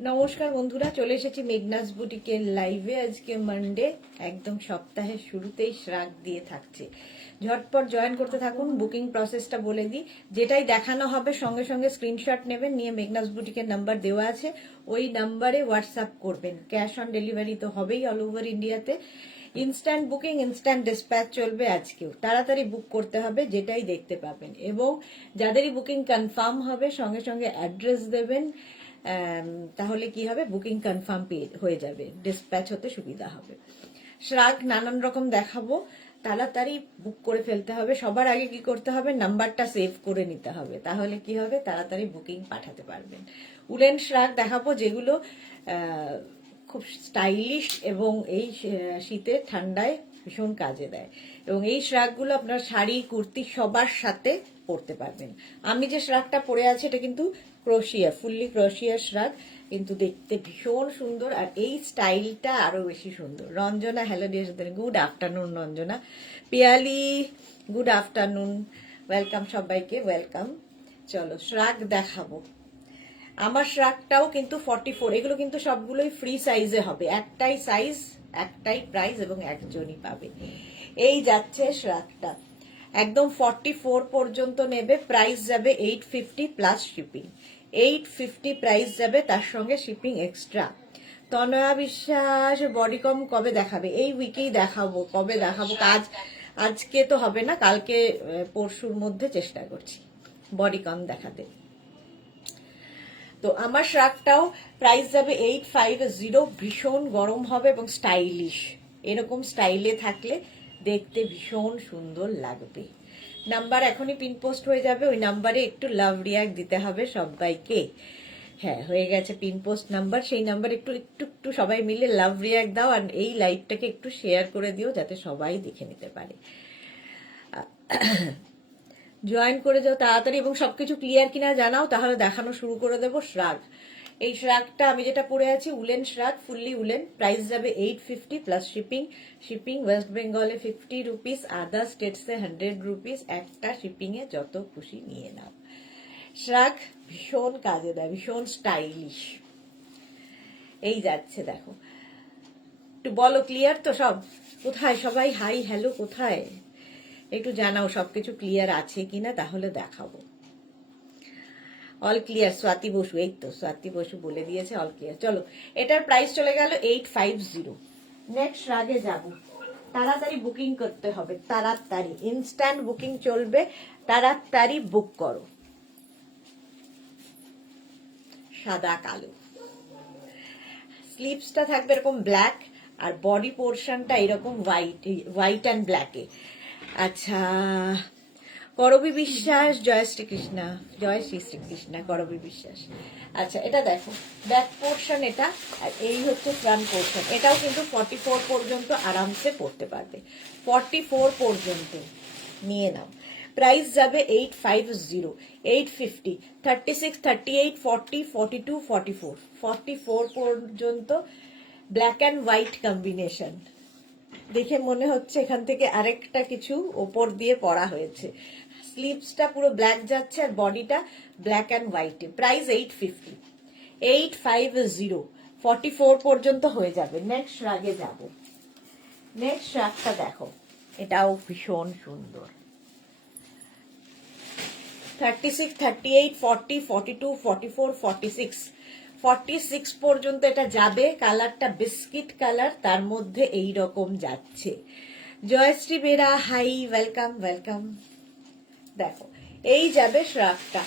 নমস্কার বন্ধুরা, চলে এসেছি মেঘনাস বুটিকের লাইভে। আজকে মানডে, একদম সপ্তাহের শুরুতেই শ্রাগ দিয়ে থাকছে। ঝটপট জয়েন করতে থাকুন। বুকিং প্রসেসটা বলে দিই, যেটাই দেখানো হবে সঙ্গে সঙ্গে স্ক্রিনশট নেবেন, নিয়ে মেঘনাস বুটিকের নাম্বার দেওয়া আছে, ওই নাম্বারে হোয়াটসঅ্যাপ করবেন। ক্যাশ অন ডেলিভারি তো হবেই অল ওভার ইন্ডিয়াতে। ইনস্ট্যান্ট বুকিং, ইনস্ট্যান্ট ডিসপ্যাচ চলবে আজকেও। তাড়াতাড়ি বুক করতে হবে, যেটাই দেখতে পাবেন। এবং যাদেরই বুকিং কনফার্ম হবে সঙ্গে সঙ্গে অ্যাড্রেস দেবেন, তাহলে কি হবে, বুকিং কনফার্ম হয়ে যাবে, ডিসপ্যাচ হতে সুবিধা হবে। শ্রাগ নানান রকম দেখাবো, তাড়াতাড়ি বুক করে ফেলতে হবে। সবার আগে কি করতে হবে, নাম্বারটা সেভ করে নিতে হবে, তাহলে কি হবে, তাড়াতাড়ি বুকিং পাঠাতে পারবেন। উলেন শ্রাগ দেখাবো, যেগুলো খুব স্টাইলিশ এবং এই শীতে ঠান্ডায় ভীষণ কাজে দেয়। এবং এই শ্রাগগুলো আপনার শাড়ি, কুর্তি সবার সাথে পরতে পারবেন। আমি যে শ্রাগটা পরে আছি এটা কিন্তু ক্রোশিয়া, ফুললি ক্রোশিয়া শ্রাগ, কিন্তু দেখতে ভীষণ সুন্দর। আর এই স্টাইলটা আরো বেশি সুন্দর। Ranjana, hello dear, good afternoon Ranjana. Piyali, good afternoon, welcome সবাইকে, ওয়েলকাম। চলো শ্রাগ দেখাবো। আমার শ্রাগটাও কিন্তু 44, এগুলো কিন্তু সবগুলোই ফ্রি সাইজে হবে। একটাই সাইজ, একটাই প্রাইস এবং একজনই পাবে। এই যাচ্ছে শ্রাগটা, একদম 44 পর্যন্ত নেবে, প্রাইস যাবে 850 প্লাস শিপিং। 850 প্রাইস যাবে, তার সঙ্গে শিপিং এক্সট্রা। তনয়া বিশ্বাস, বডিকম কবে দেখাবে? এই উইকেই দেখাবো। কবে দেখাবো কাজ, আজকে তো হবে না, কালকে পরশুর মধ্যে চেষ্টা করছি বডিকম দেখাতে। তো আমার শ্রাগটাও প্রাইস যাবে 850। ভীষণ গরম হবে এবং স্টাইলিশ, এরকম স্টাইলে থাকলে দেখতে ভীষণ সুন্দর লাগবে। নাম্বার এখনই পিন পোস্ট হয়ে যাবে, ওই নাম্বারে একটু লাভ রিয়াক্ট দিতে হবে সবাইকে। হ্যাঁ, হয়ে গেছে পিন পোস্ট নাম্বার, সেই নাম্বার একটু একটু একটু সবাই মিলে লাভ রিয়াক্ট দাও, আর এই লাইভটাকে একটু শেয়ার করে দিও যাতে সবাই দেখে নিতে পারে। জয়েন করে যাও তাড়াতাড়ি, এবং সবকিছু ক্লিয়ার কিনা জানাও, তাহলে দেখানো শুরু করে দেবো। শ্রাগ, এই শ্রাগটা আমি যেটা পরে আছি উলেন শ্রাগ, ফুললি উলেন, প্রাইস যাবে 850 প্লাস শিপিং। শিপিং ওয়েস্ট বেঙ্গলে 50 রুপিস, আদার স্টেটসে 100 রুপিস। একটা শিপিং এ যত খুশি নিয়ে নাও। শ্রাগ ভীষণ কাজে দেয়, ভীষণ স্টাইলিশ। এই যাচ্ছে দেখো, একটু বলো ক্লিয়ার তো সব? কোথায় সবাই, হাই হ্যালো কোথায়, একটু জানাও সবকিছু ক্লিয়ার আছে কিনা, তাহলে দেখাবো। অল ক্লিয়ার, স্বাতি বসু, এই তো স্বাতি বসু বলে দিয়েছে অল ক্লিয়ার। চলো, এটার প্রাইস চলে গেল 850। নেক্সট রাগে যাব, তাড়াতাড়ি বুকিং করতে হবে, তাড়াতাড়ি ইনস্ট্যান্ট বুকিং চলবে, তাড়াতাড়ি বুক করো। সাদা কালো, স্লিভসটা থাকবে এরকম ব্ল্যাক, আর বডি পোর্শনটা এরকম হোয়াইট, হোয়াইট অ্যান্ড ব্ল্যাকে। আচ্ছা, করবী বিশ্বাস, জয় শ্রীকৃষ্ণা, জয় শ্রী শ্রীকৃষ্ণা, করবী বিশ্বাস। আচ্ছা, এটা দেখো ব্যাক পোর্শন এটা, আর এই হচ্ছে ফ্রন্ট পোর্শন। এটাও কিন্তু 44 পর্যন্ত আরামসে পড়তে পারবে, 44 পর্যন্ত নিয়ে নাও। প্রাইস যাবে 850, 850, 36, 38, 40, 42, 44, 44 পর্যন্ত ব্ল্যাক অ্যান্ড হোয়াইট কম্বিনেশন। দেখে মনে হচ্ছে এখান থেকে আরেকটা কিছু ওপর দিয়ে পরা হয়েছে। স্লিভসটা পুরো ব্ল্যাক যাচ্ছে, আর বডিটা ব্ল্যাক অ্যান্ড হোয়াইটে। প্রাইস 850, 850, 44 পর্যন্ত হয়ে যাবে। নেক্সট রাগে যাব। নেক্সট রাগটা দেখো, এটাও ভীষণ সুন্দর। 36, 38, 40, 42, 44, 46, 46 পর্যন্ত এটা যাবে। কালারটা বিস্কিট কালার, তার মধ্যে এই রকম যাচ্ছে। Jayashree Bera, hi, welcome welcome. দেখো, এই যাবে শ্রাগটা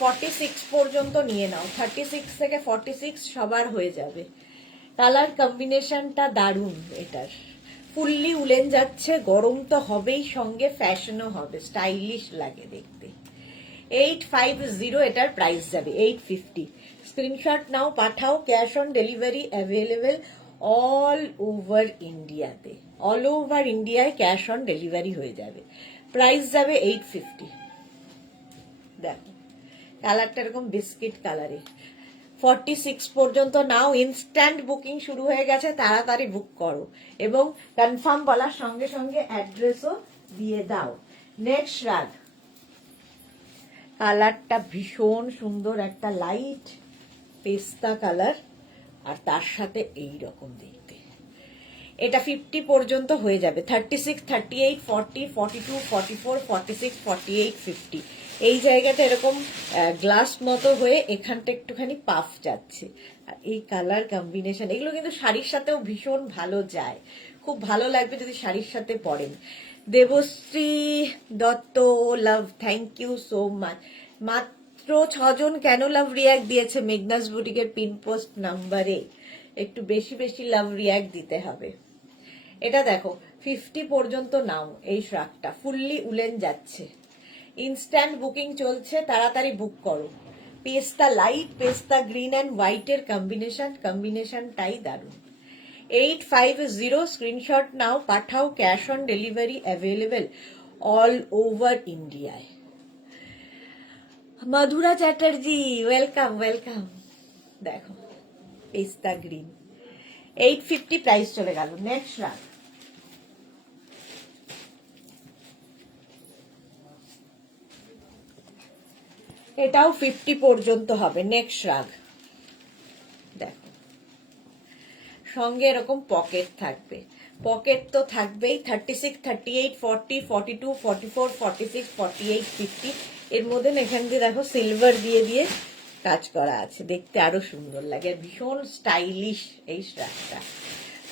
46 পর্যন্ত নিয়ে নাও। 36 থেকে 46 সবার হয়ে যাবে। কালার কম্বিনেশনটা দারুণ এটার। ফুললি উলেন যাচ্ছে, গরম তো হবেই, সঙ্গে ফ্যাশনও হবে, স্টাইলিশ লাগে দেখতে। 850 এটার প্রাইস যাবে, 850। স্ক্রিনশট নাও, পাঠাও। Cash on delivery available all over ইন্ডিয়াতে, অল ওভার ইন্ডিয়ায় ক্যাশ অন ডেলিভারি হয়ে যাবে। প্রাইস যাবে 850। দেখো কালারটা এরকম বিস্কিট কালারে। 46 পর্যন্ত নাও। ইনস্ট্যান্ট বুকিং শুরু হয়ে গেছে, তাড়াতাড়ি বুক করো, এবং কনফার্ম বলার সঙ্গে সঙ্গে অ্যাড্রেসও দিয়ে দাও। নেক্সট রাগ, কালারটা ভীষণ সুন্দর, একটা লাইট পেস্তা কালার, আর তার সাথে এই রকম দেখতে। এটা 50 পর্যন্ত হয়ে যাবে। 36, 38, 40, 42, 44, 46, 48, 50 এই জায়গাটা এরকম গ্লাস মতো হয়ে এখানটা একটুখানি পাফ যাচ্ছে। আর এই কালার কম্বিনেশন এগুলো কিন্তু শাড়ির সাথেও ভীষণ ভালো যায়, খুব ভালো লাগবে যদি শাড়ির সাথে পরেন। দেবশ্রী দত্ত লাভ, থ্যাংক ইউ সো মাচ। মাত্র 6 জন কেন লাভ রিয়াক্ট দিয়েছে মেঘনাস বুটিকের পিন পোস্ট নাম্বারে? একটু বেশি বেশি লাভ রিয়াক্ট দিতে হবে। এটা দেখো 50 পর্যন্ত নাও। এই শ্রাগটা ফুললি উলেন যাচ্ছে, ইনস্ট্যান্ট বুকিং চলছে, তাড়াতাড়ি বুক করো। পেস্তা লাইট, পেস্তা গ্রিন অ্যান্ড হোয়াইটের কম্বিনেশনটাই দারুণ। 850 স্ক্রিনশট নাও, পাঠাও, cash on delivery available all over ইন্ডিয়ায়। Madhura Chatterjee welcome welcome. দেখো পেস্তা গ্রিন 850 প্রাইস চলে গেল। নেক্সট রাগ, এটাও 50 পর্যন্ত হবে। নেক্সট রাগ দেখো, সঙ্গে এরকম পকেট থাকবে, পকেট তো থাকবেই। 36, 38, 40, 42, 44, 46, 48, 50 এর মধ্যে এখান দিয়ে দেখো সিলভার দিয়ে দিয়ে কাজ করা আছে, দেখতে আরো সুন্দর লাগে, ভীষণ স্টাইলিশ এই শ্রাগটা।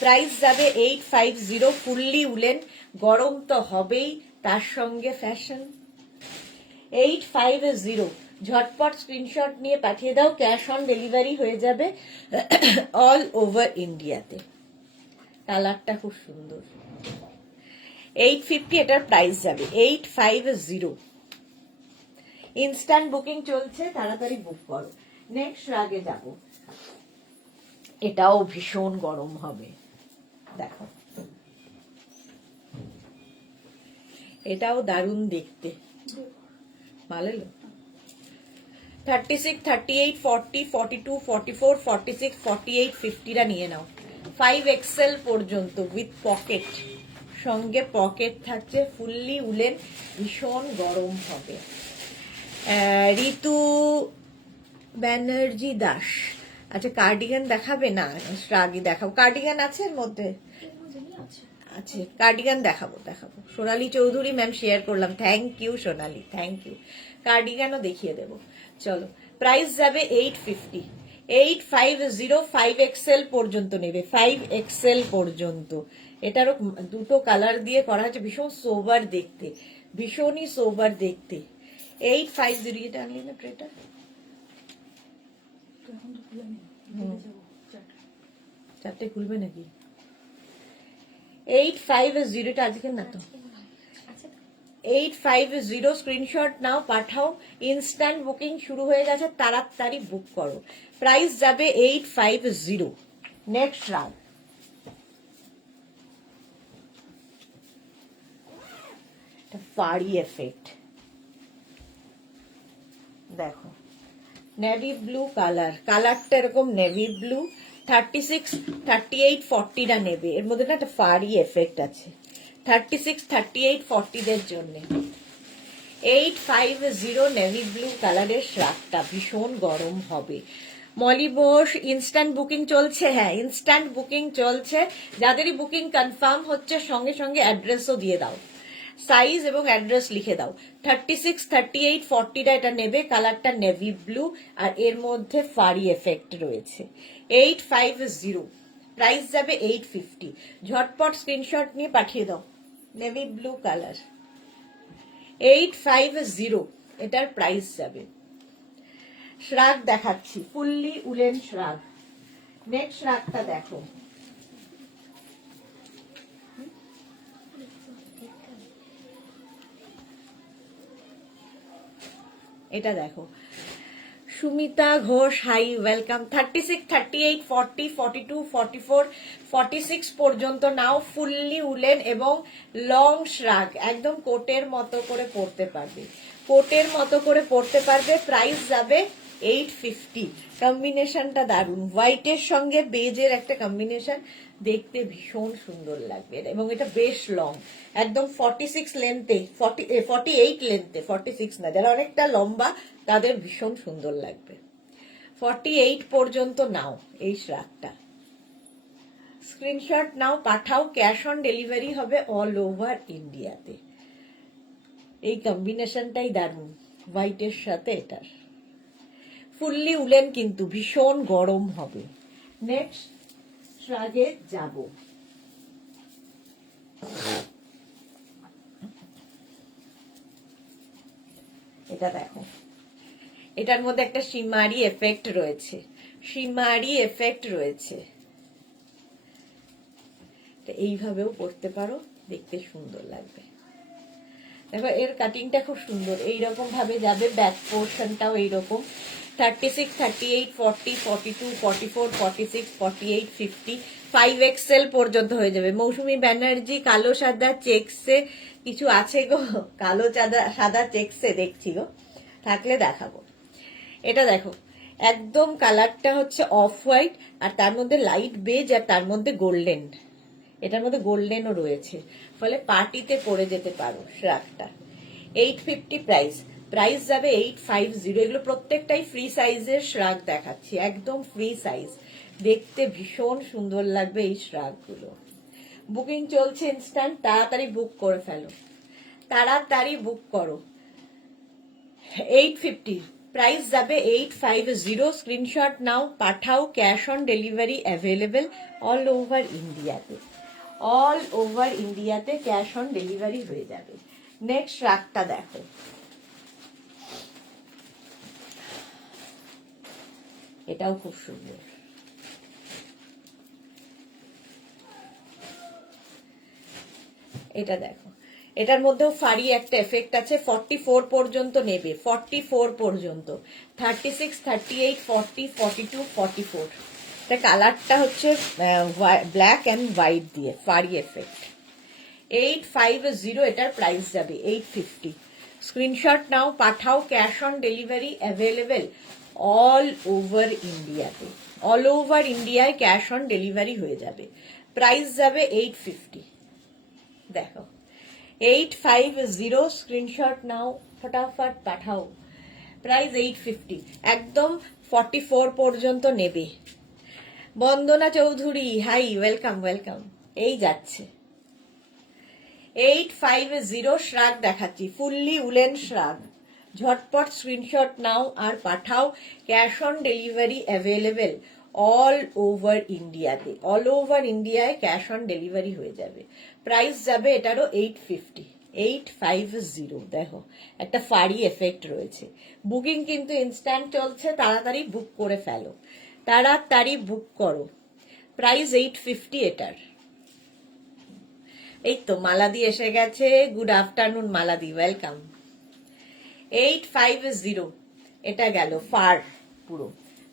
প্রাইস যাবে 850, ফুললি উলেন, গরম তো হবেই, তার সঙ্গে ফ্যাশন। 850 ঝটপট স্ক্রিনশট নিয়ে পাঠিয়ে দাও, ক্যাশ অন ডেলিভারি হয়ে যাবে অল ওভার ইন্ডিয়াতে। কালারটা খুব সুন্দর। 850 এটার প্রাইস যাবে। 850 ইনস্ট্যান্ট বুকিং চলছে, তাড়াতাড়ি বুক করো। নেক্সট রাগে যাব, এটাও ভীষণ গরম হবে। দেখো এটাও দারুণ দেখতে, ভালো। 36, 38, 40, 42, 44, 46, 48, 50টা নিয়ে নাও। 5XL পর্যন্ত উইথ পকেট, সঙ্গে পকেট থাকছে, ফুললি উলেন, ভীষণ গরম হবে। ঋতু ব্যানার্জি দাস, আচ্ছা কার্ডিগান দেখাবে না? শ্রাগই দেখাবো। কার্ডিগান আছে এর মধ্যে? আছে, কার্ডিগান দেখাবো দেখাবো। সোনালী চৌধুরী ম্যাম শেয়ার করলাম, thank you Sonali, thank you. কার্ডিগানও দেখিয়ে দেবো। চলো প্রাইস যাবে 850। 850 5XL পর্যন্ত নেবে, 5XL পর্যন্ত। এটারও দুটো কালার দিয়ে করা হয়েছে, ভীষণ সোবার দেখতে, ভীষণই সোবার দেখতে। 850 এটা আনলি না ট্রেটা? চারটে খুলবে নাকি? 850 টা আজকে না তো। 850 স্ক্রিনশট নাও, পাঠাও, ইনস্ট্যান্ট বুকিং শুরু হয়ে গেছে, তাড়াতাড়ি বুক করো। প্রাইস যাবে 850। নেক্সট রাগ, ফারি এফেক্ট দেখো, নেভি ব্লু কালার, কালারটা এরকম নেভি ব্লু। 36, 38, 40টা নেবে, এর মধ্যে না একটা ফারি এফেক্ট আছে। 36, 38, 40 দের জন্য 850 নেভি ব্লু কালারের শ্রাগটা ভীষণ গরম হবে। মলি বোস ইনস্ট্যান্ট বুকিং চলছে, হ্যাঁ ইনস্ট্যান্ট বুকিং চলছে। যাদেরই বুকিং কনফার্ম হচ্ছে সঙ্গে সঙ্গে অ্যাড্রেসও দিয়ে দাও, সাইজ এবং অ্যাড্রেস লিখে দাও। 36, 38, 40টা এটা নেবে, কালারটা নেভি ব্লু, আর এর মধ্যে ফারি এফেক্ট রয়েছে। 850 প্রাইস যাবে 850। ঝটপট স্ক্রিনশট নিয়ে পাঠিয়ে দাও। নেভি ব্লু কালার 850 এটার প্রাইস যাবে। শ্রাগ দেখাচ্ছি, ফুললি উলেন শ্রাগ। নেক্সট শ্রাগটা দেখো, এটা দেখো, সুমিতা ঘোষ হাই ওয়েলকাম। 36, 38, 40, 42, 44, 46 পর্যন্ত নাও, ফুললি উলেন এবং লং শ্রাগ, একদম কোটের মতো করে পরতে পারবে, কোটের মতো করে পরতে পারবে। প্রাইস যাবে 850। কম্বিনেশনটা দারুণ, হোয়াইটের সঙ্গে বেজের একটা কম্বিনেশন, দেখতে ভীষণ সুন্দর লাগবে। এবং এটা বেশ লং, একদম 46 লেন্থে, 48 লেন্থে, 46 না, যারা অনেকটা লম্বা তাদের ভীষণ সুন্দর লাগবে। 48 পর্যন্ত নাও এই শ্রাগটা, স্ক্রিনশট নাও, পাঠাও, ক্যাশ অন ডেলিভারি হবে অল ওভার ইন্ডিয়াতে। এই কম্বিনেশনটাই দারুণ, হোয়াইটের সাথে এটার। ফুললি উলেন, কিন্তু ভীষণ গরম হবে। নেক্সট শ্রাগে যাব। এটা দেখো, এটার মধ্যে একটা শিমারি এফেক্ট রয়েছে, শিমারি এফেক্ট রয়েছে। এইভাবেও পড়তে পারো, দেখতে সুন্দর লাগবে। দেখো এর কাটিংটা খুব সুন্দর, এইরকম ভাবে যাবে। ব্যাক পোর্শনটাও এইরকম। 36, 38, 40, 42, 44, 46, 48, 50, 5XL পর্যন্ত হয়ে যাবে। মৌসুমী ব্যানার্জি, কালো সাদা চেকসে কিছু আছে গো? কালো সাদা চেকসে দেখছি গো, থাকলে দেখাবো। এটা দেখো, একদম কালারটা হচ্ছে অফ হোয়াইট, আর তার মধ্যে লাইট বেজ, আর তার মধ্যে গোল্ডেন। এটার মধ্যে গোল্ডেনও রয়েছে, ফলে পার্টিতে পরে যেতে পারো শ্রাগটা। 850 প্রাইস, প্রাইস যাবে 850। এগুলো প্রত্যেকটাই ফ্রি সাইজের শ্রাগ দেখাচ্ছি, একদম ফ্রি সাইজ। দেখতে ভীষণ সুন্দর লাগবে এই শ্রাগগুলো। বুকিং চলছে ইনস্ট্যান্ট, তাড়াতাড়ি বুক করে ফেলো, তাড়াতাড়ি বুক করো। 850 প্রাইস যাবে 850। স্ক্রিনশট নাও, পাঠাও, cash on delivery available all over ইন্ডিয়াতে। অল ওভার ইন্ডিয়াতে ক্যাশ অন ডেলিভারি হয়ে যাবে। নেক্সট রাগটা দেখো, এটাও খুব সুন্দর। এটা দেখো, এটার মধ্যেও ফাড়ি একটা এফেক্ট আছে। 44 পর্যন্ত নেবে, 44 পর্যন্ত। 36, 38, 40, 42, 44। এটা কালারটা হচ্ছে ব্ল্যাক অ্যান্ড হোয়াইট দিয়ে ফাড়ি এফেক্ট। 850 এটার প্রাইস যাবে 850। স্ক্রিনশট নাও, পাঠাও, cash on delivery available all over ইন্ডিয়াতে। অল ওভার ইন্ডিয়ায় ক্যাশ অন ডেলিভারি হয়ে যাবে। প্রাইস যাবে 850। দেখো 850, স্ক্রিনশট নাও, ফটাফট পাঠাও। প্রাইস 850, একদম 44 পর্যন্ত নেবে। Bandana Chowdhury, hi, welcome welcome. এই যাচ্ছে 850 শ্রাগ দেখাচ্ছি, ফুললি উলেন শ্রাগ। ঝটপট স্ক্রিনশট নাও আর পাঠাও, cash on delivery available all over ইন্ডিয়াতে। অল ওভার ইন্ডিয়ায় ক্যাশ অন ডেলিভারি হয়ে যাবে। প্রাইস যাবে এটারও 850। 850। দেখো একটা ফাড়ি এফেক্ট রয়েছে। বুকিং কিন্তু ইনস্ট্যান্ট চলছে, তাড়াতাড়ি বুক করে ফেলো, তাড়াতাড়ি বুক করো। প্রাইস 850 এটার। এই তো মালাদি এসে গেছে, গুড আফটারনুন মালাদি, ওয়েলকাম। 850 এটা গেল ফার, পুরো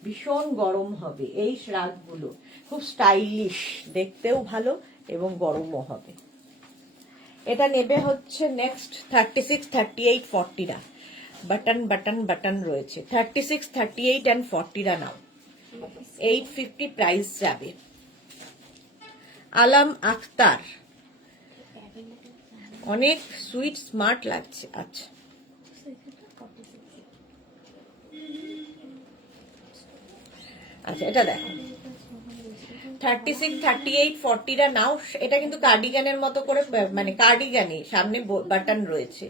ভীষণ গরম হবে এই শ্রাগগুলো, খুব স্টাইলিশ, দেখতেও ভালো এবং গরমও হবে। এটা নেবে হচ্ছে নেক্সট 36, 38, 40রা। বাটন বাটন বাটন রয়েছে, 36, 38 and 40রা নাও। 850 প্রাইস যাবে। আলাম আখতার, অনেক সুইট স্মার্ট লাগছে। আচ্ছা আচ্ছা, এটা দেখো 36, 38, 40রা নাও। এটা কিন্তু কার্ডিগানের মতো করে, মানে কার্ডিগানই, সামনে বাটন রয়েছে,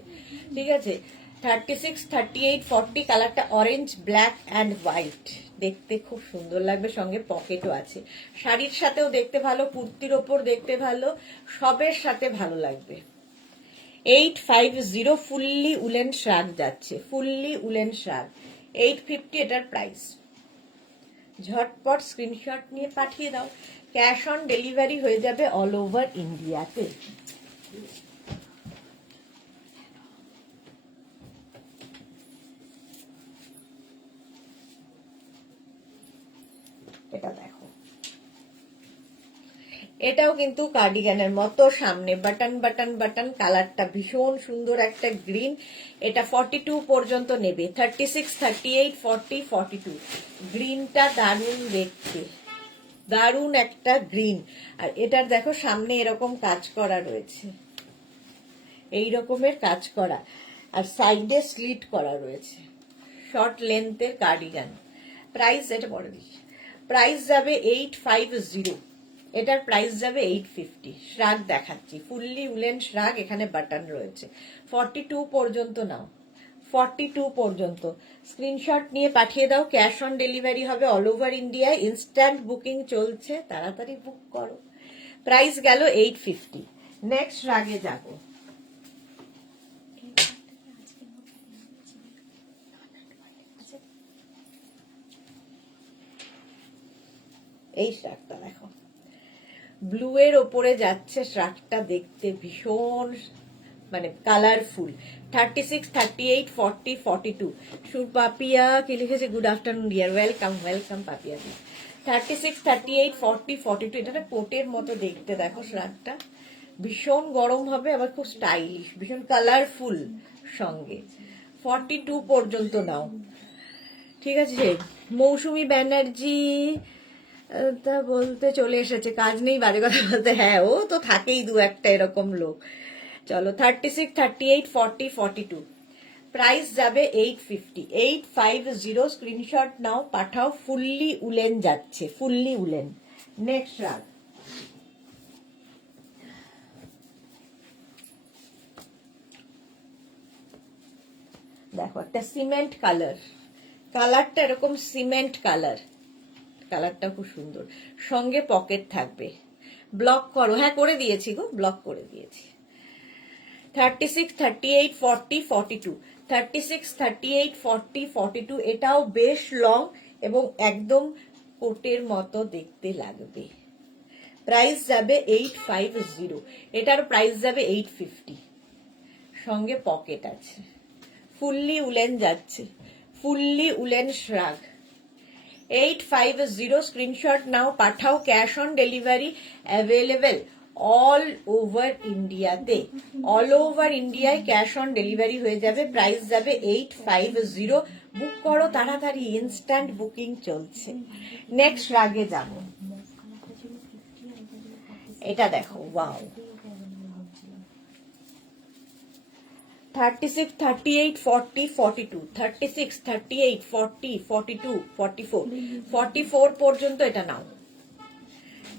ঠিক আছে। 36, 38, 40 কালারটা অরেঞ্জ, ব্ল্যাক অ্যান্ড হোয়াইট, দেখতে খুব সুন্দর লাগবে, সঙ্গে পকেটও আছে। শাড়ির সাথেও দেখতে ভালো, কুর্তির ওপর দেখতে ভালো, সবের সাথে ভালো লাগবে। 850 ফুললি উলেন শ্রাগ যাচ্ছে, ফুললি উলেন শ্রাগ। 850 এটার প্রাইস। ঝটপট স্ক্রিনশট নিয়ে পাঠিয়ে দাও, ক্যাশ অন ডেলিভারি হয়ে যাবে অল ওভার ইন্ডিয়াতে। এটা দেখো, এটাও কিন্তু কার্ডিগানের মতো, সামনে বাটন বাটন বাটন, কালারটা ভীষণ সুন্দর একটা গ্রিন। এটা 42 পর্যন্ত নেবে। 36, 38, 40, 42। গ্রিনটা দারুণ দেখতে, দারুণ একটা গ্রিন। আর এটার দেখো সামনে এরকম কাজ করা রয়েছে, এই রকমের কাজ করা, আর সাইডে স্লিট করা রয়েছে। শর্ট লেন্থের কার্ডিগান, প্রাইস এটা পরে দিই, প্রাইস যাবে 850, এটার প্রাইস যাবে 850। শ্রাগ দেখাচ্ছি, ফুললি উলেন শ্রাগ, এখানে বাটন রয়েছে। 42 পর্যন্ত নাও, 42 পর্যন্ত স্ক্রিনশট নিয়ে পাঠিয়ে দাও। ক্যাশ অন ডেলিভারি হবে অল ওভার ইন্ডিয়ায়, ইনস্ট্যান্ট বুকিং চলছে, তাড়াতাড়ি বুক করো। প্রাইস গেল 850। নেক্সট রাগে যাব। এই শ্রাগটা দেখো, ব্লু এর ওপরে যাচ্ছে শ্রাগটা, দেখতে ভীষণ মানে কালারফুল। 36, 38, 40, 42। সুর পাপিয়া কি লিখেছে, good afternoon dear, welcome welcome Papiya দি। 36, 38, 40, 42, এটা কোটের মতো দেখতে, দেখো শ্রাগটা ভীষণ গরম হবে, আবার খুব স্টাইলিশ, ভীষণ কালারফুল সঙ্গে। 42 পর্যন্ত নাও, ঠিক আছে। মৌসুমী ব্যানার্জি তা বলতে চলে এসেছে, কাজ নেই বাজে কথা বলতে, হ্যাঁ ও তো থাকেই দু একটা এরকম লোক। চলো 36, 38, 40, 42, প্রাইস যাবে 850, 850। স্ক্রিনশট নাও, পাঠাও। ফুললি উলেন যাচ্ছে, ফুললি উলেন। নেক্সট রাগ, দেখো একটা সিমেন্ট কালার, কালারটা এরকম সিমেন্ট কালার, কালারটা খুব সুন্দর, সঙ্গে পকেট থাকবে। ব্লক করো, হ্যাঁ করে দিয়েছি গো, ব্লক করে দিয়েছি। 36, 38, 40, 42, 36, 38, 40, 42, এটাও বেশ লং এবং একদম কোটের মতো দেখতে লাগবে। প্রাইস যাবে 850, এটার প্রাইস যাবে 850, সঙ্গে পকেট আছে। ফুললি উলেন যাচ্ছে, ফুললি উলেন শ্রাগ। 850, স্ক্রিনশট নাও, পাঠাও। Cash on delivery available all over ইন্ডিয়াতে, অল ওভার ইন্ডিয়ায় ক্যাশ অন ডেলিভারি হয়ে যাবে। প্রাইস যাবে 850, বুক করো তাড়াতাড়ি, ইনস্ট্যান্ট বুকিং চলছে। নেক্সট রাগে যাব, এটা দেখো, ওয়াও। 36, 38, 40, 42, 36, 38, 40, 42, 44, 44 পর্যন্ত এটা নাও।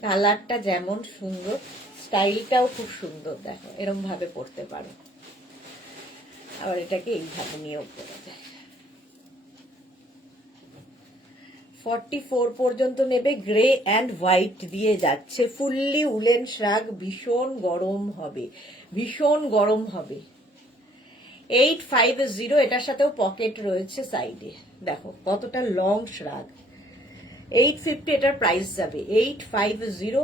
কালারটা যেমন সুন্দর, স্টাইলটাও খুব সুন্দর, দেখো এরকম ভাবে পরতে পারো, আবার এটাকে এইভাবে নিয়েও পরা যায়। 44 পর্যন্ত নেবে, গ্রে অ্যান্ড হোয়াইট দিয়ে যাচ্ছে, ফুললি উলেন শ্রাগ, ভীষণ গরম হবে, ভীষণ গরম হবে। 850, এটার সাথেও পকেট রয়েছে সাইডে, দেখো কতটা লং শ্রাগ। 850 এটার প্রাইস যাবে, 850।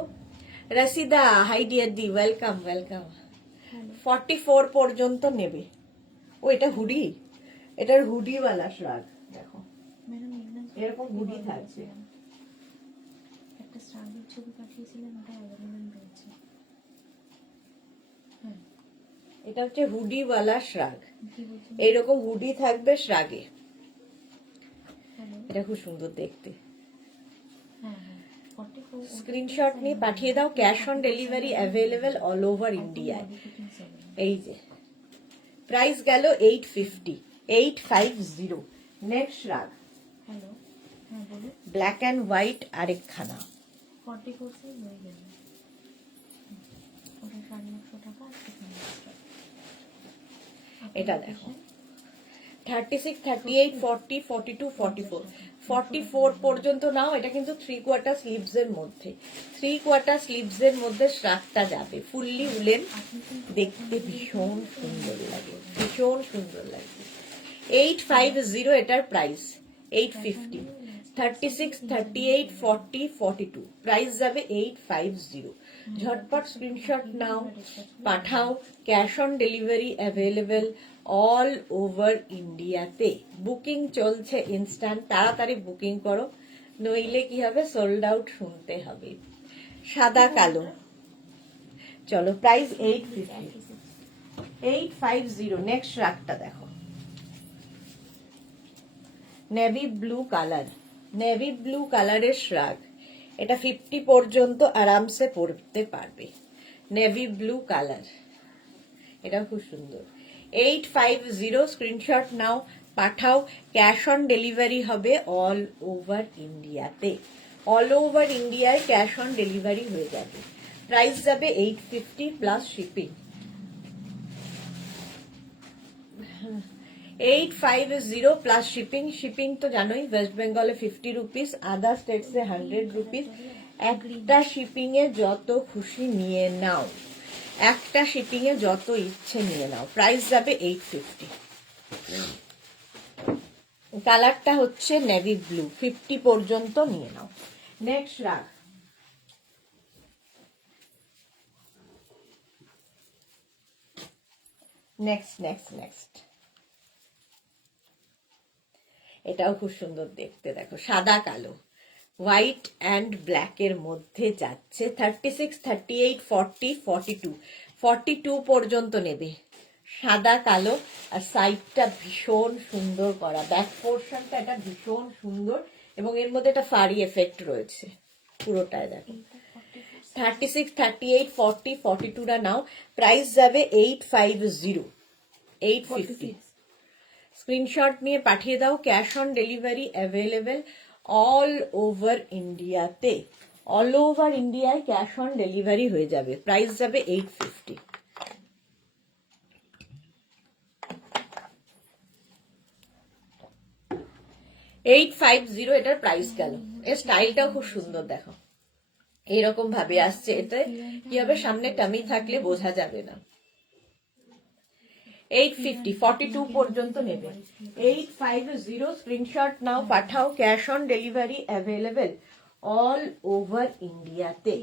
রাসিদা হাই ডিয়ার দি, ওয়েলকাম ওয়েলকাম। 44 পর্যন্ত নেবে। ও এটা হুডি, এটার হুডিওয়ালা শ্রাগ, দেখো এরকম হুডি থাকছে। একটা শ্রাগের ছবি পাঠিয়েছিলেন, ওটা অ্যাভেলেবল রয়েছে। এটা হচ্ছে হুডিওয়ালা শ্রাগ, এইরকম হুডি থাকবে শ্রাগে, এটা খুব সুন্দর দেখতে। স্ক্রিনশট নিয়ে পাঠিয়ে দাও। Cash on delivery available all over ইন্ডিয়ায়। এই যে প্রাইস গেল 850, 850। নেক্সট রাগ, হ্যালো, হ্যাঁ বলুন। ব্ল্যাক অ্যান্ড হোয়াইট আরেকখানা, 44 হয়ে গেল, ওটা 950 টাকা। এটা দেখো 36, 38, 40, 42, 44, 44 পর্যন্ত নাও। এটা কিন্তু 3/4 স্লিভস এর মধ্যে, 3/4 স্লিভস এর মধ্যে শ্রাগটা যাবে, ফুললি উলেন, দেখতে ভীষণ সুন্দর লাগে, ভীষণ সুন্দর লাগবে। 850 এটার প্রাইস, 850। 36, 38, 40, 42, প্রাইস যাবে 850। ঝটপট স্ক্রিনশট নাও, পাঠাও। Cash on delivery available all over ইন্ডিয়াতে, বুকিং চলছে ইনস্ট্যান্ট, তাড়াতাড়ি বুকিং করো, নইলে কি হবে, সোল্ড আউট শুনতে হবে। সাদা কালো, চলো প্রাইস 850, 850। নেক্সট রাগটা দেখো, navy blue colour, navy blue কালারের শ্রাগ, এটা 50 পর্যন্ত আরামসে পরতে পারবে। নেভি ব্লু কালার, এটা খুব সুন্দর। 850, স্ক্রিনশট নাও, পাঠাও, ক্যাশ অন ডেলিভারি হবে অল ওভার ইন্ডিয়াতে। অল ওভার ইন্ডিয়ায় ক্যাশ অন ডেলিভারি হয়ে যাবে। প্রাইস যাবে 850 plus shipping. 850 plus shipping. Shipping তো জানোই, ওয়েস্ট বেঙ্গলে 50 রুপিস, আদার স্টেটসে 100 রুপিস। একটা শিপিং এ যত খুশি নিয়ে নাও, একটা শিপিং এ যত ইচ্ছে নিয়ে নাও। প্রাইস যাবে 850। কালারটা হচ্ছে নেভি ব্লু, 50 পর্যন্ত নিয়ে নাও। নেক্সট রাখ। নেক্সট এটাও খুব সুন্দর দেখতে, দেখো সাদা কালো, হোয়াইট অ্যান্ড ব্ল্যাক এর মধ্যে যাচ্ছে। 36, 38, 40, 42, 42 পর্যন্ত নেবে। সাদা কালো, আর সাইডটা ভীষণ সুন্দর করা, ব্যাক পোর্শনটা এটা ভীষণ সুন্দর, এবং এর মধ্যে একটা ফারি এফেক্ট রয়েছে পুরোটায়। দেখো 36, 38, 40, 42টা নাও। প্রাইস যাবে 850, 850। স্ক্রিনশট নিয়ে পাঠিয়ে দাও। Cash on delivery available all over ইন্ডিয়াতে। অল ওভার ইন্ডিয়ায় ক্যাশ অন ডেলিভারি হয়ে যাবে। প্রাইস যাবে 850। এটার প্রাইস গেল। এর স্টাইলটাও খুব সুন্দর, দেখো এইরকম ভাবে আসছে। এতে কি হবে, সামনে টামি থাকলে বোঝা যাবে না। 850, 42 পর্যন্ত নেবে। 850, স্ক্রিনশট নাও, পাঠাও। Cash on delivery available all over ইন্ডিয়াতে।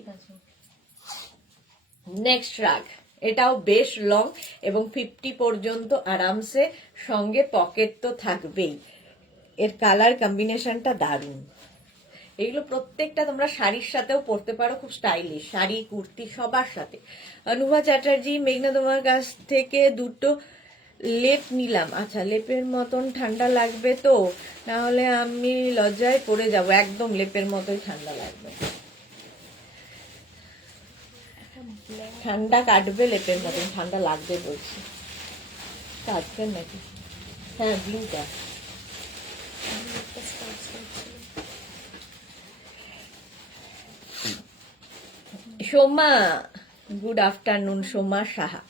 নেক্সট রাগ, এটাও বেশ লং এবং 50 পর্যন্ত আরামসে, সঙ্গে পকেট তো থাকবেই। এর কালার কম্বিনেশনটা দারুণ। এগুলো প্রত্যেকটা তোমরা শাড়ির সাথেও পরতে পারো, খুব স্টাইলিশ, শাড়ি কুর্তি সবার সাথে। অনুভা চ্যাটার্জি, মেঘনা তোমার কাছ থেকে দুটো লেপ নিলাম। আচ্ছা, লেপের মতন ঠান্ডা লাগবে তো, নাহলে আমি লজ্জায় পড়ে যাব। একদম লেপের মতোই ঠান্ডা লাগবে, ঠান্ডা কাটবে, লেপের মতন ঠান্ডা লাগবে বলছি। কাটবেন নাকি? হ্যাঁ, ব্লুটা। Soma, good afternoon Soma Saha.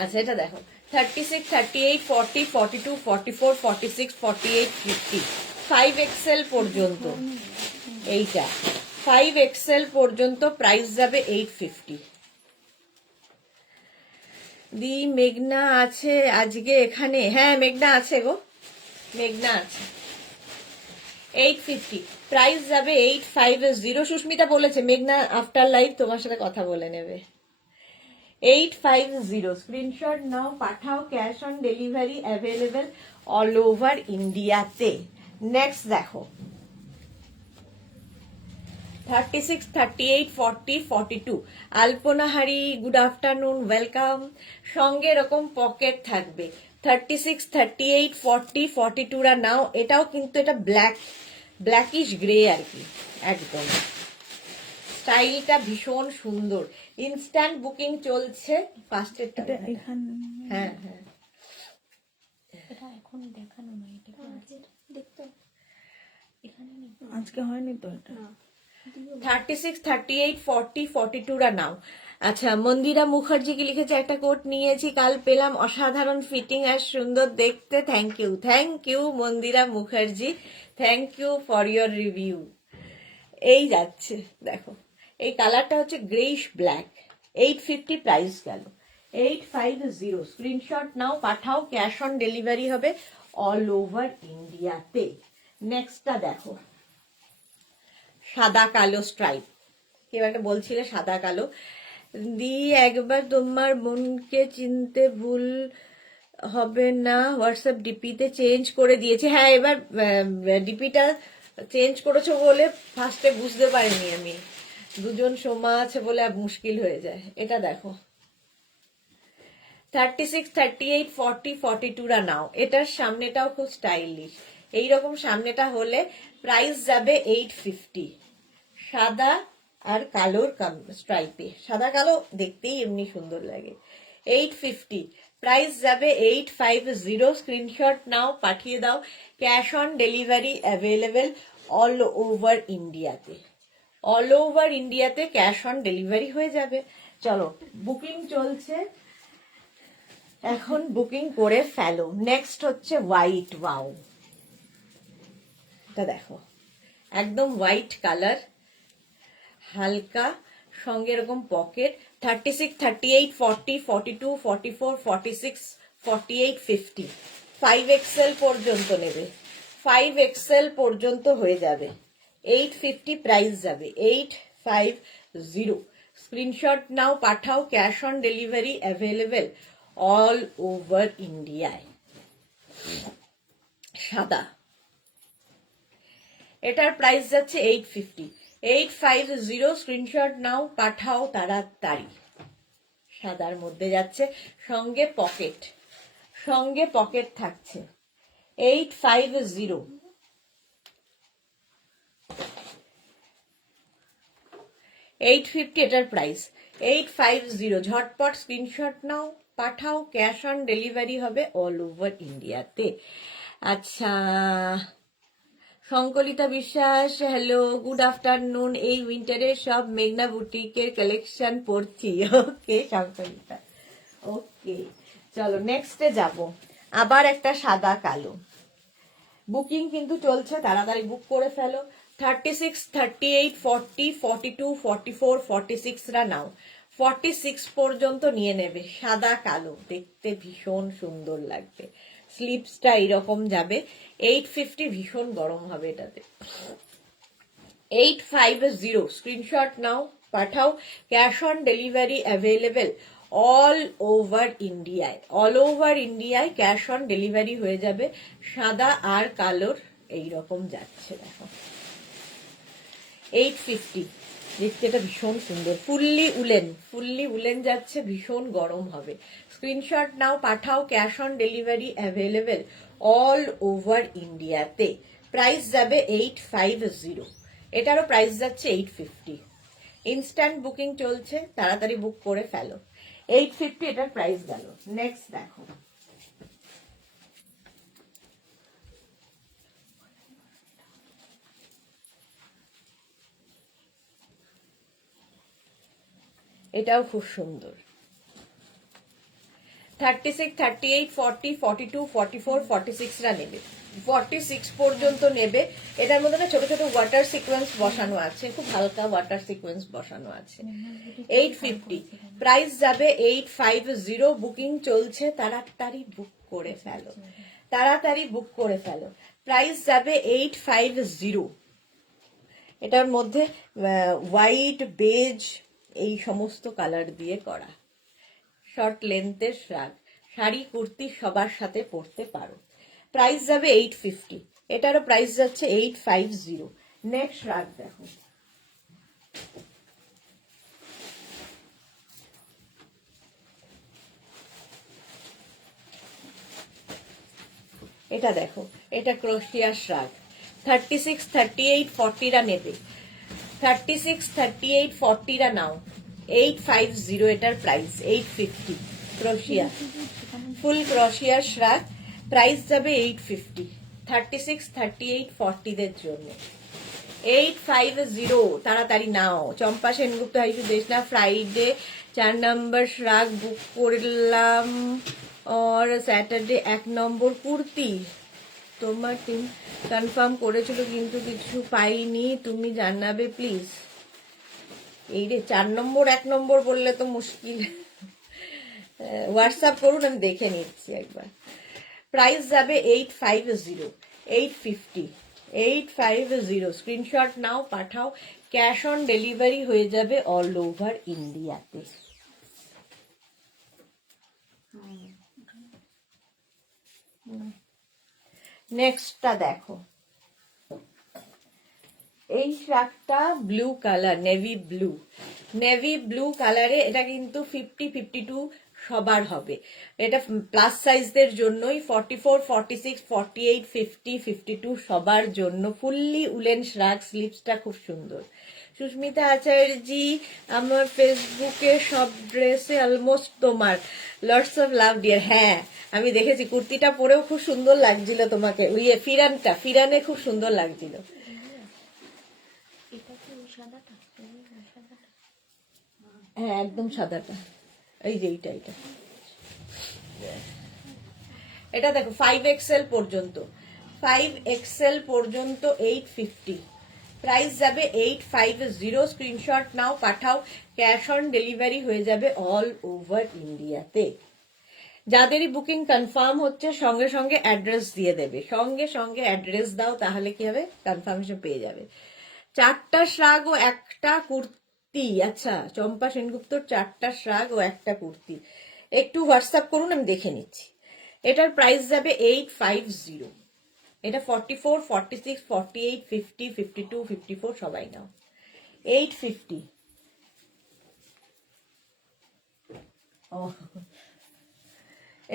আচ্ছা, এটা দেখো 36, 38, 40, 42, 44, 46, 48, 50, 5XL পর্যন্ত। এইটা 5XL পর্যন্ত। প্রাইস যাবে 850। দি মেঘনা আছে আজকে এখানে? হ্যাঁ, মেঘনা আছে গো, মেঘনা আছে। 850, প্রাইস যাবে 850। সুস্মিতা বলেছে মেঘনা আফটার লাইভ তোমার সাথে কথা বলে নেবে। 850, স্ক্রিনশট নাও, পাঠাও। Cash on delivery available all over ইন্ডিয়াতে। নেক্সট দেখো 36, 38, 40, 42, আলপনা হারি, গুড আফটারনুন, ওয়েলকাম। সঙ্গে এরকম পকেট থাকবে। 36, 38, 40, 42রা নাও। এটাও কিন্তু এটা ব্ল্যাকিশ গ্রে আর কি, একদম স্টাইলটা ভীষণ সুন্দর। ইনস্ট্যান্ট বুকিং চলছে। ফার্স্টের এখানে হ্যাঁ হ্যাঁ, এটা এখন দেখানো না, এটা দেখতে এখানে নেই, আজকে হয়নি তো এটা। 36, 38, 40, 42রা নাও। আচ্ছা, মন্দিরা মুখার্জি কি লিখেছে, একটা কোট নিয়েছি কাল পেলাম, অসাধারণ ফিটিং আর সুন্দর দেখতে। Thank you Mandira Mukherjee, thank you for your review. এই যাচ্ছে, দেখো এই কালারটা হচ্ছে গ্রেইশ ব্ল্যাক। 850 প্রাইস গেল। 850, স্ক্রিনশট নাও, পাঠাও। ক্যাশ অন ডেলিভারি হবে অল ওভার ইন্ডিয়াতে। নেক্সটটা দেখো সাদা কালো স্ট্রাইপ। কেউ একটা বলছিলে সাদা কালো। দি একবার তোমার বোনকে চিনতে ভুল হবে না, হোয়াটসঅ্যাপ ডিপিতে চেঞ্জ করে দিয়েছে। হ্যাঁ, এবার ডিপিটা চেঞ্জ করেছো বলে ফার্স্টে বুঝতে পারিনি আমি, দুজন সোমা আছে বলে মুশকিল হয়ে যায়। এটা দেখো 36, 38, 40, 42রা নাও। এটার সামনেটাও খুব স্টাইলিশ, এইরকম সামনেটা হলে প্রাইস যাবে 850। সাদা আর কালোর স্ট্রাইপে, সাদা কালো দেখতেই এমনি সুন্দর লাগে। 850 প্রাইস যাবে 850 স্ক্রিনশট নাও পাঠিয়ে দাও cash on delivery available all over ইন্ডিয়াতে অল ওভার ইন্ডিয়াতে ক্যাশ অন ডেলিভারি হয়ে যাবে চলো বুকিং চলছে এখন বুকিং করে ফেলো নেক্সট হচ্ছে হোয়াইট ওয়াও এটা দেখো একদম হোয়াইট কালার হালকা সঙ্গে এরকম পকেট 36 38 40 42 44 46 48 50 5XL পর্যন্ত নেবে 5XL পর্যন্ত হয়ে যাবে 850 প্রাইস যাবে 850 স্ক্রিনশট নাও পাঠাও cash on delivery available all over ইন্ডিয়ায় সাদা এটার প্রাইস যাচ্ছে 850 850 স্ক্রিনশট নাও পাঠাও তাড়াতাড়ি সাদার মধ্যে যাচ্ছে সঙ্গে পকেট থাকছে 850 850 এটার প্রাইস 850 ঝটপট স্ক্রিনশট নাও পাঠাও ক্যাশ অন ডেলিভারি হবে অল ওভার ইন্ডিয়াতে আচ্ছা সংকলিতা বিশ্বাস হ্যালো গুড আফটারনুন এই উইন্টারে সব মেঘনা বুটিকের কালেকশন পড়ছি ওকে সংকলিতা ওকে চলো নেক্সটে যাব আবার একটা সাদা কালো বুকিং কিন্তু চলছে তাড়াতাড়ি বুক করে ফেলো 36 38 40 42 44 46 রা নাও 46 পর্যন্ত নিয়ে নেবে সাদা কালো দেখতে ভীষণ সুন্দর লাগবে স্লিপসটা এরকম যাবে 850 ভীষণ গরম হবে এটাতে 850 স্ক্রিনশট নাও পাঠাও cash on delivery available all over ইন্ডিয়ায় ক্যাশ অন ডেলিভারি হয়ে যাবে সাদা আর কালোর এইরকম যাচ্ছে দেখো 850 দেখতে এটা ভীষণ সুন্দর ফুললি উলেন যাচ্ছে ভীষণ গরম হবে স্ক্রিনশট নাও পাঠাও cash on delivery available all over ইন্ডিয়াতে প্রাইস যাবে 850 এটারও প্রাইস যাচ্ছে 850 ইনস্ট্যান্ট বুকিং চলছে তাড়াতাড়ি বুক করে ফেলো 850 এটার প্রাইস গেল নেক্সট দেখো এটাও খুব সুন্দর 36 38 40 42 44 46 রা নেবে 46 পর্যন্ত নেবে এটার মধ্যে না ছোট ছোট ওয়াটার সিকোয়েন্স বসানো আছে খুব হালকা ওয়াটার সিকোয়েন্স বসানো আছে 850 প্রাইস যাবে 850 বুকিং চলছে তাড়াতাড়ি বুক করে ফেলো প্রাইস যাবে 850 এটার মধ্যে হোয়াইট বেজ এই সমস্ত কালার দিয়ে করা শর্ট লেন্থের শাড়ি কুর্তি সবার সাথে পরতে পারো প্রাইস যাবে 850 এটারও প্রাইস যাচ্ছে 850 নেক্সট শ্রাগ দেখো এটা দেখো এটা ক্রোশিয়া শ্রাগ 36 38 40 রা নেবে 36 38 40 রা নাও 850 এটার প্রাইস 850 ক্রোশিয়া ফুল ক্রোশিয়া শ্রাগ প্রাইস যাবে 850 36 38 40 দের জন্য 850 তাড়াতাড়ি নাও চম্পা সেনগুপ্ত হাইসু দেশনা ফ্রাইডে 4 নম্বর শ্রাগ বুক করলাম और স্যাটারডে 1 নম্বর কুর্তি তোমার টিম কনফার্ম করেছিল কিন্তু কিছু পাইনি তুমি জানাবে প্লিজ এই রে 4 নম্বর 1 নম্বর বললে তো মুশকিল হোয়াটসঅ্যাপ করুন আমি দেখে নিচ্ছি একবার প্রাইস যাবে 850 স্ক্রিনশট নাও পাঠাও ক্যাশ অন ডেলিভারি হয়ে যাবে অল ওভার ইন্ডিয়াতে নেক্সটটা দেখো এই শার্টটা ব্লু কালার নেভি ব্লু কালারে এটা কিন্তু 50-52 সবার হবে এটা প্লাস সাইজদের জন্যই 44 46 48 50 52 সবার জন্য ফুললি উলেন শ্রাগ স্লিপসটা খুব সুন্দর সুস্মিতা আচার্যি, আমার ফেসবুকে সব ড্রেসে অলমোস্ট তোমার, লটস অফ লাভ ডিয়ার। হ্যাঁ আমি দেখেছি, কুর্তিটা পরেও খুব সুন্দর লাগছিল তোমাকে, ফিরানে খুব সুন্দর লাগছিল। এটা কি ওই সাদাটা? ওই সাদাটা? হ্যাঁ একদম সাদাটা, এই যে এইটা এটা দেখো 5XL পর্যন্ত, 5XL পর্যন্ত 850, প্রাইস যাবে 850। স্ক্রিনশট নাও, পাঠাও, ক্যাশ অন ডেলিভারি হয়ে যাবে অল ওভার ইন্ডিয়াতে। যাদেরই বুকিং কনফার্ম হচ্ছে সঙ্গে সঙ্গে অ্যাড্রেস দিয়ে দেবে, সঙ্গে সঙ্গে অ্যাড্রেস দাও, তাহলে কি হবে, কনফার্মেশন পেয়ে যাবে। 4টা শ্রাগ ও একটা কুর্তি, আচ্ছা চম্পা সেনগুপ্তর 4টা শ্রাগ ও একটা কুর্তি, একটু হোয়াটসঅ্যাপ করুন আমি দেখে নিচ্ছি। এটার প্রাইস যাবে 850। এটা 44, 46, 48, 50, 52, 54 সবাই নাও, 850। ও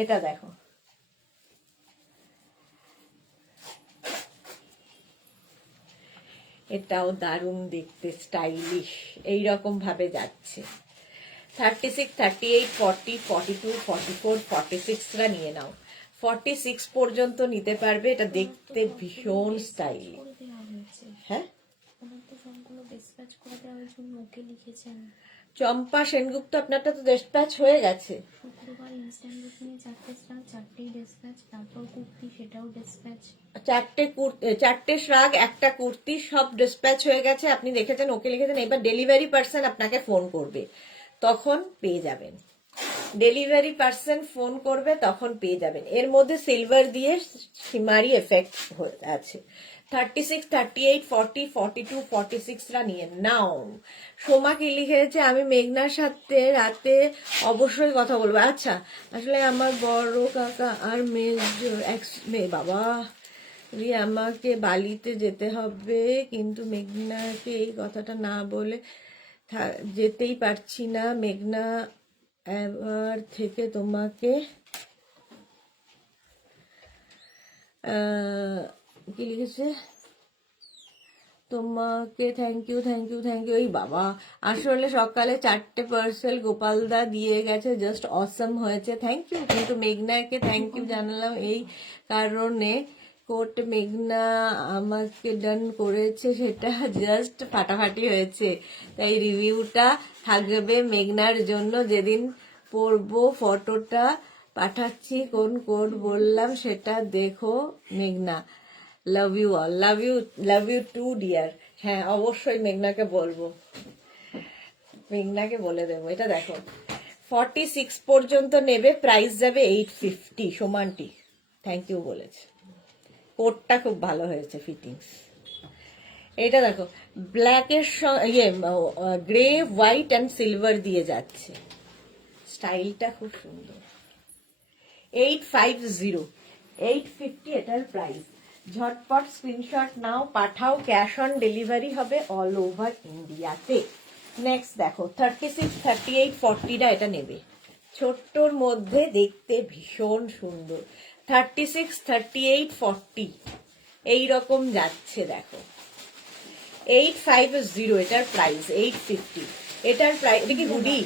এটা দেখো, এটাও দারুণ দেখতে, স্টাইলিশ, এইরকম ভাবে যাচ্ছে। 36, 38, 40, 42, 44, 46রা নিয়ে নাও, 46 পর্যন্ত নিতে পারবে। এটা দেখতে ভীষণ স্টাইলিশ। করে দেওয়া হয়েছে, হ্যাঁ ওনার তো সবগুলো ডিসপ্যাচ করে দেওয়া হয়েছে, উনি ওকে লিখেছেন। চম্পা সেনগুপ্ত আপনারটা তো ডিসপ্যাচ হয়ে গেছে। শুক্রবার ইনস্ট্যান্ট বুকিংয়ে 4টে স্টার, 4টেই ডিসপ্যাচ, তারপর কুর্তি সেটাও ডিসপ্যাচ। 4টে শ্রাগ, একটা কুর্তি, সব ডিসপ্যাচ হয়ে গেছে। আপনি দেখেছেন, ওকে লিখেছেন। এবার ডেলিভারি পার্সন আপনাকে ফোন করবে, তখন পেয়ে যাবেন। ডেলিভারি পার্সন ফোন করবে, তখন পেয়ে যাবেন। এর মধ্যে সিলভার দিয়ে সিমারি এফেক্ট আছে। 36, 38, 40, 42, 46রা নিয়ে নাও। সোমা কি লিখেছে, আমি মেঘনার সাথে রাতে অবশ্যই কথা বলবো। আচ্ছা, আসলে আমার বড় কাকা আর মেয়ে বাবা আমাকে বালিতে যেতে হবে, কিন্তু মেঘনাকে এই কথাটা না বলে যেতেই পারছি না। মেঘনা এবার থেকে তোমাকে কি লিখেছে, তোমাকে thank you thank you thank you. এই বাবা, আসলে সকালে 4টে পার্সেল গোপালদা দিয়ে গেছে, জাস্ট অসম হয়েছে, থ্যাংক ইউ। কিন্তু মেঘনাকে থ্যাংক ইউ জানালাম এই কারণে, কোট মেঘনা আমাকে ডান করেছে, সেটা জাস্ট ফাটাফাটি হয়েছে, তাই রিভিউটা থাকবে মেঘনার জন্য। যেদিন পরবো ফটোটা পাঠাচ্ছি, কোন কোড বললাম সেটা দেখো মেঘনা। Love you all, love you too dear. হ্যাঁ অবশ্যই মেঘনাকে বলবো, মেঘনাকে বলে দেবো। এটা দেখো 46 পর্যন্ত নেবে, প্রাইস যাবে 850। সমানটি থ্যাংক ইউ বলেছে, কোটটা খুব ভালো হয়েছে, ফিটিংস। এটা দেখো ব্ল্যাকের গ্রে, হোয়াইট অ্যান্ড সিলভার দিয়ে যাচ্ছে, স্টাইলটা খুব সুন্দর। 850, 850 এটার প্রাইস। ঝটপট স্ক্রিনশট নাও, পাঠাও, ক্যাশ অন ডেলিভারি হবে অল ওভার ইন্ডিয়াতে। নেক্সট দেখো 36, 38, 40টা এটা নেবে, ছোট্টর মধ্যে দেখতে ভীষণ সুন্দর। 36, 38, 40 এইরকম যাচ্ছে দেখো। 850 এটার প্রাইস, 850 এটার প্রাইস। এটা কি হুডি?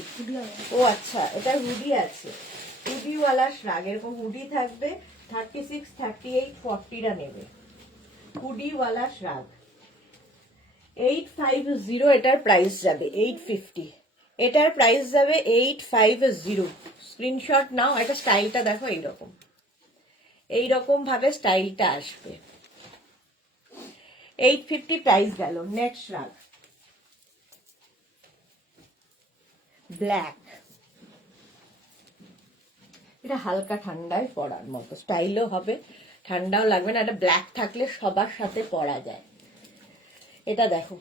ও আচ্ছা, এটার হুডি আছে, হুডিওয়ালা শ্রাগ, এরকম হুডি থাকবে। 36, 38, 40টা নেবে, হুডিওয়ালা শ্রাগ। 850 এটার প্রাইস যাবে, 850 এটার প্রাইস যাবে 850। স্ক্রিনশট নাও। এটা স্টাইলটা দেখো, এইরকম ভাবে স্টাইলটা আসবে। 850 প্রাইস গেল। নেক্সট শ্রাগ ব্ল্যাক, এটা হালকা ঠান্ডায় পরার মতো, স্টাইলও হবে, ঠান্ডাও লাগবে না। এটা ব্ল্যাক থাকলে সবার সাথে পরা যায়। এটা দেখো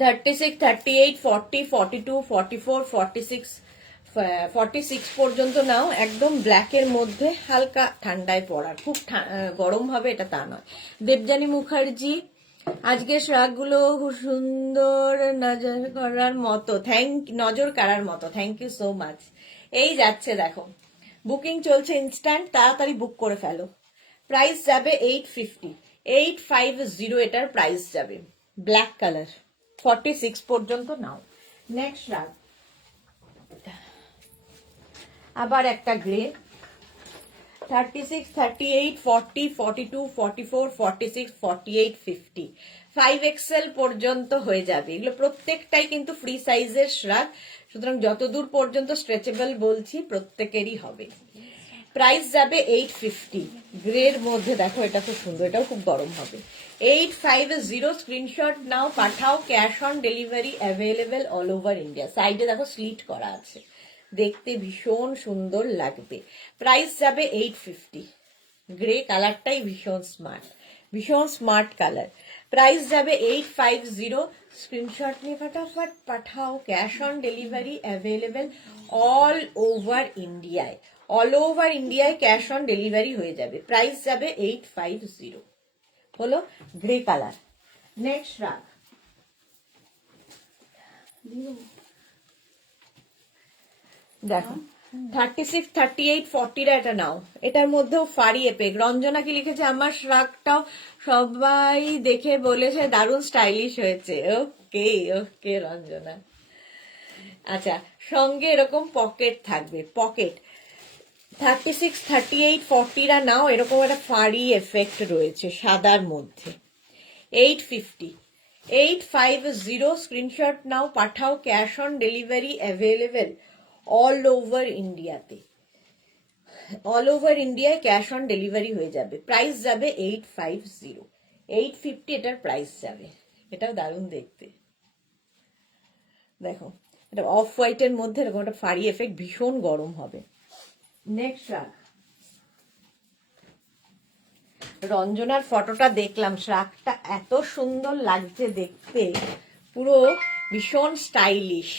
36, 38, 40, 42, 44, 46, 46 পর্যন্ত নাও। একদম ব্ল্যাকের মধ্যে হালকা ঠান্ডায় পরার, খুব গরম হবে এটা তা নয়। দেবযানী মুখার্জি, আজকের শ্রাগগুলো খুব সুন্দর, নজর করার মতো, নজর কাড়ার মতো, থ্যাংক ইউ সো মাচ। এই যাচ্ছে দেখো, বুকিং চলছে ইনস্ট্যান্ট, তাড়াতাড়ি বুক করে ফেলো। প্রাইস যাবে 850। 850 এটার প্রাইস যাবে। ব্ল্যাক কালার 46 পর্যন্ত নাও। নেক্সট রাগ আবার একটা গ্রে 36, 38, 40, 42, 44, 46, 48, 50 5XL পর্যন্ত হয়ে যাবে। এগুলো প্রত্যেকটাই কিন্তু ফ্রি সাইজের শ্রাগ, সুতরাং যতদূর পর্যন্ত স্ট্রেচেবল বলছি প্রত্যেকেরই হবে। প্রাইস যাবে 850। গ্রের মধ্যে দেখো এটা খুব সুন্দর, এটাও খুব গরম হবে। 850 স্ক্রিনশট নাও, পাঠাও। Cash on delivery available all over India. সাইডে দেখো স্লিট করা আছে, দেখতে ভীষণ সুন্দর লাগবে। প্রাইস যাবে 850। গ্রে কালারটাই ভীষণ স্মার্ট কালার। প্রাইস যাবে 850। স্ক্রিনশট নিয়ে ফটাফট পাঠাও। Cash on delivery available all over ইন্ডিয়ায় ক্যাশ অন ডেলিভারি হয়ে যাবে। প্রাইস যাবে 850। হলো গ্রে কালার। নেক্সট রাগ দেখো 36, 38, 40 এটা নাও। এটার মধ্যেও ফাড়ি এপেক। রঞ্জনা কি লিখেছে, আমার শ্রাগটাও সবাই দেখে বলেছে দারুণ স্টাইলিশ হয়েছে। ওকে রঞ্জনা। আচ্ছা, সঙ্গে এরকম পকেট থাকবে, পকেট 36, 38, 40 নাও। এরকম একটা ফাড়ি এফেক্ট রয়েছে সাদার মধ্যে। 850 স্ক্রিনশট নাও, পাঠাও। Cash on delivery available all over ইন্ডিয়ায় ক্যাশ অন ডেলিভারি হয়ে যাবে। প্রাইস যাবে 850। 850 এটার প্রাইস যাবে। এটাও দারুণ দেখতে। দেখো এটা অফ হোয়াইটের মধ্যে এরকম একটা ফাড়ি এফেক্ট, ভীষণ গরম হবে। নেক্সট রাগ রঞ্জনার ফটোটা দেখলাম, শ্রাগটা এত সুন্দর লাগছে দেখতে, পুরো ভীষণ স্টাইলিশ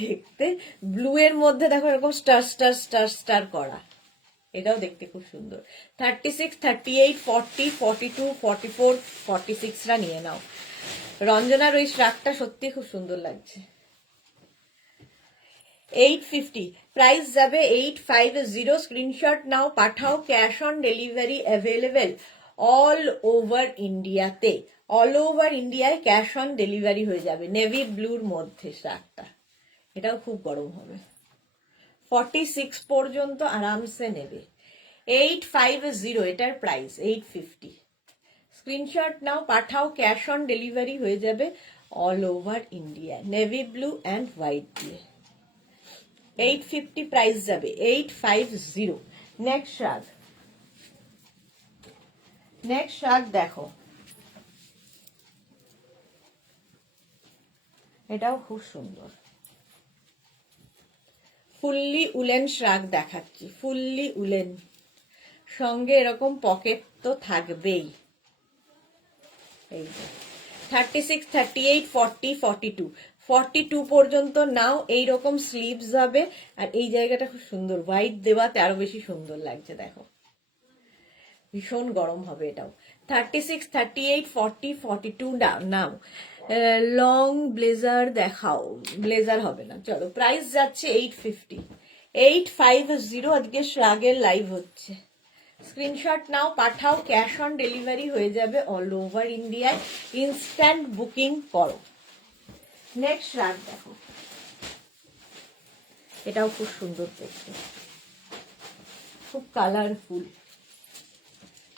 দেখতে। ব্লু এর মধ্যে দেখো এরকম স্টার করা, এটাও দেখতে খুব সুন্দর। 36, 38, 40, 42, 44, 46 নিয়ে নাও। রঞ্জনার ওই শ্রাগটা সত্যি খুব সুন্দর লাগছে। 850 প্রাইস যাবে 850। স্ক্রিনশট নাও, পাঠাও। Cash on delivery available all over ইন্ডিয়ায় ক্যাশ অন ডেলিভারি হয়ে যাবে। নেভি ব্লুর মধ্যে শ্রাগটা, এটাও খুব গরম হবে। 46 পর্যন্ত আরামসে নেবে। 850 এটার প্রাইস 850। স্ক্রিনশট নাও, পাঠাও। ক্যাশ অন ডেলিভারি হয়ে যাবে all over India, navy blue and white দিয়ে। 850 প্রাইস যাবে 850। নেক্সট শার্ট দেখো, এটাও খুব সুন্দর। ফুললি উলেন শ্রাগ দেখাচ্ছি, ফুললি উলেন, সঙ্গে এরকম পকেট তো থাকবেই। এই 36, 38, 40, 42 পর্যন্ত নাও। এইরকম স্লিভস হবে, আর এই জায়গাটা খুব সুন্দর হোয়াইট দেওয়াতে আরো বেশি সুন্দর লাগছে। দেখো ভীষণ গরম হবে এটাও। 36, 38, 40, 42 নাও। লং ব্লেজার দেখাও, ব্লেজার হবে না, চলো। প্রাইস যাচ্ছে 850। 850 আজকে শ্রাগের লাইভ হচ্ছে। স্ক্রিনশট নাও, পাঠাও। ক্যাশ অন ডেলিভারি হয়ে যাবে অল ওভার ইন্ডিয়ায়। ইনস্ট্যান্ট বুকিং করো। নেক্সট শ্রাগ দেখো, এটাও খুব সুন্দর দেখতে, খুব কালারফুল,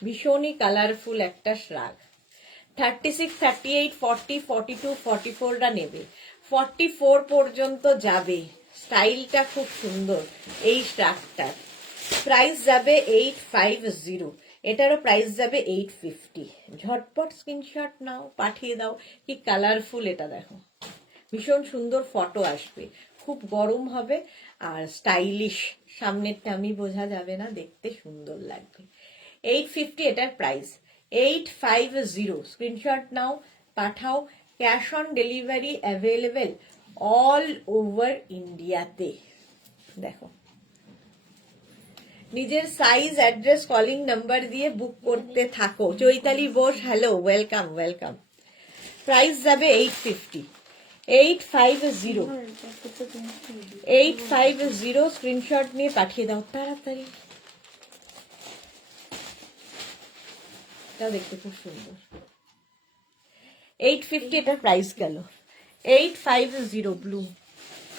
ভীষণই কালারফুল একটা শ্রাগ। 36, 38, 40, 42, 44 নেবে। 44 পর্যন্ত যাবে। স্টাইলটা খুব সুন্দর এই শ্রাগটার। প্রাইস যাবে 850। এটারও প্রাইস যাবে 850। ঝটপট স্ক্রিনশট নাও, পাঠিয়ে দাও। কি কালারফুল এটা দেখো, ভীষণ সুন্দর ফটো আসবে, খুব গরম হবে আর স্টাইলিশ। সামনেরটা আমি বোঝা যাবে না, দেখতে সুন্দর লাগবে। 850 এটার প্রাইস। 850 স্ক্রিনশট নাও, পাঠাও। Cash on delivery available all over ইন্ডিয়াতে। দেখো নিজের সাইজ, অ্যাড্রেস, কলিং নাম্বার দিয়ে বুক করতে থাকো। Chaitali Bose, hello, welcome. Price যাবে 850। 850 স্ক্রিনশট নিয়ে পাঠিয়ে দাও তাড়াতাড়ি। এটা দেখতে খুব সুন্দর। 850 এটার প্রাইস গেল 850 ব্লু।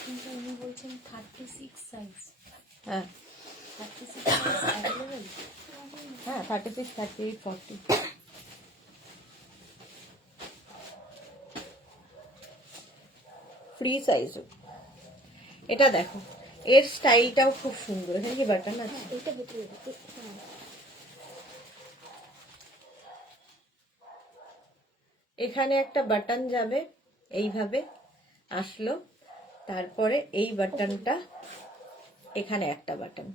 কিন্তু উনি বলছেন 36 সাইজ। হ্যাঁ 36 সাইজ অ্যাভেলেবল। হ্যাঁ 36, 38, 40 ফ্রি সাইজ। এটা দেখো, এর স্টাইলটাও খুব সুন্দর। এখানে কি বাটন আছে? এটা ভেতরে এখানে একটা বাটন যাবে, এইভাবে আসলো, তারপরে এই বাটনটা, এখানে একটা বাটন।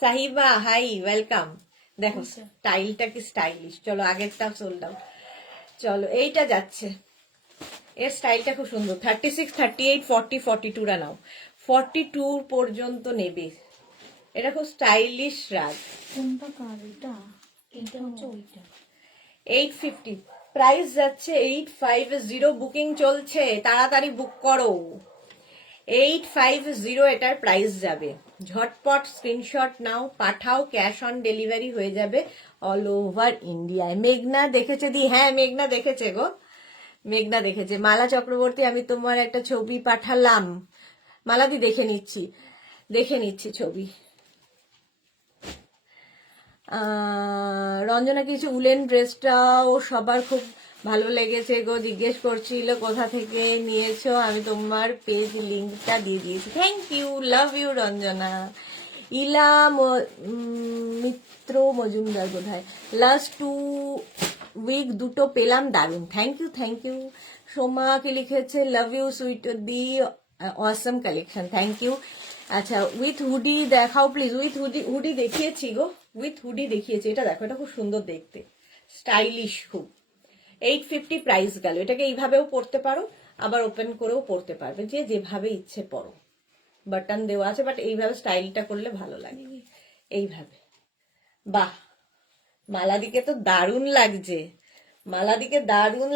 Sahiba high, welcome. দেখো স্টাইলটা কি স্টাইলিশ। চলো আগেরটা সোল্ড আউট। চলো এইটা যাচ্ছে, এর স্টাইলটা খুব সুন্দর। 36, 38, 40, 42 রা নাও, 42 পর্যন্ত নেবে। এটা খুব স্টাইলিশ রাগ। কোনটা কার এটা? এটা হচ্ছে ওইটা। 850 প্রাইস যাচ্ছে 850। বুকিং চলছে, তাড়াতাড়ি বুক করো। 850 এটার প্রাইস যাবে। ঝটপট স্ক্রিনশট নাও, পাঠাও, ক্যাশ অন ডেলিভারি হয়ে যাবে অল ওভার ইন্ডিয়ায়। মেঘনা দেখেছে দি? হ্যাঁ মেঘনা দেখেছে গো, মেঘনা দেখেছে। মালা চক্রবর্তী, আমি তোমার একটা ছবি পাঠালাম। মালাদি দেখে নিচ্ছি ছবি। রঞ্জনা কিছু উলেন ড্রেসটাও সবার খুব ভালো লেগেছে গো, জিজ্ঞেস করছিল কোথা থেকে নিয়েছো। আমি তোমার পেজ লিঙ্কটা দিয়ে দিয়েছি। Thank you, love you Ranjana. Ila Mitra Majumdar বোধহয়, লাস্ট 2 উইক দুটো পেলাম, দারুন। Thank you. সোমাকে লিখেছে লাভ ইউ সুইট দি অসম কালেকশন, থ্যাংক ইউ। আচ্ছা উইথ হুডি দেখাও প্লিজ। উইথ হুডি দেখিয়েছি গো, উইথ হুডি দেখিয়েছি। এটা দেখো, এটা খুব সুন্দর দেখতে, স্টাইলিশ খুব। 850 প্রাইস গেল। এটাকে এইভাবেও পরতে পারো, আবার ওপেন করেও পরতে পারবে, যে যেভাবে ইচ্ছে পরো। বাটন দেওয়া আছে, বাট এইভাবে স্টাইলটা করলে ভালো লাগে। এইভাবে বাহ, মালাদিকে তো দারুণ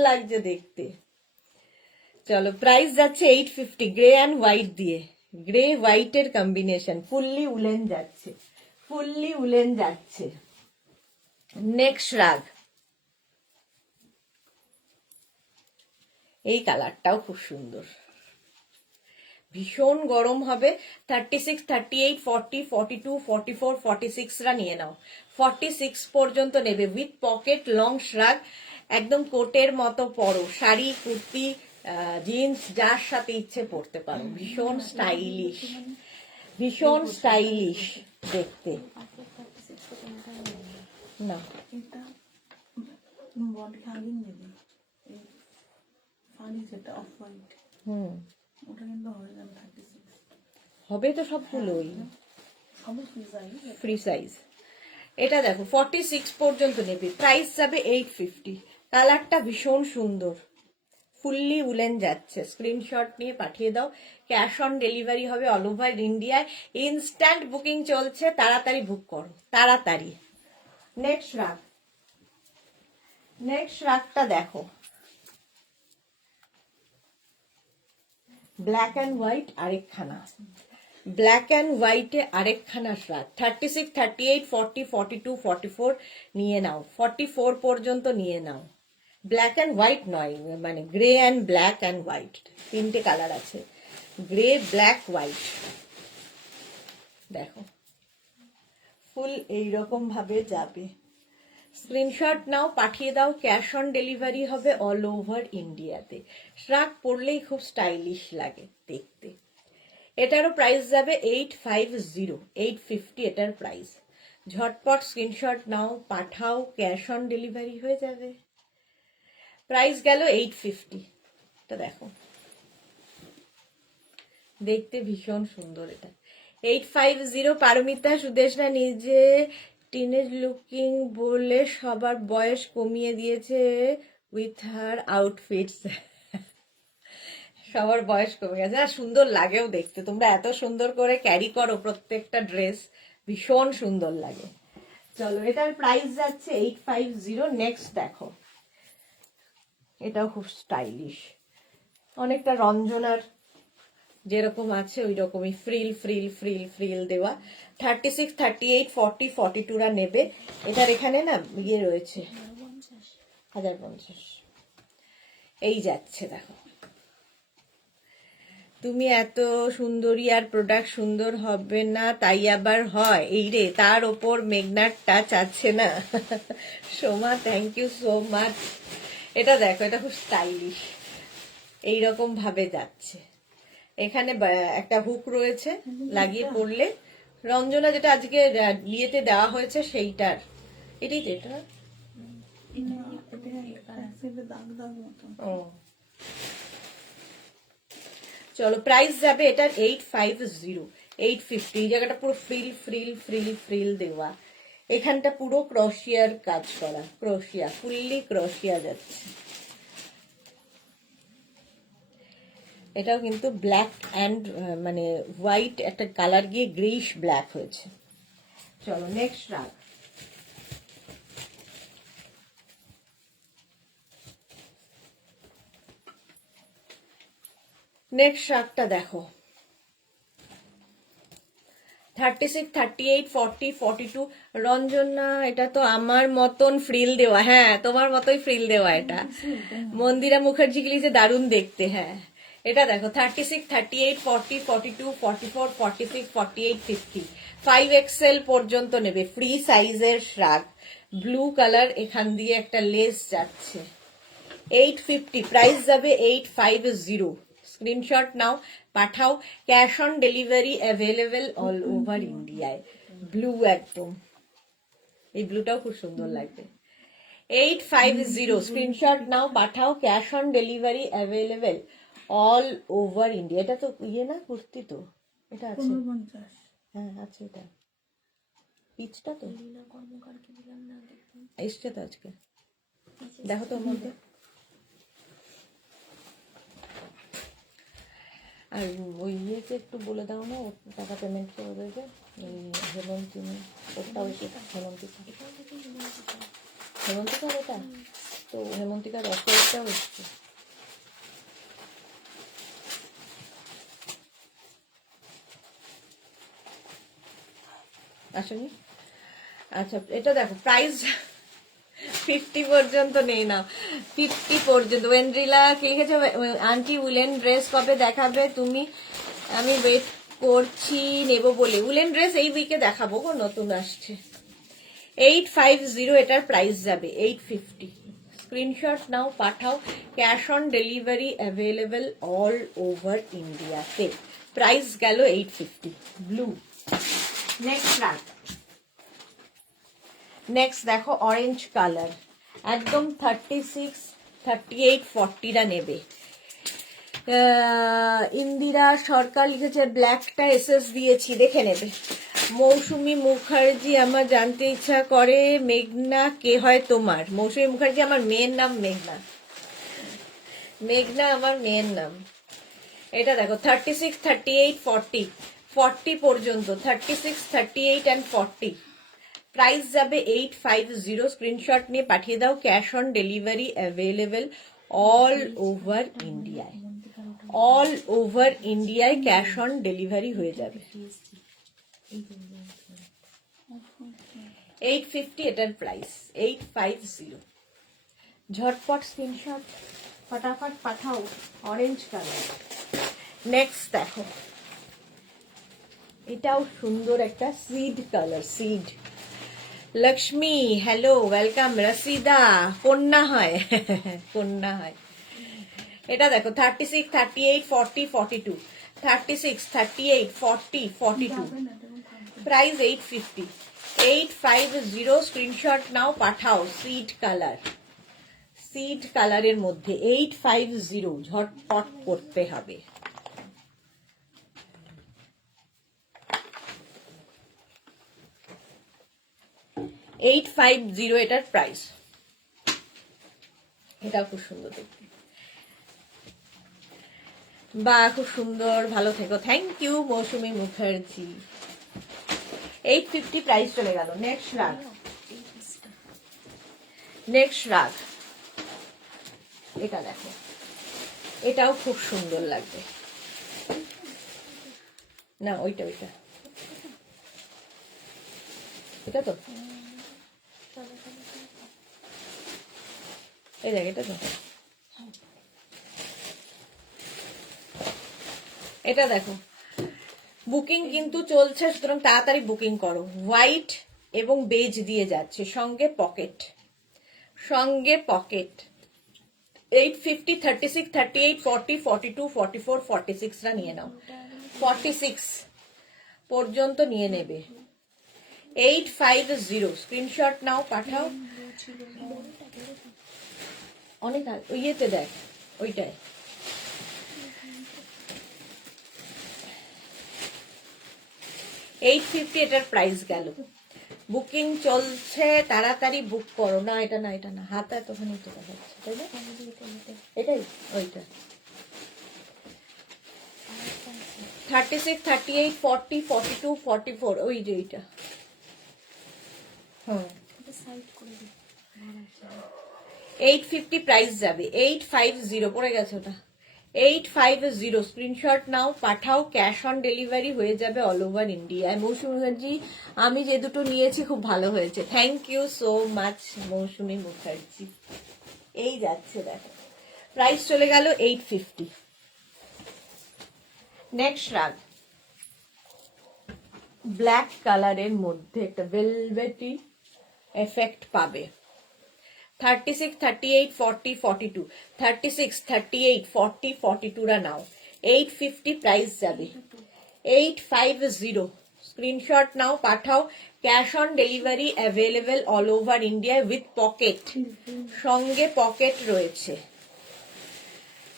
লাগছে দেখতে। চলো প্রাইস যাচ্ছে 850, গ্রে অ্যান্ড হোয়াইট দিয়ে, গ্রে হোয়াইটের কম্বিনেশন, ফুললি উলেন যাচ্ছে। নেক্সট রাগ, এই কালারটাও খুব সুন্দর, ভীষণ গরম হবে। 36, 38, 40, 42, 44, 46 রা নিয়ে নাও। 46 পর্যন্ত নেবে, উইথ পকেট, লং শ্রাগ, একদম কোটের মতো পরো, শাড়ি, কুর্তি, জিন্স, যার সাথে ইচ্ছে পরতে পারো। ভীষণ স্টাইলিশ দেখতে। না এটা বডি হাগিং নেবে, ফানি যেটা অফ হোয়াইট, ওটা কিন্তু হয়ে যাবে 36। হবে তো সবগুলোই সবই ফ্রিজাই। Free size. এটা দেখো 46 পর্যন্ত নেবে, প্রাইস যাবে 850। কালারটা ভীষণ সুন্দর, ফুললি উলেন যাচ্ছে। স্ক্রিনশট নিয়ে পাঠিয়ে দাও, ক্যাশ অন ডেলিভারি হবে অল ওভার ইন্ডিয়ায়। ইনস্ট্যান্ট বুকিং চলছে, তাড়াতাড়ি বুক করো, তাড়াতাড়ি। নেক্সট রাগটা দেখো, ব্ল্যাক অ্যান্ড হোয়াইট আরেকখানা, ব্ল্যাক অ্যান্ড হোয়াইটে আরেকখানা শ্রাগ। 36, 38, 40, 42, 44 নিয়ে নাও, 44 পর্যন্ত নিয়ে নাও। ব্ল্যাক অ্যান্ড হোয়াইট নয়, মানে grey and black and white, তিনটে কালার আছে, গ্রে, ব্ল্যাক, হোয়াইট। দেখো ফুল এইরকম ভাবে যাবে। স্ক্রিনশট নাও, পাঠিয়ে দাও, ক্যাশ অন ডেলিভারি হবে অল ওভার ইন্ডিয়াতে। শ্রাগ পরলেই খুব স্টাইলিশ লাগে দেখতে। এটারও প্রাইস যাবে 850, 850 এটার প্রাইস। ঝটপট স্ক্রিনশট নাও, পাঠাও, ক্যাশ অন ডেলিভারি হয়ে যাবে। প্রাইস গেল 850। এটা দেখো, দেখতে ভীষণ সুন্দর। এটা 850। পারমিতা সুদেশনা নিজে টিনেজ লুকিং বলে সবার বয়স কমিয়ে দিয়েছে উইথ হার আউটফিটস। সবার বয়স কমে গেছে, আর সুন্দর লাগেও দেখতে। তোমরা এত সুন্দর করে ক্যারি করো প্রত্যেকটা ড্রেস, ভীষণ সুন্দর লাগে। চলো এটার প্রাইস যাচ্ছে 850। নেক্সট দেখো, এটাও খুব স্টাইলিশ, অনেকটা রঞ্জনার যেরকম আছে ওই রকমই, ফ্রিল দেওয়া। 36, 38, 40, 42 রা নেবে। এটার এখানে না ইয়ে রয়েছে, 1050 এই যাচ্ছে। দেখো তুমি এত সুন্দরী আর প্রোডাক্ট সুন্দর হবে না তাই আবার হয় এই রে, তার ওপর মেঘনার টাচ আছে না। Soma thank you so much. এটা দেখো, এটা খুব স্টাইলিশ, এইরকম ভাবে যাচ্ছে। এখানে একটা হুক রয়েছে, লাগিয়ে পড়লে রঞ্জনা যেটা আজকে বিয়েতে দেওয়া হয়েছে সেইটার, এটাই তো, এটা না? দাগ দাগ মতো। ও চলো, প্রাইস যাবে এটার 850, 850। এই জায়গাটা পুরো ফ্রিল ফ্রিল ফ্রিল ফ্রিল দেওয়া, এখানটা পুরো ক্রোশিয়ার কাজ করা, ক্রোশিয়া, ফুললি ক্রোশিয়া যাচ্ছে। এটাও কিন্তু ব্ল্যাক অ্যান্ড মানে হোয়াইট একটা কালার গিয়ে গ্রেইশ ব্ল্যাক হয়েছে। চলো নেক্সট রাগ। নেক্সট রাগটা দেখো, 36, 38, 40, 42। রঞ্জনা এটা তো আমার মতন ফ্রিল দেওয়া, হ্যাঁ তোমার মতোই ফ্রিল দেওয়া এটা। মন্দিরা মুখার্জি গিলিজে দারুণ দেখতে। হ্যাঁ এটা দেখো, 36, 38, 40, 42, 44, 46, 48, 50, 5XL পর্যন্ত নেবে, ফ্রি সাইজের শ্রাগ, ব্লু কালার, এখান দিয়ে একটা লেস যাচ্ছে। 850 প্রাইস যাবে, 850। স্ক্রিনশট নাও, পাঠাও, cash on delivery available all over ইন্ডিয়ায়। ব্লু একদম, এই ব্লুটাও খুব সুন্দর লাগবে। 850 স্ক্রিনশট নাও, পাঠাও, cash on delivery available all over India. এটা তো ইয়ে না, কুর্তি তো, এটা আছে, 1550। হ্যাঁ আছে এটা, পিচটা তো লীলা কর্মকারকে দিলাম না, দেখুন এসছে তো আজকে, দেখো তো ওর মধ্যে। আর ওই ইয়েকে একটু বলে দাও না, ওর টাকা পেমেন্ট করে দেবে, ওই হেমন্তিনী, ওরটাও এসে, হেমন্তিকা, এখান থেকে হিমালয়টা হেমন্তিকার ওটা তো, হেমন্তিকার অফারটাও এসছে। আসেনি? আচ্ছা এটা দেখো, প্রাইস 50 পর্যন্ত নেই না, 50 পর্যন্ত। ওয়েন্ড্রিলা কে লিখেছে, আন্টি উলেন ড্রেস কবে দেখাবে তুমি? আমি ওয়েট করছি নেব বলে। উলেন ড্রেস এই উইকে দেখাবো গো, নতুন আসছে। 850 এটার প্রাইস যাবে, 850। স্ক্রিনশট নাও, পাঠাও, cash on delivery available all over ইন্ডিয়াতে। প্রাইস গেল 850, ব্লু। নেক্সট রাগ, নেক্সট দেখো অরেঞ্জ কালার, একদম 36, 38, 40টা নেবে। ইন্দিরা সরকার লিখেছে, ব্ল্যাকটা এসএস দিয়েছি, দেখে নেবে। মৌসুমী মুখার্জি, আমার জানতে ইচ্ছা করে মেঘনা কে হয় তোমার? মৌসুমী মুখার্জি আমার মেয়ের নাম মেঘনা, মেঘনা আমার মেয়ের নাম। এটা দেখো, 36, 38, 40, 40 পর্যন্ত, 36, 38 and 40। প্রাইস যাবে 850। স্ক্রিনশট নিয়ে পাঠিয়ে দাও, cash on delivery available all over ইন্ডিয়ায়, অল ওভার ইন্ডিয়ায় ক্যাশ অন ডেলিভারি হয়ে যাবে। 850 এটার প্রাইস, 850। ঝটপট স্ক্রিনশট ফটাফট পাঠাও, অরেঞ্জ কালার। নেক্সট দেখো, এটাও সুন্দর একটা সিড কালার, সিড। Lakshmi hello, welcome. রসিদা কন্যা হয়, কন্যা হয়। এটা দেখো, 36, 38, 40, 42, 36, 38, 40, 42। প্রাইস 850, 850। স্ক্রিনশট নাও, পাঠাও, সিড কালার, সিড কালারের মধ্যে 850, ঝটপট করতে হবে। $850 এটার প্রাইস। এটাও খুব সুন্দর দেখতে, বা খুব সুন্দর, ভালো থেকো, thank you Mousumi Mukherjee. 850 price চলে গেল। নেক্সট রাগ, নেক্সট রাগ, এটা দেখো, এটাও খুব সুন্দর লাগবে। না ওইটা, ওইটা এটা তো এই দেখ, এটা তো, এটা দেখো, বুকিং কিন্তু চলছে, সুতরাং তাড়াতাড়ি বুকিং করো। হোয়াইট এবং বেজ দিয়ে যাচ্ছে, সঙ্গে পকেট, সঙ্গে পকেট। 850, 36, 38, 40, 42, 44, 46 রা নিয়ে নাও, 46 পর্যন্ত নিয়ে নেবে। 850 স্ক্রিনশট নাও, পাঠাও। অনেক ইয়েতে দেখ, ওইটাই। $850 এটার প্রাইস গেল। বুকিং চলছে, তাড়াতাড়ি বুক করো। না এটা না, এটা না, হাতে এতখানি তো দেখাচ্ছে, তাই না? এটাই, ওইটা। 36, 38, 40, 42, 44, ওই যে এইটা। হ্যাঁ, 850 প্রাইস যাবে। 850 পড়ে গেছে ওটা। 850 স্ক্রিনশট নাও, পাঠাও। ক্যাশ অন ডেলিভারি হয়ে যাবে অল ওভার ইন্ডিয়ায়। মৌসুমী মুখার্জি, আমি যে দুটো নিয়েছি খুব ভালো হয়েছে, থ্যাংক ইউ সো মাচ মৌসুমী মুখার্জি। এই যাচ্ছে দেখো, প্রাইস চলে গেল 850। নেক্সট রাগ, ব্ল্যাক কালারের মধ্যে একটা ভেলভেটি এফেক্ট পাবে। 36, 38, 40, 42, 36, 38, 40, 42 রা নাও। 850 প্রাইস যাবে। 850 স্ক্রিনশট নাও, পাঠাও। Cash on delivery available all over India with pocket, সঙ্গে পকেট রয়েছে,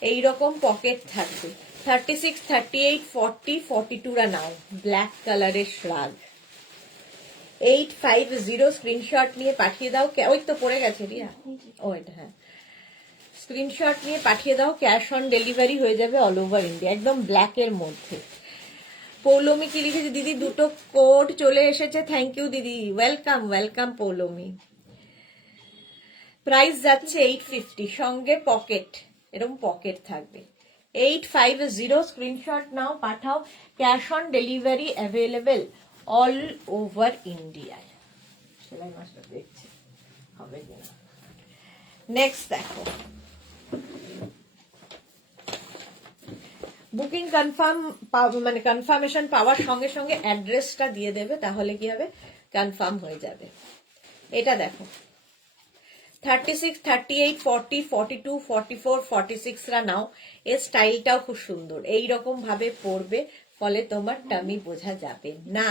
এইরকম পকেট থাকবে। 36, 38, 40, 42 রা নাও, ব্ল্যাক কালারের শ্রাগ। 850 স্ক্রিনশট নিয়ে পাঠিয়ে দাও। ওই তো পড়ে গেছে রিয়া, ও এটা, হ্যাঁ, স্ক্রিনশট নিয়ে পাঠিয়ে দাও। ক্যাশ অন ডেলিভারি হয়ে যাবে অল ওভার ইন্ডিয়া, একদম ব্ল্যাক এর মধ্যে। পৌলমি কি লিখেছে, দিদি দুটো কোড চলে এসেছে, থ্যাংক ইউ দিদি, ওয়েলকাম ওয়েলকাম পৌলমি। প্রাইস যাচ্ছে 850, সঙ্গে পকেট, এরকম পকেট থাকবে। 850 স্ক্রিনশট নাও, পাঠাও। Cash on delivery available all over ইন্ডিয়ায়। সেলাই মাস্টার দেখছে হবে কিনা। নেক্সট দেখো, বুকিং কনফার্ম, মানে কনফার্মেশন পাওয়ার সঙ্গে সঙ্গে অ্যাড্রেসটা দিয়ে দেবে, তাহলে কি হবে, কনফার্ম হয়ে যাবে। এটা দেখো, 36, 38, 40, 42, 44, 46 রা নাও। এর স্টাইলটাও খুব সুন্দর, এইরকম ভাবে পরবে, ফলে তোমার টামি বোঝা যাবে না।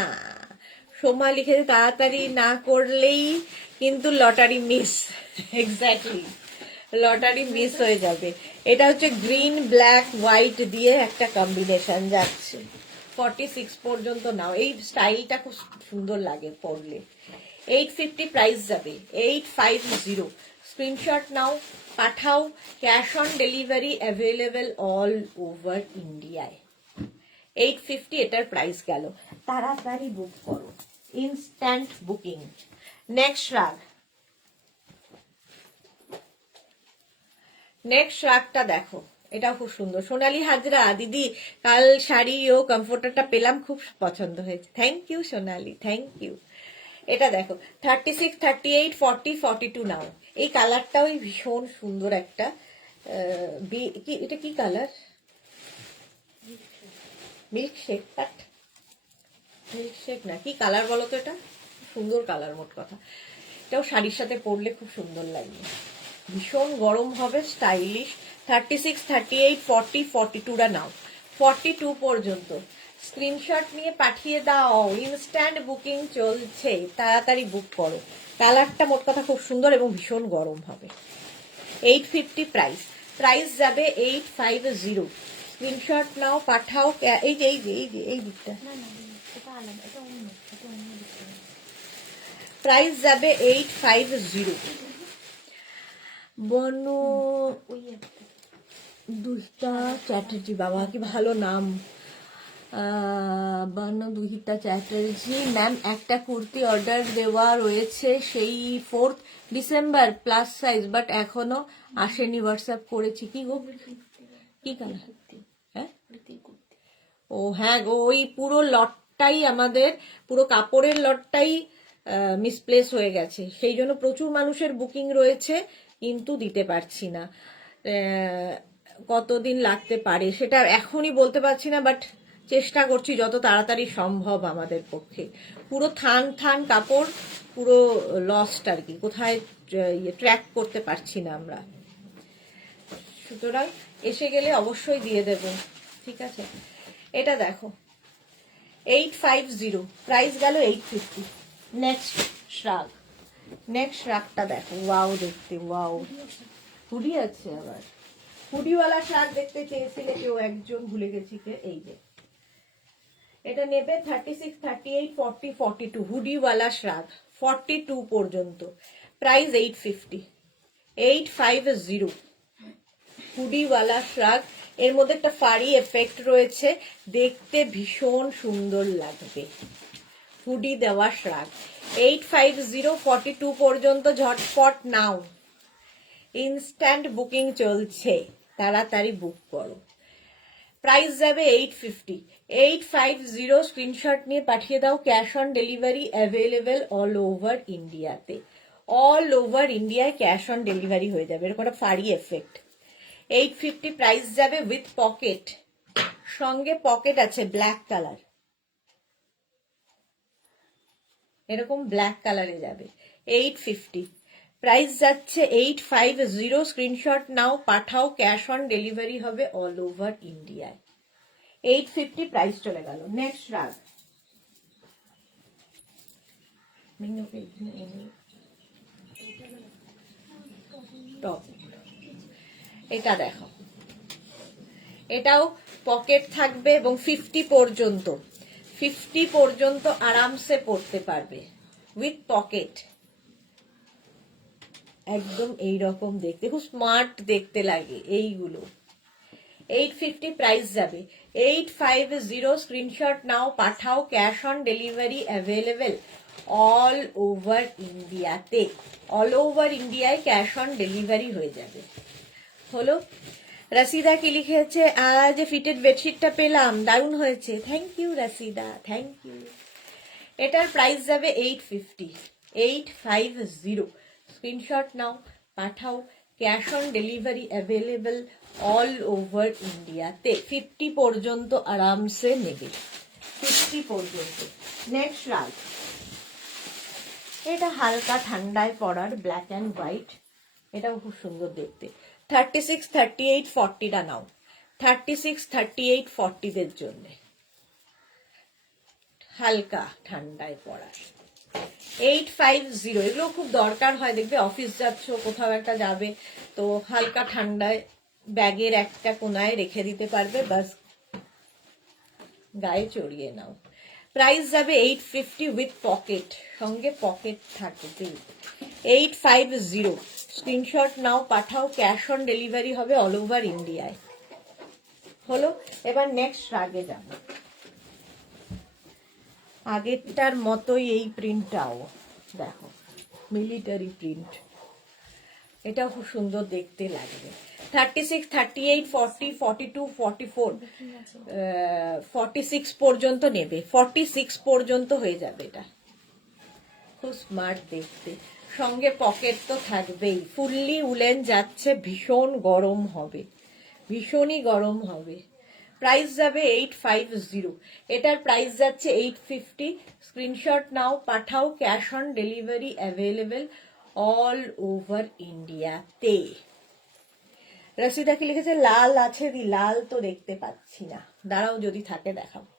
সোমা লিখেছে তাড়াতাড়ি না করলেই কিন্তু lottery miss. Exactly, lottery miss হয়ে যাবে। এটা হচ্ছে গ্রিন ব্ল্যাক হোয়াইট দিয়ে একটা কম্বিনেশন যাচ্ছে। 46 পর্যন্ত নাও, এই স্টাইলটা খুব সুন্দর লাগে পরলে। 850 প্রাইস যাবে। 850 স্ক্রিনশট নাও, পাঠাও। Cash on delivery available all over ইন্ডিয়ায়। 850 এটার প্রাইস গেল। তাড়াতাড়ি বুক করো, ইনস্ট্যান্ট বুকিং। নেক্সট রাগ, নেক্সট রাগটা দেখো, এটা খুব সুন্দর। সোনালী হাজরা দিদি, কাল শাড়ি ও কমফোর্টারটা পেলাম, খুব পছন্দ হয়েছে, thank you Sonali, thank you. এটা দেখো, 36, 38, 40, 42 নাও। এই কালারটাও ভীষণ সুন্দর একটা, এটা কি কালার, মিল্কশেক, বাট মিল্কশেক না, কি কালার বলো তো, এটা সুন্দর কালার, মোট কথা এটাও শাড়ির সাথে পরলে খুব সুন্দর লাগবে, ভীষণ গরম হবে, স্টাইলিশ। 36, 38, 40, 42 রা নাও। 42 পর্যন্ত স্ক্রিনশট নিয়ে পাঠিয়ে দাও, ইনস্ট্যান্ট বুকিং চলছে, তাড়াতাড়ি বুক করো। কালারটা মোট কথা খুব সুন্দর এবং ভীষণ গরম হবে। 850 প্রাইস, প্রাইস যাবে 850। স্ক্রিনশট নাও, পাঠাও। এই যে এই যে এই যে এই দিকটা, প্রাইস যাবে 850। বনু দুহিতা চ্যাটার্জি, বাবা কি ভালো নাম। বনু দুহিতা চ্যাটার্জি ম্যাম, একটা কুর্তি অর্ডার দেওয়া রয়েছে, সেই 4 ডিসেম্বর, প্লাস সাইজ, বাট এখনো আসেনি, হোয়াটসঅ্যাপ করেছি। কি গো, কি কালার, হ্যাঁ, ও হ্যাঁ গো, ওই পুরো লটটাই আমাদের, পুরো কাপড়ের লটটাই মিসপ্লেস হয়ে গেছে, সেই জন্য প্রচুর মানুষের বুকিং রয়েছে কিন্তু দিতে পারছি না। কতদিন লাগতে পারে সেটা এখনই বলতে পারছি না, বাট চেষ্টা করছি যত তাড়াতাড়ি সম্ভব আমাদের পক্ষে। পুরো থান থান কাপড় পুরো লস্ট আর কি, কোথায় ট্র্যাক করতে পারছি না আমরা। সুতরাং এসে গেলে অবশ্যই দিয়ে দেব, ঠিক আছে। এটা দেখো 850, প্রাইস গেল 850। নেক্সট শ্রাগ, নেক্সট শ্রাগটা দেখো, ওয়াও দেখতে, ওয়াও হুডি আছে আবার, হুডিওয়ালা শ্রাগ দেখতে চেয়েছিলে কেউ একজন, ভুলে গেছি কে, এই যে এটা নেবে 36, 38, 40, 42 হুডিওয়ালা শ্রাগ 42 পর্যন্ত, প্রাইস 850, 850 হুডিওয়ালা শ্রাগ। এর মধ্যে একটা ফাড়ি এফেক্ট রয়েছে, দেখতে ভীষণ সুন্দর লাগবে। হুডি দেওয়া শ্রাগ 850, 42 পর্যন্ত, ঝটপট নাও, ইনস্ট্যান্ট বুকিং চলছে, তাড়াতাড়ি বুক করো। প্রাইস যাবে 850, 850, স্ক্রিনশট নিয়ে পাঠিয়ে দাও, cash on delivery available all over ইন্ডিয়াতে, অল ওভার ইন্ডিয়ায় ক্যাশ অন ডেলিভারি হয়ে যাবে। এরকম একটা ফাড়ি এফেক্ট 850, প্রাইস যাবে উইথ পকেট, সঙ্গে পকেট আছে ব্ল্যাক কালার, এরকম ব্ল্যাক কালারে যাবে 850, প্রাইস যাচ্ছে 850, স্ক্রিনশট নাও পাঠাও, ক্যাশ অন ডেলিভারি হবে অল ওভার ইন্ডিয়ায়। 850 প্রাইস চলে গেল। নেক্সট রাগ, টপ, এটা দেখো, এটাও পকেট থাকবে এবং 50 পর্যন্ত, 50 পর্যন্ত আরামসে পড়তে পারবে উইথ পকেট, একদম এইরকম দেখতে, খুব স্মার্ট দেখতে লাগে এইগুলো। 850 প্রাইস যাবে, 850, স্ক্রিনশট নাও পাঠাও, cash on delivery available all over ইন্ডিয়াতে, অল ওভার ইন্ডিয়ায় ক্যাশ অন ডেলিভারি হয়ে যাবে। হলো। রাসিদা কি লিখেছে, আজ ফিটেড বেডশিটটা পেলাম, দারুণ হয়েছে, থ্যাংক ইউ রাসিদা, থ্যাংক ইউ। এটার প্রাইস যাবে 850, 850, স্ক্রিনশট নাও পাঠাও, cash on delivery available all over ইন্ডিয়াতে, 50 পর্যন্ত আরামসে নেবে, 50 পর্যন্ত। নেক্সট রাগ, এটা হালকা ঠান্ডায় পরার ব্ল্যাক অ্যান্ড হোয়াইট, এটাও খুব সুন্দর দেখতে। 36, 38, 40টা নাও, 36, 38, 40 দের জন্য হালকা ঠান্ডায় পরার 850, এগুলো খুব দরকার হয়, দেখবে অফিস যাচ্ছ, কোথাও একটা যাবে, তো হালকা ঠান্ডায় ব্যাগের একটা কোনায় রেখে দিতে পারবে, বাস গায়ে চড়িয়ে নাও। প্রাইস যাবে 850 উইথ পকেট, সঙ্গে পকেট থাকবে। 850, স্ক্রিনশট নাও পাঠাও, ক্যাশ অন ডেলিভারি হবে অল ওভার ইন্ডিয়ায়। হলো। এবার নেক্সট রাগে যাব, আগেরটার মতোই এই প্রিন্টটাও দেখো, মিলিটারি প্রিন্ট, এটাও খুব সুন্দর দেখতে লাগবে। 36, 38, 40, 42, 44, 46 পর্যন্ত নেবে, 46 পর্যন্ত হয়ে যাবে, এটা খুব স্মার্ট দেখতে, সঙ্গে পকেট তো থাকবেই, ফুললি উলেন যাচ্ছে, ভীষণ গরম হবে, ভীষণই গরম হবে। প্রাইস যাবে 850, এটার প্রাইস যাচ্ছে 850, স্ক্রিনশট নাও পাঠাও, cash on delivery available all over ইন্ডিয়াতে। রসিদা কি লিখেছে, লাল আছে দি, লাল তো দেখতে পাচ্ছি না, দাঁড়াও যদি থাকে দেখাবো।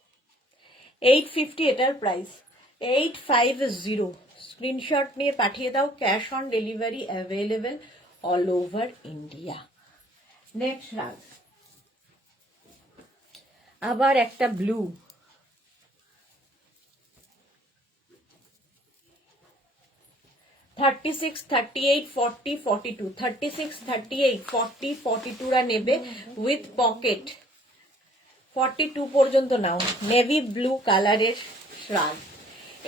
850 এটার প্রাইস, 850, স্ক্রিনশট নিয়ে পাঠিয়ে দাও, cash on delivery available all over India. Next রাগ, আবার একটা ব্লু, $36, 38, 40, 42, 36, 38, 40, 42রা নেবে উইথ পকেট, 42 পর্যন্ত নাও, নেভি ব্লু কালারের শ্রাগ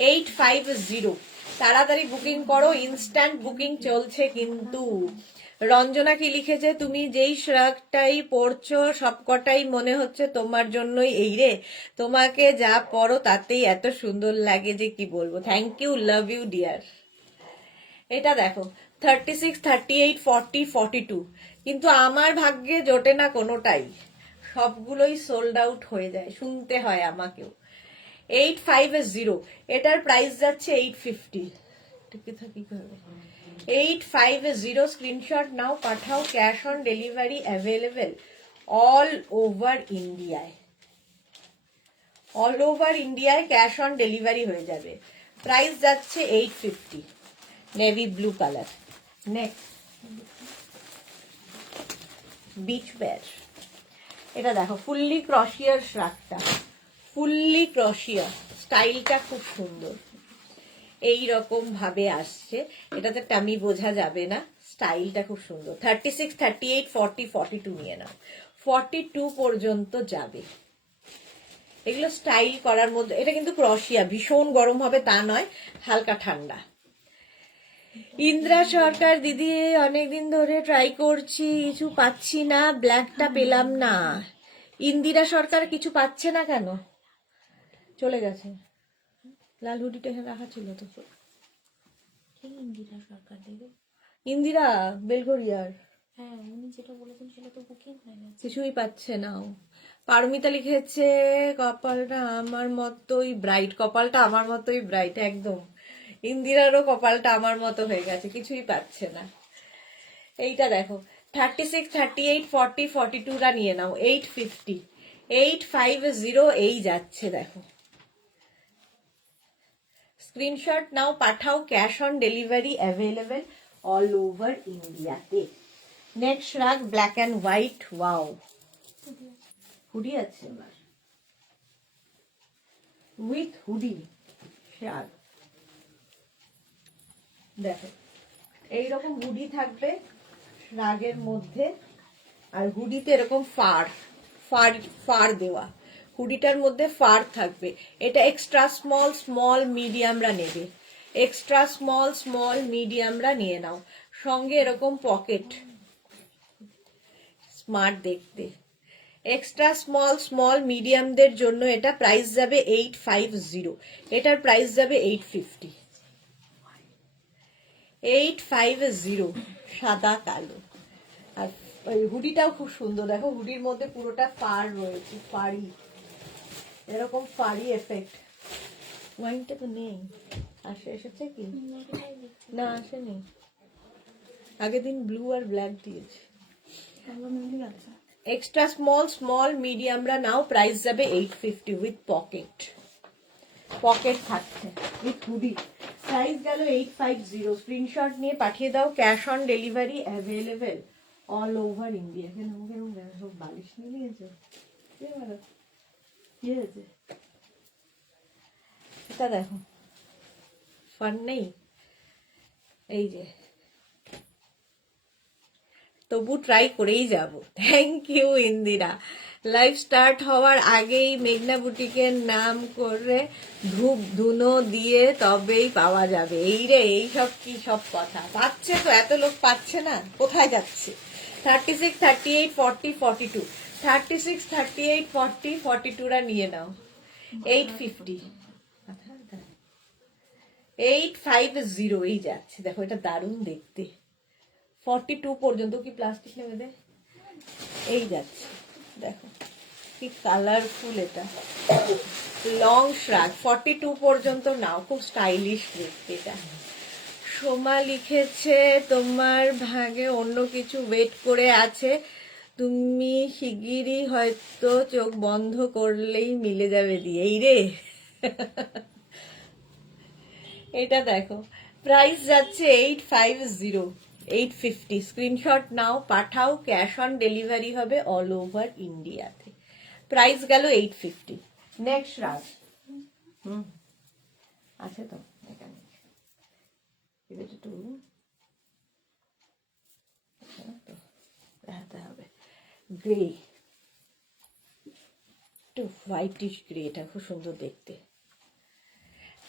850, তাড়াতাড়ি বুকিং করো, ইনস্ট্যান্ট বুকিং চলছে কিন্তু। রঞ্জনা কি লিখেছে, তুমি যেই শ্রাগটাই পড়ছো সবকটাই মনে হচ্ছে তোমার জন্যই। এই রে, তোমাকে যা পড়ো তাতেই এত সুন্দর লাগে যে কি বলবো। Thank you, love you dear. এটা দেখো 36, 38, 40, 42, কিন্তু আমার ভাগ্যে জোটে না কোনোটাই, সবগুলোই সোল্ড আউট হয়ে যায়, শুনতে হয় আমাকেও। 850, এটার প্রাইস যাচ্ছে 850। টিকে থাকি করবে 850, স্ক্রিনশট নাও, পাঠাও, cash on delivery available all over ইন্ডিয়ায়। অল ওভার ইন্ডিয়ায় ক্যাশ অন ডেলিভারি হয়ে যাবে। প্রাইস যাচ্ছে 850, navy blue colour. Next beach wear. এটা দেখো ফুললি ক্রশিয়ার শ্রাগটা, ফুললি ক্রশিয়া, স্টাইলটা খুব সুন্দর, এই রকম ভাবে আসছে। এটাতে টামি বোঝা যাবে না, স্টাইলটা খুব সুন্দর। 36, 38, 40, 42 নিয়ে নাও, 42 পর্যন্ত যাবে। এগুলো স্টাইল করার মধ্যে, এটা কিন্তু ক্রশিয়া, ভীষণ গরম হবে তা নয়, হালকা ঠান্ডা। ইন্দ্রা সরকার দিদি, অনেকদিন ধরে ট্রাই করছি, কিছু পাচ্ছি না, ব্ল্যাকটা পেলাম না। ইন্দিরা সরকার কিছু পাচ্ছে না কেন, চলে গেছে? লাল হুডিটা এখানে রাখা ছিল তো। কি ইন্দিরা সরকার দেবে? ইন্দিরা বেলঘরিয়ার হ্যাঁ, উনি যেটা বলেছেন সেটা তো বুকিং হয়ে গেছে। কিছুই পাচ্ছে না ও। পারমিতা লিখেছে কপালটা আমার মতোই ব্রাইট, কপালটা আমার মতোই ব্রাইট একদম। ইন্দিরারও কপালটা আমার মতো হয়ে গেছে, কিছুই পাচ্ছে না। এইটা দেখো 36, 38, 40, 42 রা নিয়ে নাও, 850, 850 এই যাচ্ছে দেখো। স্ক্রিনশট নাও, পাঠাও, cash on delivery available all over ইন্ডিয়াতে। নেক্সট রাগ black and white, wow, hoodie আছে এবার, উইথ হুডি শ্রাগ। দেখো এইরকম হুডি থাকবে শ্রাগের মধ্যে, আর হুডিতে এরকম ফার ফার ফার দেওয়া, হুডিটার মধ্যে ফার থাকবে। এটা এক্সট্রা স্মল, স্মল মিডিয়ামরা নেবে, এক্সট্রা স্মল, স্মল মিডিয়ামরা নিয়ে নাও। সঙ্গে এরকম পকেট, স্মার্ট দেখতে। এক্সট্রা স্মল, স্মল মিডিয়ামদের জন্য এটা প্রাইস যাবে 850, এটার প্রাইস যাবে 850। 850, সাদা কালো। আর ওই হুডিটাও খুব সুন্দর, দেখো হুডির মধ্যে পুরোটা ফার রয়েছে, ফাড়ি, এরকম ফাড়ি এফেক্ট। ওয়াইনটা তো নেই, এসেছে কি না, আসেনি, আগের দিন ব্লু আর ব্ল্যাক দিয়েছে। আছে। এক্সট্রা স্মল, স্মল মিডিয়ামরা নাও, প্রাইস যাবে 850 উইথ পকেট, পকেট থাকছে উইথ হুডি। প্রাইস গেল 850, স্ক্রিনশট নিয়ে পাঠিয়ে দাও, cash on delivery available all over India. সব বালিশ নিয়ে নিয়েছে, কি হয়েছে? এটা দেখো ফান নেই, এই যে, তবু ট্রাই করেই যাব। Thank you Indira. Live start হওয়ার আগেই মেঘনা বুটিকের নাম করে ধূপ ধুনো দিয়ে তবেই পাওয়া যাবে। এই রে, এই সব কি সব কথা, পাচ্ছে তো, এত লোক পাচ্ছে না, কোথায় যাচ্ছে? 36, 38, 40, 42, 36, 38, 40, 42 রা নিয়ে নাও, 850, 850 এই যাচ্ছে দেখো। এটা দারুণ দেখতে, 42 পর্যন্ত। কি প্লাস্টিক নেবে দে, এই যাচ্ছে দেখো কি কালারফুল, এটা লং শ্রাগ, 42 পর্যন্ত নাও, খুব স্টাইলিশ দেখতে এটা। সোমা লিখেছে তোমার ভাগে অন্য কিছু ওয়েট করে আছে, তুমি শিগগিরই হয়তো চোখ বন্ধ করলেই মিলে যাবে দিয়ে। এই রে, এটা দেখো প্রাইস যাচ্ছে 850, 850, স্ক্রিনশট নাও, পাঠাও, ক্যাশ অন ডেলিভারি হবে অল ওভার ইন্ডিয়াতে। প্রাইস গেল 850। নেক্সট রাজ, আছে তো এখানে, একটু দেখাতে হবে, গ্রে একটু হোয়াইটিশ গ্রে, এটা খুব সুন্দর দেখতে।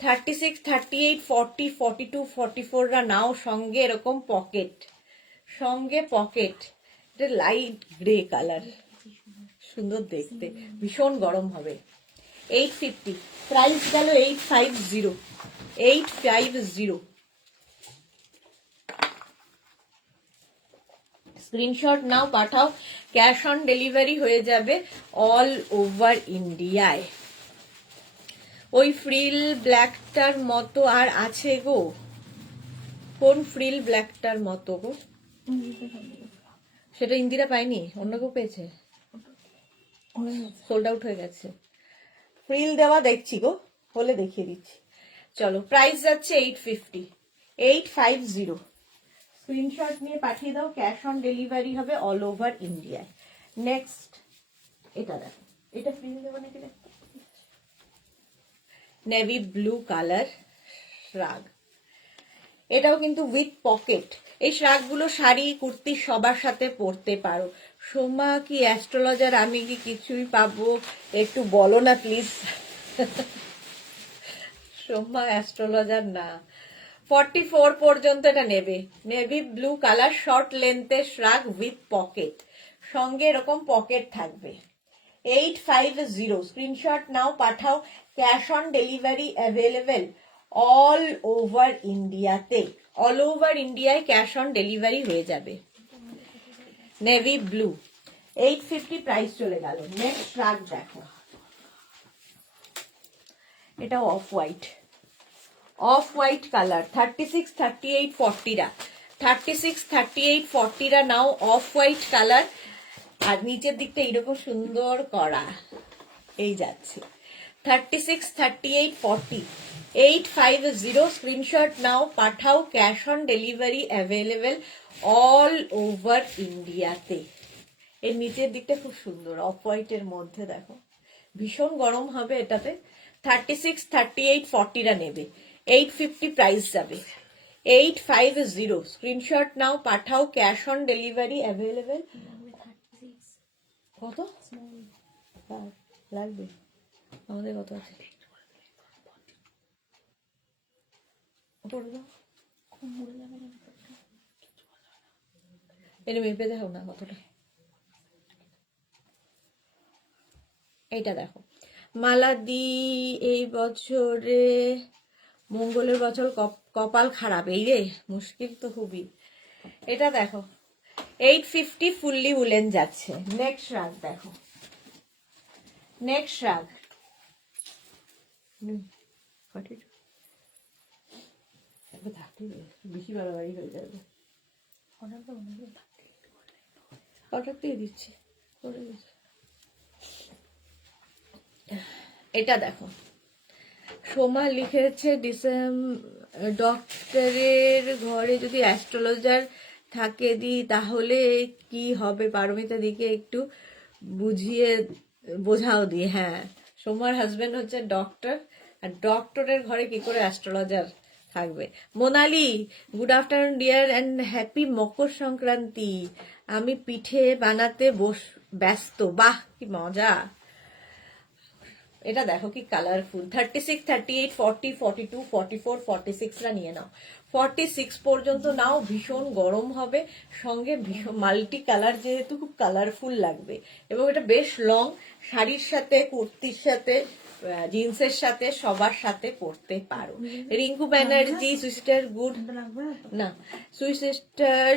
36, 38, 40, 42, 44 রা নাও, সঙ্গে এরকম পকেট, সঙ্গে পকেট। এটা লাইট গ্রে কালার, সুন্দর দেখতে, ভীষণ গরম হবে। 850, প্রাইস গেল 850, 850। স্ক্রিনশট নাও, পাঠাও, ক্যাশ অন ডেলিভারি হয়ে যাবে অল ওভার ইন্ডিয়ায়। ওই ফ্রিল ব্ল্যাকটার মতো আর আছে গো? কোন ফ্রিল ব্ল্যাকটার মতো গো? সেটা ইন্দিরা পায়নি, অন্য কেউ পেয়েছে, সোল্ড আউট হয়ে গেছে। ফ্রিল দেওয়া দেখছি গো, হলে দেখিয়ে দিচ্ছি। চলো, প্রাইস যাচ্ছে 850, 850। স্ক্রিনশট নিয়ে পাঠিয়ে দাও, ক্যাশ অন ডেলিভারি হবে অল ওভার ইন্ডিয়ায়। নেক্সট, এটা দেখো, এটা ফ্রিল দেওয়া নাকি দেখো, নেভি ব্লু কালার শ্রাগ। এটাও কিন্তু উইথ পকেট। এই শ্রাগগুলো শাড়ি কুর্তি সবার সাথে পরতে পারো। সোমা কি অ্যাস্ট্রোলজার, আমি কি কিছুই পাবো? একটু বলো না প্লিজ। সোমা অ্যাস্ট্রোলজার না। 44 পর্যন্ত এটা নেবে। নেভি ব্লু কালার শর্ট লেন্থের শ্রাগ উইথ পকেট, সঙ্গে এরকম পকেট থাকবে। 850, স্ক্রিনশট নাও, পাঠাও, cash on delivery available all over ইন্ডিয়াতে। অল ওভার ইন্ডিয়ায় ক্যাশ অন ডেলিভারি হয়ে যাবে। নেভি ব্লু, 850 প্রাইস চলে গেল। নেক্সট শ্রাগ দেখো, এটা off white, of white colour. 36, 38, 40 রা, 36, 38, 40 রা নাও, অফ হোয়াইট কালার। আর নিচের দিকটা এরকম সুন্দর করা, এই যাচ্ছে। 36, 38, 40, 850, স্ক্রিনশট নাও, পাঠাও, cash on delivery available all over ইন্ডিয়াতে। এর নিচের দিকটা খুব সুন্দর, অফ হোয়াইটের মধ্যে দেখো, ভীষণ গরম হবে এটাতে। 36, 38, 40 রা নেবে, 850 প্রাইস যাবে। 850, স্ক্রিনশট নাও, পাঠাও, ক্যাশ অন ডেলিভারি অ্যাভেলেবেল। কত লাগবে আমাদের? কত আছে? এটা মেপে দেখো না কতটা। এইটা দেখো, মালাদি, এই বছরে মঙ্গলের বছর কপাল খারাপ, এই রে মুশকিল তো খুবই। এটা দেখো, 850 ফুললি উলেন যাচ্ছে। নেক্সট রাগ দেখো, নেক্সট রাগ, বেশি বাড়াবাড়ি হয়ে যাবে, অর্ডার দিয়ে দিচ্ছি। এটা দেখো, সোমা লিখেছে ডক্টরের ঘরে যদি অ্যাস্ট্রোলজার থাকে দি তাহলে কি হবে? পারমিতা দিকে একটু বুঝিয়ে বোঝাও দি। হ্যাঁ, সোমার হাজবেন্ড হচ্ছে ডক্টর, আর ডক্টরের ঘরে কি করে অ্যাস্ট্রোলজার থাকবে? Monali, good afternoon dear and happy Makar Sankranti. আমি পিঠে বানাতে ব্যস্ত। বাহ, কি মজা। এটা দেখো কি কালারফুল। 36, 38, 40, 42, 44, 46 রা নিয়ে নাও। 46 পর্যন্ত নাও, ভীষণ গরম হবে, সঙ্গে ভীষণ মাল্টি কালার, যেহেতু খুব কালারফুল লাগবে। এবং এটা বেশ লং, শাড়ির সাথে, কুর্তির সাথে, জিন্সের সাথে, সবার সাথে পরতে পারো। রিঙ্কু ব্যানার্জি, সুইস্টার গুড, না সুইস্টার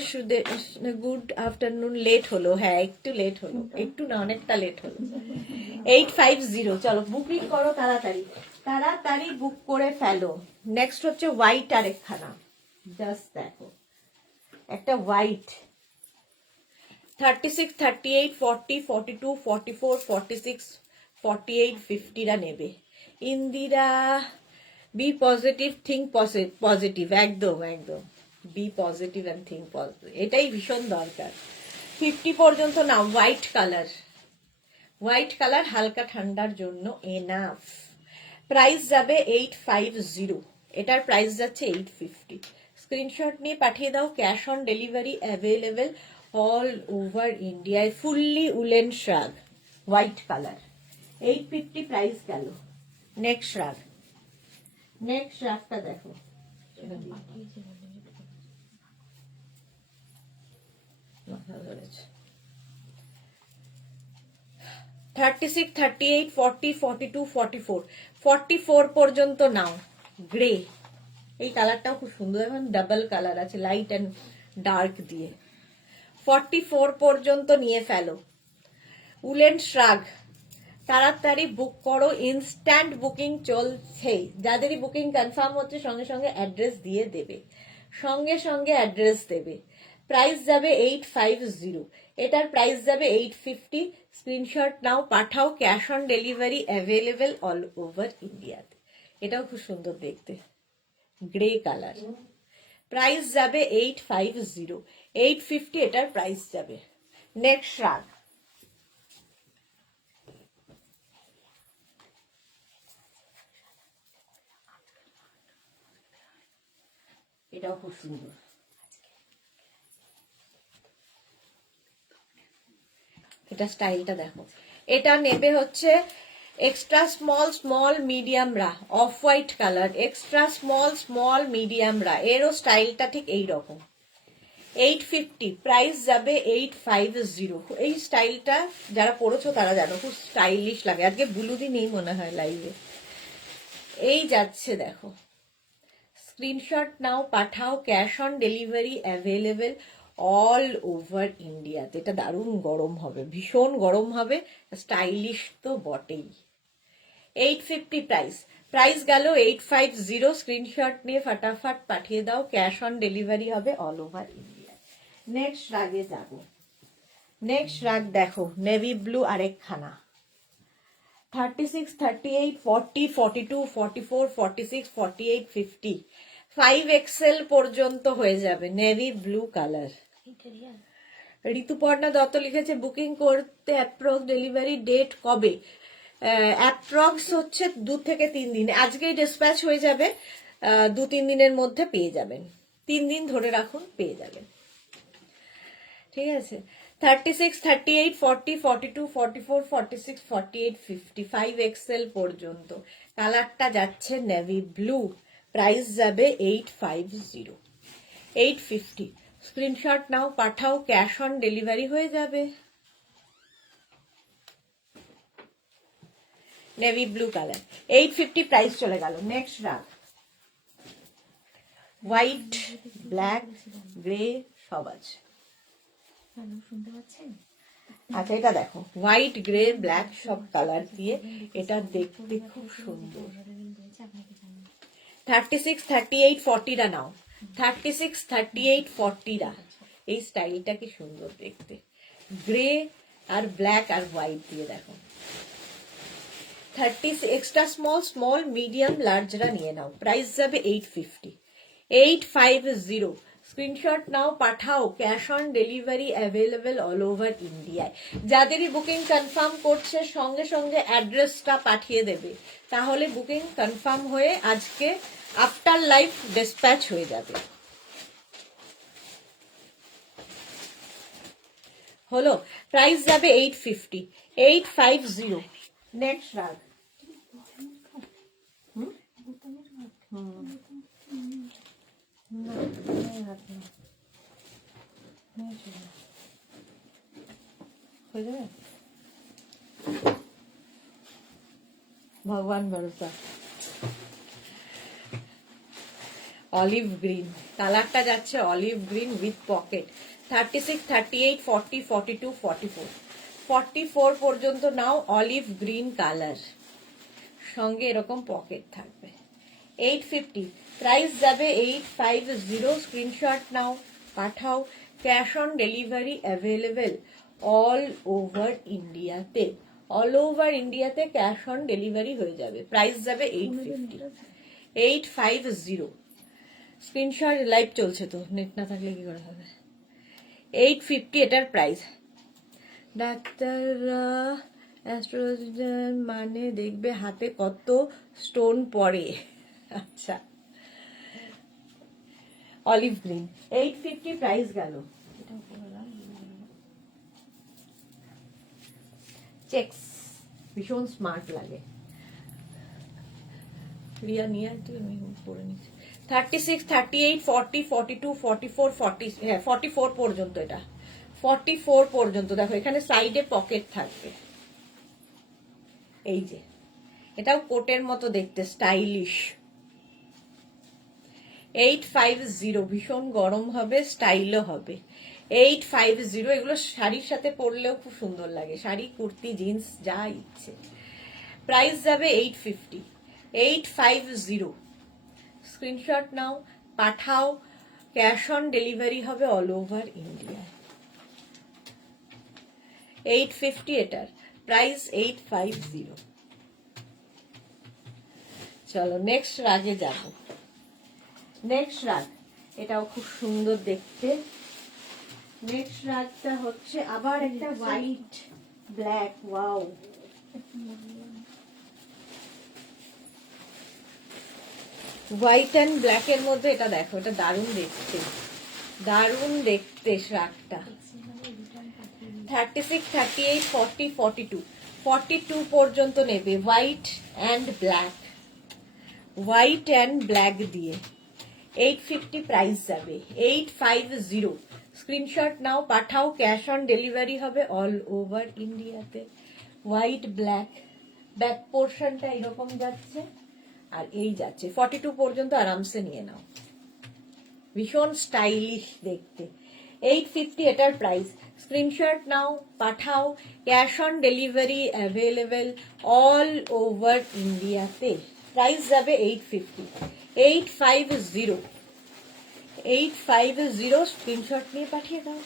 গুড আফটারনুন। লেট হলো, হ্যাঁ একটু লেট হলো, একটু না অনেকটা লেট হলো। 850, চলো বুকিং করো তাড়াতাড়ি, তাড়াতাড়ি বুক করে ফেলো। নেক্সট হচ্ছে হোয়াইট আরেকখানা, জাস্ট দেখো, একটা হোয়াইট। 36, 38, 40, 42, 44, 46, 48, 50 রা নেবে। Indira, be positive, think positive, একদম একদম, be positive and think positive, এটাই ভীষণ দরকার। 50 পর্যন্ত না, হোয়াইট কালার, হোয়াইট কালার হালকা ঠান্ডার জন্য এনাফ। প্রাইস যাবে 850, এটার প্রাইস যাচ্ছে 850। স্ক্রিনশট নিয়ে পাঠিয়ে দাও, cash on delivery available all over ইন্ডিয়ায়। Fully woollen shrug, white colour, 850 price গেল। নেক্সট শ্রাগ, নেক্সট রাফটা দেখো, পাঠিয়েছি বলে মাথা ধরেছে। 36, 38, 40, 42, 44, 44 পর্যন্ত নাও। গ্রে, এই কালারটাও খুব সুন্দর, এখন ডাবল কালার আছে লাইট এন্ড ডার্ক দিয়ে। 44 পর্যন্ত নিয়ে ফেলো। উলেন শ্রাগ, তাড়াতাড়ি বুক করো, ইনস্ট্যান্ট বুকিং চলছে। যাদেরই বুকিং কনফার্ম হচ্ছে সঙ্গে সঙ্গে অ্যাড্রেস দিয়ে দেবে, সঙ্গে সঙ্গে অ্যাড্রেস দেবে। প্রাইস যাবে 850, এটার প্রাইস যাবে 850। স্ক্রিনশট নাও, পাঠাও, cash on delivery available all over ইন্ডিয়াতে। এটাও খুব সুন্দর দেখতে, গ্রে কালার। প্রাইস যাবে 850, 850 এটার প্রাইস যাবে। নেক্সট শ্রাগ, এটাও খুব সুন্দর। এটা স্টাইলটা দেখো, এটা নেবে হচ্ছে এক্সট্রা স্মল স্মল মিডিয়ামরা, off white colour, extra small small মিডিয়ামরা, এরও স্টাইলটা ঠিক এই রকম। 850, প্রাইস যাবে 850। এই স্টাইলটা যারা পড়েছো তারা জানো, খুব স্টাইলিশ লাগে। আজকে বুলুদি নেই মনে হয় লাইভে। এই যাচ্ছে দেখো, স্ক্রিনশট নাও, পাঠাও, cash on delivery available all over ইন্ডিয়াতে। এটা দারুণ গরম হবে, ভীষণ গরম হবে, স্টাইলিশ তো বটেই। 850 প্রাইস, প্রাইস গেল 850। স্ক্রিনশট নিয়ে ফাটাফাট পাঠিয়ে দাও, ক্যাশ অন ডেলিভারি হবে অল ওভার ইন্ডিয়া। নেক্সট রাগে যাব। নেক্সট রাগ দেখো, নেভি ব্লু আরেকখানা। 36, 38, 40, 42, 44, 46, 48, 50, 5XL পর্যন্ত হয়ে যাবে। Navy blue colour. Rituparna Dutta লিখেছে বুকিং করতে অ্যাপ্রক্স ডেলিভারি ডেট কবে? অ্যাপ্রক্স হচ্ছে 2 থেকে 3 দিন। আজকেই ডিসপ্যাচ হয়ে যাবে, 2-3 দিনের মধ্যে পেয়ে যাবেন। 3 দিন ধরে রাখুন, পেয়ে যাবেন। ঠিক আছে। 36, 38, 40, 42, 44, 46, 48, 50, 5XL পর্যন্ত। কালারটা যাচ্ছে নেভি ব্লু, প্রাইস যাবে 850, 850। স্ক্রিনশট নাও, পাঠাও, ক্যাশ অন ডেলিভারি হয়ে যাবে। নেভি ব্লু কালার, 850 প্রাইস চলে গেল। নেক্সট রাগ, হোয়াইট, ব্ল্যাক, গ্রে সব আছে। শুনতে পাচ্ছেন? আচ্ছা এটা দেখো, হোয়াইট, গ্রে, ব্ল্যাক সব কালার দিয়ে, এটা দেখতে খুব সুন্দর। 36, 38, 40রা নাও। 36, 38, 40রা, এই স্টাইলটা কি সুন্দর দেখতে, গ্রে আর ব্ল্যাক আর হোয়াইট দিয়ে দেখো। 30 এক্সট্রা স্মল স্মল মিডিয়াম লার্জরা নিয়ে নাও, প্রাইস যাবে 850, 850। স্ক্রিনশট নাও, পাঠাও, cash on delivery available all over ইন্ডিয়ায়। যাদেরই বুকিং কনফার্ম করছে সঙ্গে সঙ্গে অ্যাড্রেসটা পাঠিয়ে দেবে, তাহলে বুকিং কনফার্ম হয়ে আজকে আফটার লাইফ ডিসপ্যাচ হয়ে যাবে। হলো, প্রাইস যাবে 850, 850। নেক্সট রাগ, ভগবান ভরসা। অলিভ গ্রিন কালারটা যাচ্ছে, অলিভ গ্রিন উইথ পকেট। 36, 38, 40, 42, 44, 44 পর্যন্ত নাও। অলিভ গ্রিন কালার, সঙ্গে এরকম পকেট থাকবে। 850, প্রাইস যাবে 850। স্ক্রিনশট নাও, পাঠাও, cash on delivery available all over ইন্ডিয়াতে। অল ওভার ইন্ডিয়াতে ক্যাশ অন ডেলিভারি হয়ে যাবে, প্রাইস যাবে 850, 850। স্ক্রিনশট, লাইভ চলছে তো, নেট না থাকলে কি করে হবে। 850 এটার প্রাইস। ডাক্তাররা অ্যাস্ট্রোলজার মানে দেখবে হাতে কত স্টোন পড়ে। আচ্ছা, অলিভ গ্রিন 850 প্রাইস গেল। চেকস ভীষণ স্মার্ট লাগে। রিয়া নিয়ে তুই আমি পরে নিচ্ছি। 36, 38, 40, 42, 44, 40, হ্যাঁ 44 পর্যন্ত। এটা 44 পর্যন্ত। দেখো এখানে সাইডে পকেট থাকবে, এই যে এটাও কোটের মতো দেখতে, স্টাইলিশ। 850, ভীষণ গরম হবে, স্টাইলও হবে। 850, এগুলো শাড়ির সাথে পরলেও খুব সুন্দর লাগে, শাড়ি কুর্তি জিন্স যা ইচ্ছে। প্রাইস যাবে 850, 850। স্ক্রিনশট নাও, পাঠাও, ক্যাশ অন ডেলিভারি হবে অল ওভার ইন্ডিয়া। 850 এটার প্রাইস, 850। চলো নেক্সট রাগে যাব। নেক্সট রাগ, এটাও খুব সুন্দর দেখতে। নেক্সট রাগটা হচ্ছে আবার একটা white black, wow. White and black এর মধ্যে এটা দেখো, এটা দারুণ দেখতে, দারুণ দেখতে রাগটা। 36, 38, 40, 42, 42 পর্যন্ত নেবে। White and black, white and black দিয়ে 850 প্রাইস যাবে, 850। স্ক্রিনশট নাও, পাঠাও, ক্যাশ অন ডেলিভারি হবে অল ওভার ইন্ডিয়াতে। হোয়াইট ব্ল্যাক, ব্যাক পোর্শনটা এরকম যাচ্ছে আর এই যাচ্ছে 42 পর্যন্ত, আরামসে নিয়ে নাও, ভীষণ স্টাইলিশ দেখতে। 850 এটার প্রাইস। স্ক্রিনশট নাও, পাঠাও, cash on delivery available all over ইন্ডিয়াতে। প্রাইস যাবে 850, 850, 850। স্ক্রিনশট নিয়ে পাঠিয়ে দাও।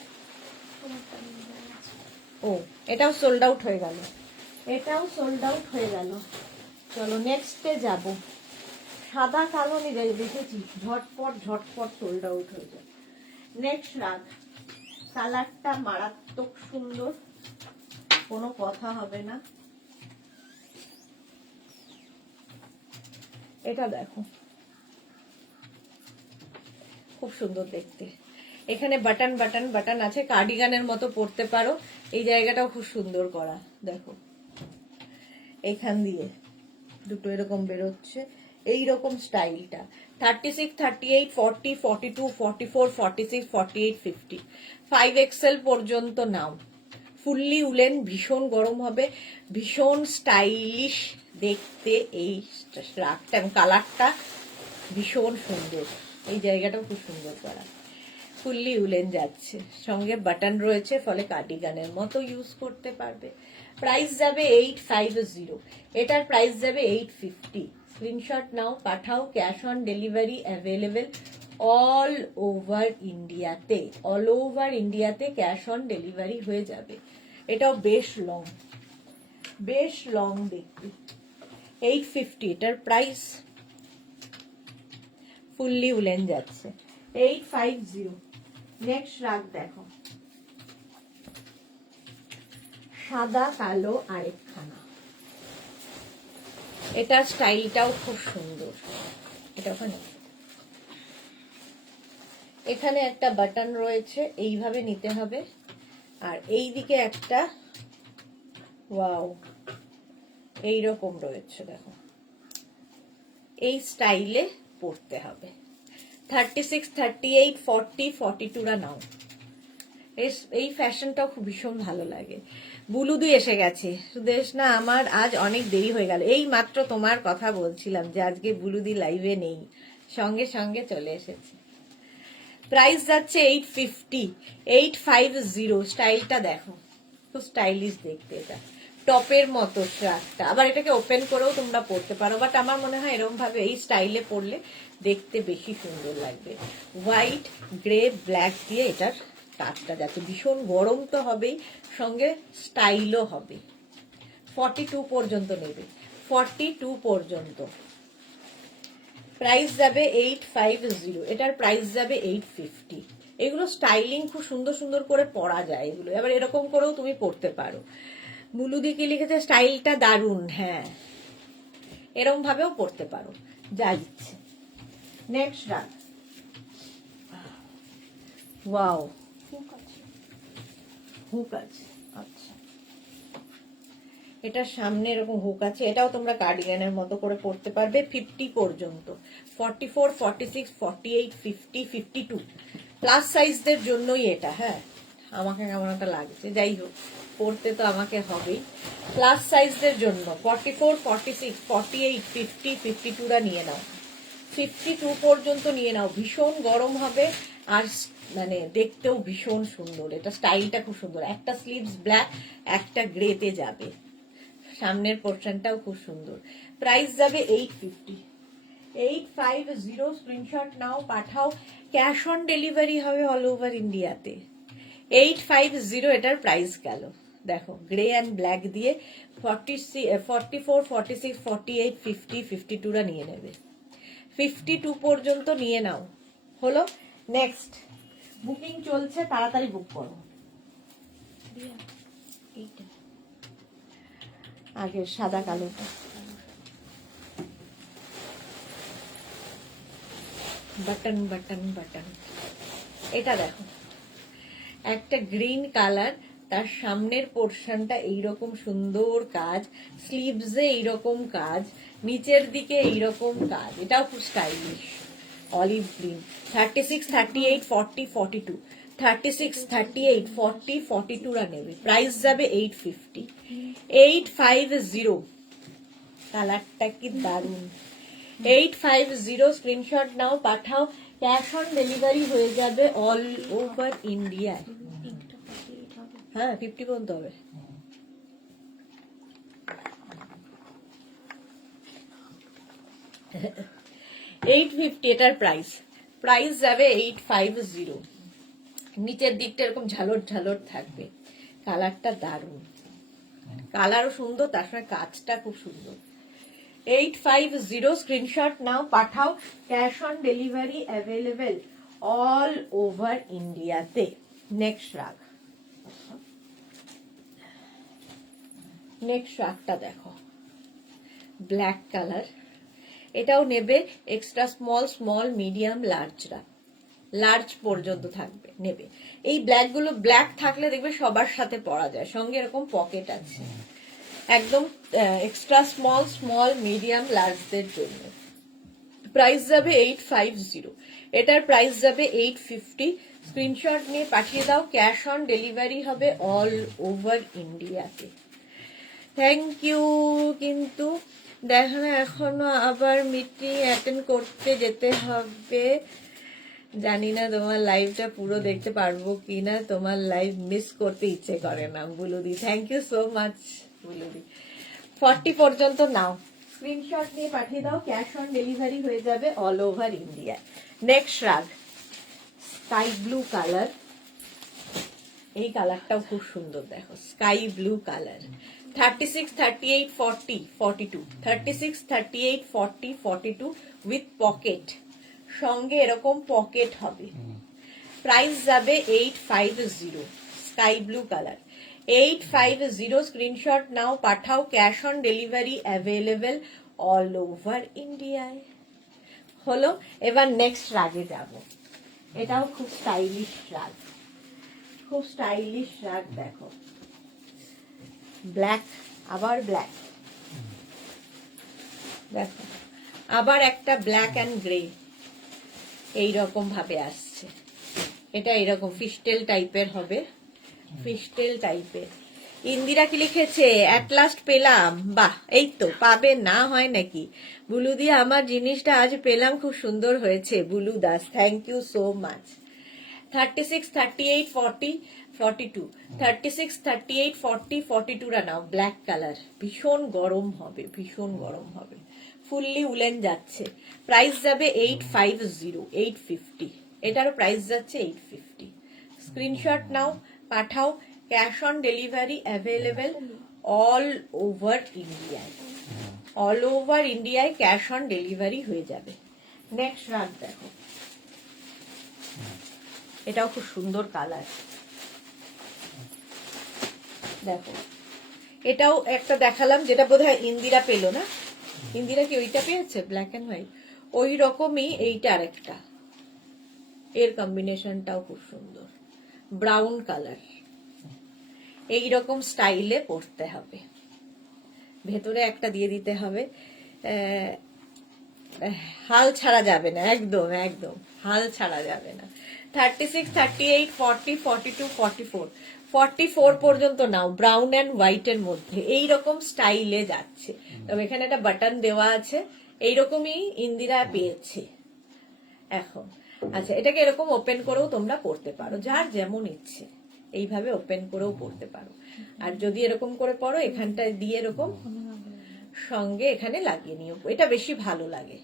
ও এটাও সোল্ড আউট হয়ে গেল, এটাও সোল্ড আউট হয়ে গেল। চলো নেক্সটে যাব। সাদা কালো আমি দেখেছি ঝটপট ঝটপট সোল্ড আউট হয়ে যায়। নেক্সট রাগ, কালারটা মারাত্মক সুন্দর, কোনো কথা হবে না। এটা দেখো খুব সুন্দর দেখতে, এখানে বাটন বাটন বাটন আছে, কার্ডিগানের মতো পরতে পারো। এই জায়গাটাও খুব সুন্দর করা, দেখো এইখান দিয়ে দুটো এরকম বেরোচ্ছে, এইরকম স্টাইলটা। 36, 38, 40, 42, 44, 46, 48, 50, 5XL পর্যন্ত নাও। ফুললি উলেন, ভীষণ গরম হবে, ভীষণ স্টাইলিশ দেখতে এই রাগটা, এবং কালারটা ভীষণ সুন্দর। এই জায়গাটাও খুব সুন্দর করা, ফুললি উলেন যাচ্ছে, সঙ্গে বাটন রয়েছে, ফলে কার্ডিগানের মতো ইউজ করতে পারবে। প্রাইস যাবে 850, এটার প্রাইস যাবে 850। স্ক্রিনশট নাও, পাঠাও, cash on delivery available all over ইন্ডিয়াতে, অল ওভার ইন্ডিয়াতে ক্যাশ অন ডেলিভারি হয়ে যাবে। এটাও বেশ লং, বেশ লং দেখতে। 850 এটার প্রাইস, ফুললি উলেন যাচ্ছে, 850। নেক্সট রাগ দেখো, সাদা কালো আরেকখানা, এটার স্টাইলটাও খুব সুন্দর। এটা ওখানে, এখানে একটা বাটন রয়েছে, এইভাবে নিতে হবে, আর এই দিকে একটা ওয়াও এইরকম রয়েছে, দেখো এই স্টাইলে পরতে হবে। 36, 38, 40, 42 নাও। এই ফ্যাশনটাও খুব ভীষণ ভালো লাগে। বুলুদি এসে গেছে, সুদেশ না আমার আজ অনেক দেরি হয়ে গেল, এই মাত্র তোমার কথা বলছিলাম যে আজকে বুলুদি লাইভে নেই, সঙ্গে সঙ্গে চলে এসেছে। প্রাইস যাচ্ছে 850, 850। স্টাইলটা দেখো, খুব স্টাইলিশ দেখতে, এটা টপের মতো শার্টটা, আবার এটাকে ওপেন করেও তোমরা পরতে পারো, বাট আমার মনে হয় এরকম ভাবে এই স্টাইলে পরলে দেখতে বেশি সুন্দর লাগবে। হোয়াইট, গ্রে, ব্ল্যাক দিয়ে এটার কাজটা যাচ্ছে, ভীষণ গরম তো হবেই, সঙ্গে স্টাইলও হবে। 42 পর্যন্ত নেবে, 42 পর্যন্ত। প্রাইস যাবে 850, এটার প্রাইস যাবে 850। এগুলো স্টাইলিং খুব সুন্দর সুন্দর করে পরা যায় এগুলো, আবার এরকম করেও তুমি পরতে পারো। বুলুদি কি লিখেছে, স্টাইলটা দারুণ, হ্যাঁ এরকম ভাবেও পরতে পারো, যা ইচ্ছে। নেক্সট রাগ, ওয়াও হুক আছে, আচ্ছা এটার সামনে এরকম হুক আছে, এটাও তোমরা কার্ডিগানের মতো করে পরতে পারবে 50 পর্যন্ত। 44, 46, 48, 50, 52 প্লাস সাইজদের জন্যই এটা। হ্যাঁ, আমাকে কেমন একটা লাগছে, যাই হোক পরতে তো আমাকে হবেই। প্লাস সাইজদের জন্য 44, 46, 48, 50, 52টা নিয়ে নাও। 52 পর্যন্ত নিয়ে নাও, ভীষণ গরম হবে আর মানে দেখতেও ভীষণ সুন্দর। এটা স্টাইলটা খুব সুন্দর, একটা স্লিভস ব্ল্যাক, একটা গ্রেতে যাবে, সামনের পোর্শনটাও খুব সুন্দর। প্রাইস যাবে 850। 850 স্ক্রিনশট নাও, পাঠাও, ক্যাশ অন ডেলিভারি হবে অল ওভার ইন্ডিয়াতে। 850 এটার প্রাইস গেল। দেখো গ্রে অ্যান্ড ব্ল্যাক দিয়ে 44, 46, 48, 50, 52রা নিয়ে নেবে। 52 পর্যন্ত নিয়ে নাও। হলো, নেক্সট বুকিং চলছে, তাড়াতাড়ি বুক করো। রিয়া, এইটা আগে সাদা কালোটা, বাটন বাটন বাটন। এটা দেখো একটা গ্রিন কালার, তার সামনের পোর্শনটা এইরকম সুন্দর কাজ, স্লিভসে এইরকম কাজ, নিচের দিকে এইরকম কাজ, এটাও খুব স্টাইলিশ। Olive green. 36, 38, 40, 42, 36, 38, 40, 42রা নেবে। প্রাইস যাবে 850। 850 কালারটা কি দারুন। 850 স্ক্রিনশট নাও, পাঠাও, ক্যাশ অন ডেলিভারি হয়ে যাবে অল ওভার ইন্ডিয়ায়। পিঙ্কটা 48 হবে। হ্যাঁ 50 পর্যন্ত হবে। $850 এটার প্রাইস। প্রাইস যাবে 850। নিচের দিকটা এরকম ঝালর ঝালর থাকবে, কালারটা দারুন, কালারও সুন্দর, তার সঙ্গে কাজটা খুব সুন্দর। 850 স্ক্রিনশট নাও, পাঠাও, cash on delivery available all over ইন্ডিয়াতে। নেক্সট রাগ, নেক্সট রাগটা দেখো, ব্ল্যাক কালার। এটাও নেবে এক্সট্রা স্মল, স্মল, মিডিয়াম, লার্জরা, লার্জ পর্যন্ত থাকবে নেবে। এই ব্ল্যাক গুলো, ব্ল্যাক থাকলে দেখবে সবার সাথে পরা যায়, সঙ্গে এরকম পকেট আছে, একদম এক্সট্রা স্মল, স্মল, মিডিয়াম, লার্জদের জন্য। প্রাইস যাবে 850। এটার প্রাইস যাবে 850। স্ক্রিনশট নিয়ে পাঠিয়ে দাও, ক্যাশ অন ডেলিভারি হবে অল ওভার ইন্ডিয়াতে। Thank you. কিন্তু দেখো না, এখনো আবার মিটিং অ্যাটেন্ড করতে যেতে হবে, জানি না তোমার লাইভটা পুরো দেখতে পারবো কিনা, তোমার লাইভ মিস করতে ইচ্ছে করে না। বুলুদি, থ্যাংক ইউ সো মাচ বুলুদি। 40 পর্যন্ত নাও, স্ক্রিনশট নিয়ে পাঠিয়ে দাও, ক্যাশ অন ডেলিভারি হয়ে যাবে অল ওভার ইন্ডিয়া। নেক্সট রাগ, স্কাই ব্লু কালার। এই কালারটাও খুব সুন্দর, দেখো sky blue colour. 36, 38, 40, 42, 36, 38, 40, 42 with pocket, সঙ্গে এরকম পকেট হবে। প্রাইস যাবে 850। স্কাই ব্লু কালার 850 স্ক্রিনশট নাও, পাঠাও, cash on delivery available all over ইন্ডিয়ায়। হলো, এবার নেক্সট রাগে যাব। এটাও খুব স্টাইলিশ রাগ, খুব স্টাইলিশ রাগ। দেখো ব্ল্যাক, আবার ব্ল্যাক, দেখো আবার একটা ব্ল্যাক অ্যান্ড গ্রে এইরকম ভাবে আসছে। এটা এরকম ফিস্টেল টাইপের হবে, ফিস্টেল টাইপের। ইন্দিরা কি লিখেছে, অ্যাট লাস্ট পেলাম। বাহ, এই তো পাবে না হয় নাকি। বুলু দিয়ে আমার জিনিসটা আজ পেলাম, খুব সুন্দর হয়েছে Bulu Das, thank you so much. 36, 38, 40, 42, 36, 38, 40, 42রা নাও, ব্ল্যাক কালার, ভীষণ গরম হবে, ভীষণ গরম হবে, ফুললি উলেন যাচ্ছে। প্রাইস যাবে 850, 850। এটারও প্রাইস যাচ্ছে 850। স্ক্রিনশট নাও, পাঠাও, cash on delivery available all over ইন্ডিয়ায়। অল ওভার ইন্ডিয়ায় ক্যাশ অন ডেলিভারি হয়ে যাবে। নেক্সট রাগ দেখো, এটাও খুব সুন্দর কালার। দেখো এটাও একটা দেখালাম, যেটা বোধহয় ইন্দিরা পেলো না। ইন্দিরা কি ওইটা পেয়েছে ব্ল্যাক এন্ড হোয়াইট? ওই রকমই এইটা আরেকটা, এর কম্বিনেশনটাও খুব সুন্দর, ব্রাউন কালার। এইরকম স্টাইলে পরতে হবে। ভেতরে একটা দিয়ে দিতে হবে। হাল ছাড়া যাবে না, একদম একদম হাল ছাড়া যাবে না। 36, 38, 40, 42, 44, 44 পর্যন্ত নাও, ব্রাউন অ্যান্ড হোয়াইটের মধ্যে এইরকম স্টাইলে যাচ্ছে। তবে এখানে একটা বাটন দেওয়া আছে, এইরকমই ইন্দিরা পেয়েছে এখন। আচ্ছা, এটাকে এরকম ওপেন করেও তোমরা পড়তে পারো, যার যেমন ইচ্ছে এইভাবে ওপেন করেও পড়তে পারো। আর যদি এরকম করে পড়ো, এখানটায় দিয়ে এরকম সঙ্গে এখানে লাগিয়ে নিও, এটা বেশি ভালো লাগে।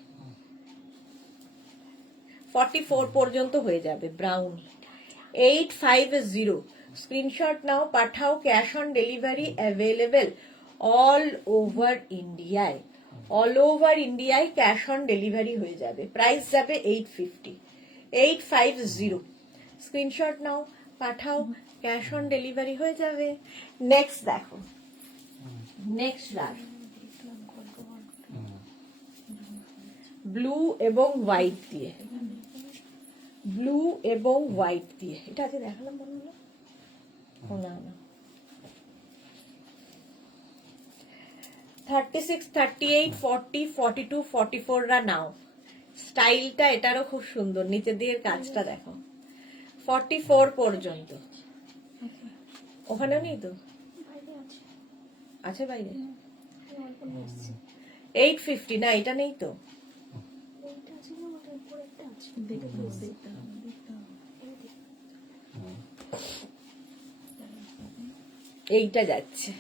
44 পর্যন্ত হয়ে যাবে ব্রাউন। 850 স্ক্রিনশট নাও, পাঠাও, cash on delivery available all over ইন্ডিয়ায়। অল ওভার ইন্ডিয়ায় ক্যাশ অন ডেলিভারি হয়ে যাবে, প্রাইস যাবে 850। 850 স্ক্রিনশট নাও, পাঠাও, ক্যাশ অন ডেলিভারি হয়ে যাবে। নেক্সট দেখো, নেক্সট রাগ ব্লু এবং হোয়াইট দিয়ে, ব্লু এবং হোয়াইট দিয়ে। এটা আজকে দেখালাম মনে হলো, ও না না। 36, 38, 40, 42, 44 রা নাও। স্টাইলটা এটারও খুব সুন্দর, নিচের দিকের কাজটা দেখো। 44 পর্যন্ত। ওখানেও নেই তো? আছে বাইরে? 850 না, এটা নেই তো। এইটা যাচ্ছে।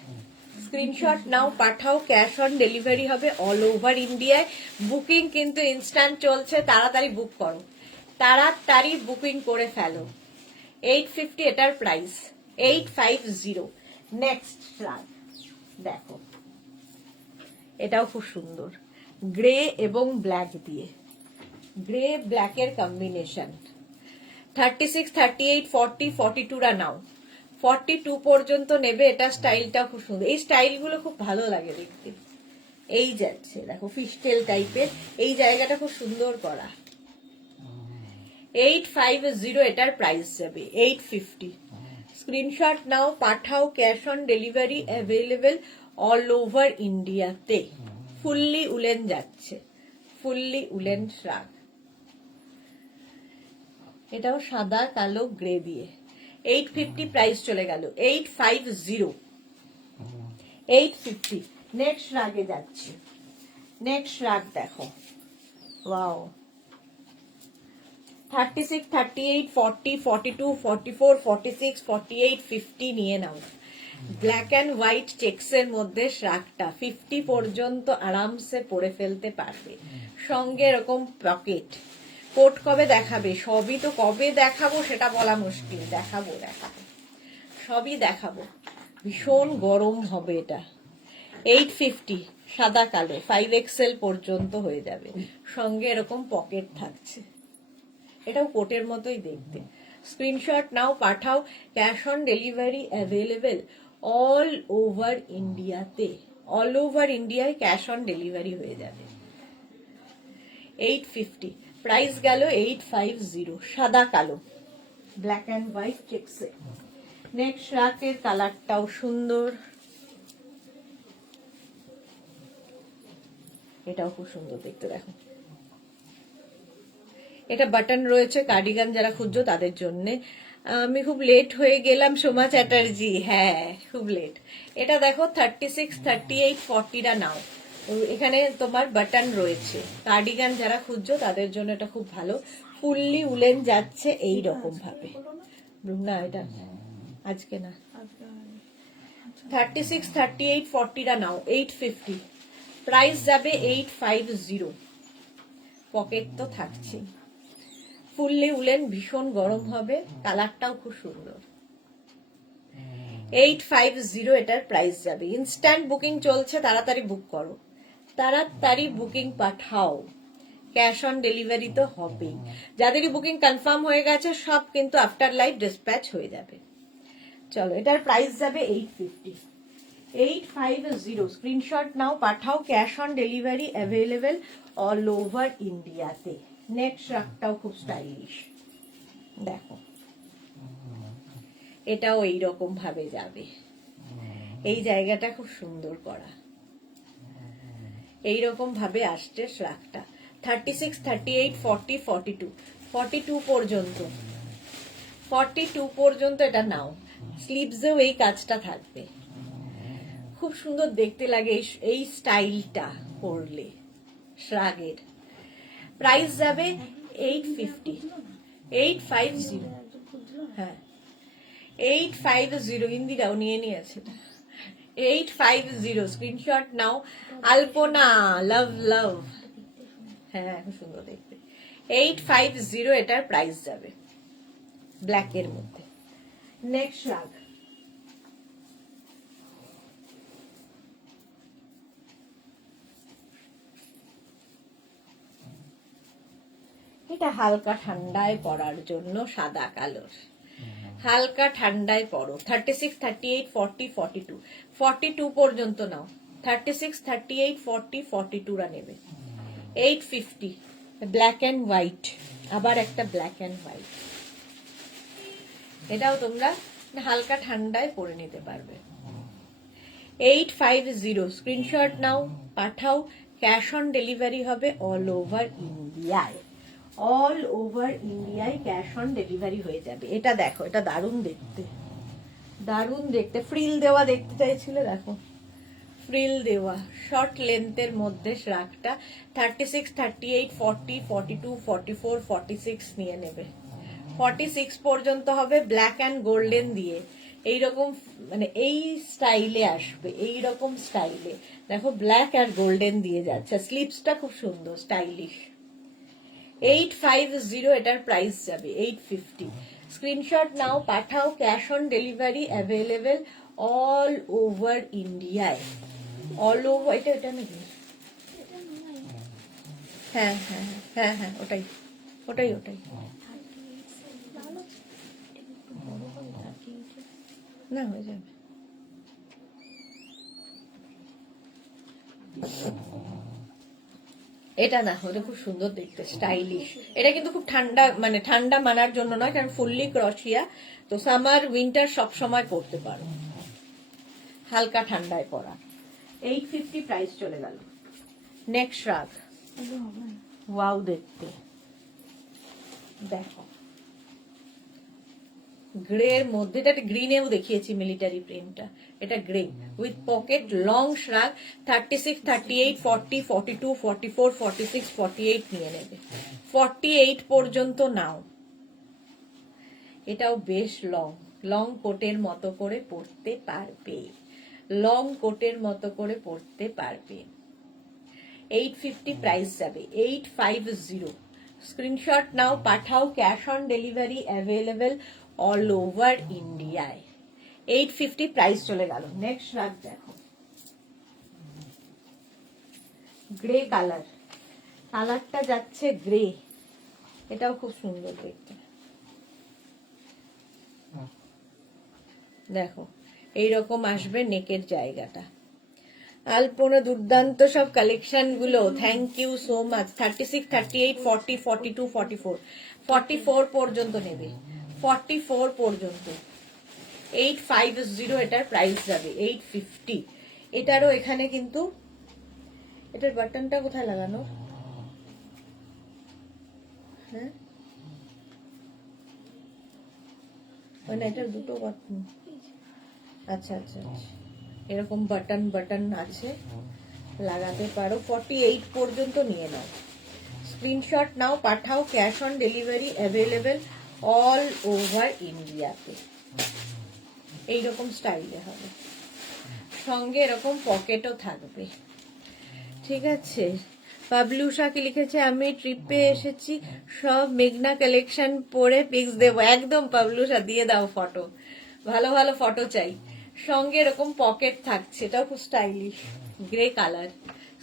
স্ক্রিনশট নাও, পাঠাও, ক্যাশ অন ডেলিভারি হবে অল ওভার ইন্ডিয়ায়। বুকিং কিন্তু ইনস্ট্যান্ট চলছে, তাড়াতাড়ি বুক করো, তাড়াতাড়ি বুকিং করে ফেলো। 850 এটার প্রাইস। 850। নেক্সট ফ্লাগ দেখো, এটাও খুব সুন্দর, গ্রে এবং ব্ল্যাক দিয়ে, গ্রে ব্ল্যাকের কম্বিনেশন। 36, 38, 40, 42 রা নাও। 42 পর্যন্ত নেবে, এটা স্টাইলটা খুব সুন্দর, এই স্টাইলগুলো খুব ভালো লাগে দেখতে। এই যাচ্ছে দেখো, ফিশটেল টাইপের, এই জায়গাটা খুব সুন্দর করা। 850 এটার প্রাইস যাবে। 850 স্ক্রিনশট নাও, পাঠাও, cash on delivery available all over ইন্ডিয়াতে। ফুললি উলেন যাচ্ছে, ফুললি উলেন শ্রাগ। এটাও সাদা কালো গ্রে দিয়ে। 850 প্রাইস চলে গেল। 850। 850। নেক্সট রাগে যাচ্ছে, নেক্সট রাগ দেখো, ওয়াও। 36, 38, 40, 42, 44, 46, 48, 50 নিয়ে নাও। ব্ল্যাক অ্যান্ড হোয়াইট চেক্সের মধ্যে শ্রাগটা 50 পর্যন্ত আরামসে পরে ফেলতে পারবে। সঙ্গে এরকম পকেট। কোট কবে দেখাবে? সবই তো কবে দেখাবো সেটা বলা মুশকিল, দেখাবো দেখাবো, সবই দেখাবো। ভীষণ গরম হবে এটা। 850 সাদা কালো 5XL পর্যন্ত হয়ে যাবে, সঙ্গে এরকম পকেট থাকছে, এটাও কোটের মতোই দেখতে। স্ক্রিনশট নাও, পাঠাও, cash on delivery available all over ইন্ডিয়াতে। অল ওভার ইন্ডিয়ায় ক্যাশ অন ডেলিভারি হয়ে যাবে। 850 প্রাইস গেল। 850 সাদা কালো ব্ল্যাক অ্যান্ড হোয়াইট চেক্সে। নেক্সট রাতের কালারটাও সুন্দর, এটাও খুব সুন্দর দেখতে দেখো। এটা বাটন রয়েছে, কার্ডিগান যারা খুঁজছো তাদের জন্য। আমি খুব লেট হয়ে গেলাম সোমা চ্যাটার্জি, হ্যাঁ খুব লেট। এটা দেখো 36, 38, 40 রা নাও। এখানে তোমার বাটন রয়েছে, কার্ডিগান যারা খুঁজছো তাদের জন্য এটা খুব ভালো। ফুললি উলেন যাচ্ছে এই রকম ভাবে। না এটা আজকে না। 36, 38, 40 রা নাও। 850 প্রাইস যাবে। 850 পকেট তো থাকছে। ফুললি উলেন, ভীষণ গরম হবে, কালারটাও খুব সুন্দর। 850 এটার প্রাইস যাবে। ইনস্ট্যান্ট বুকিং চলছে, তাড়াতাড়ি বুক করো, তাড়াতাড়ি booking Pathao. Cash on delivery তো হবেই। যাদেরই বুকিং কনফার্ম হয়ে গেছে সব কিন্তু আফটার লাইভ ডিসপ্যাচ হয়ে যাবে। চলো, এটার প্রাইস যাবে 850। 850 স্ক্রিনশট নাও, পাঠাও, cash on delivery available all over ইন্ডিয়াতে। নেক্সট রাগটাও খুব স্টাইলিশ দেখো, এটাও এইরকম ভাবে যাবে, এই জায়গাটা খুব সুন্দর করা। এইরকম ভাবে আসছে শ্রাগটা। 36, 38, 40, 42, 42 পর্যন্ত, 42 পর্যন্ত এটা নাও। স্লিভসেও এই কাজটা থাকবে, খুব সুন্দর দেখতে লাগে এই স্টাইলটা পরলে শ্রাগের। প্রাইস যাবে 850, 850। হ্যাঁ 850, ইন্দিরাও নিয়ে নিয়েছে। 850 স্ক্রিনশট নাও। আলপনা লাভ লাভ, হ্যাঁ খুব সুন্দর দেখতে। 850 এটার প্রাইস যাবে ব্ল্যাকের মধ্যে। নেক্সট শ্রাগ, এটা হালকা ঠান্ডায় পরার জন্য, সাদা কালোর, হালকা ঠান্ডায় পরো। 36, 38, 40, 42, 42 পর্যন্ত নাও। 36, 38, 40, 42 রা নেবে। 850, ব্ল্যাক অ্যান্ড হোয়াইট, আবার একটা ব্ল্যাক অ্যান্ড হোয়াইট। এটাও তোমরা হালকা ঠান্ডায় পরে নিতে পারবে। 850 স্ক্রিনশট নাও, পাঠাও। ক্যাশ অন ডেলিভারি হবে অল ওভার ইন্ডিয়ায়, অল ওভার ইন্ডিয়ায় ক্যাশ অন ডেলিভারি হয়ে যাবে। এটা দেখো, এটা দারুণ দেখতে, দারুণ দেখতে। ফ্রিল দেওয়া দেখতে চাইছিলে, দেখো ফ্রিল দেওয়া, শর্ট লেন্থের মধ্যে শ্রাগটা। 36, 38, 40, 42, 44, 46 নিয়ে নেবে। 46 পর্যন্ত হবে ব্ল্যাক অ্যান্ড গোল্ডেন দিয়ে। এইরকম মানে এই স্টাইলে আসবে, এইরকম স্টাইলে দেখো, ব্ল্যাক আর গোল্ডেন দিয়ে যাচ্ছে। স্লিভসটা খুব সুন্দর স্টাইলিশ। 850 এটার প্রাইস যাবে 850। স্ক্রিনশট নাও, পাঠাও। Cash on delivery available all over ইন্ডিয়ায়, অল ওভার। এটা নাকি? হ্যাঁ হ্যাঁ হ্যাঁ হ্যাঁ, ওটাই ওটাই ওটাই। না হয়ে যাবে। এটা না হলে খুব সুন্দর দেখতে, স্টাইলিশ। এটা কিন্তু খুব ঠান্ডা, মানে ঠান্ডা মানার জন্য নয়, কারণ ফুললি ক্রশিয়া, তো সামার উইন্টার সব সময় পরতে পারো, হালকা ঠান্ডায় পরা। 850 প্রাইস চলে গেল। নেক্সট শ্রাগ, ওয়াও দেখতে, দেখো গ্রে এর মধ্যে, এটা গ্রিনেও দেখিয়েছি মিলিটারি প্রিন্টটা, এটা গ্রে উইথ পকেট, লং শ্রাগ। 36, 38, 40, 42, 44, 46, 48 নিয়ে নেবে। 48 পর্যন্ত নাও। এটাও বেশ লং, লং কোটের মতো করে পরতে পারবে, লং কোটের মতো করে পরতে পারবে। 850 প্রাইস যাবে। 850 স্ক্রিনশট নাও, পাঠাও। Cash on delivery available all over ইন্ডিয়ায়। 850 প্রাইস চলে গেল। নেক্সট শ্রাগ দেখো, গ্রে কালার, কালারটা যাচ্ছে গ্রে, এটাও খুব সুন্দর দেখতে। দেখো এইরকম আসবে নেকের জায়গাটা। আলপনা দুর্দান্ত সব কালেকশন গুলো, থ্যাংক ইউ সো মাচ। 36, 38, 40, 42, 44, 44 পর্যন্ত নেবে। 44 পর্যন্ত 850 এটার প্রাইস যাবে। 850 এটারও এখানে কিন্তু, এটার বাটনটা কোথায় লাগানো? হ্যাঁ মানে এটার দুটো বাটন, আচ্ছা আচ্ছা আচ্ছা, এরকম বাটন বাটন আছে, লাগাতে পারো। 48 পর্যন্ত নিয়ে নাও। স্ক্রিনশট নাও, পাঠাও। Cash on delivery available all over ইন্ডিয়াতে। এইরকম স্টাইলে হবে, সঙ্গে এরকম পকেটও থাকবে। ঠিক আছে, পাবলুষা কি লিখেছে, আমি ট্রিপে এসেছি, সব মেঘনা কালেকশন পরে পিক্স দেবো। একদম পাবলুষা, দিয়ে দাও ফটো, ভালো ভালো ফটো চাই। সঙ্গে এরকম পকেট থাকছে, এটাও খুব স্টাইলিশ, গ্রে কালার।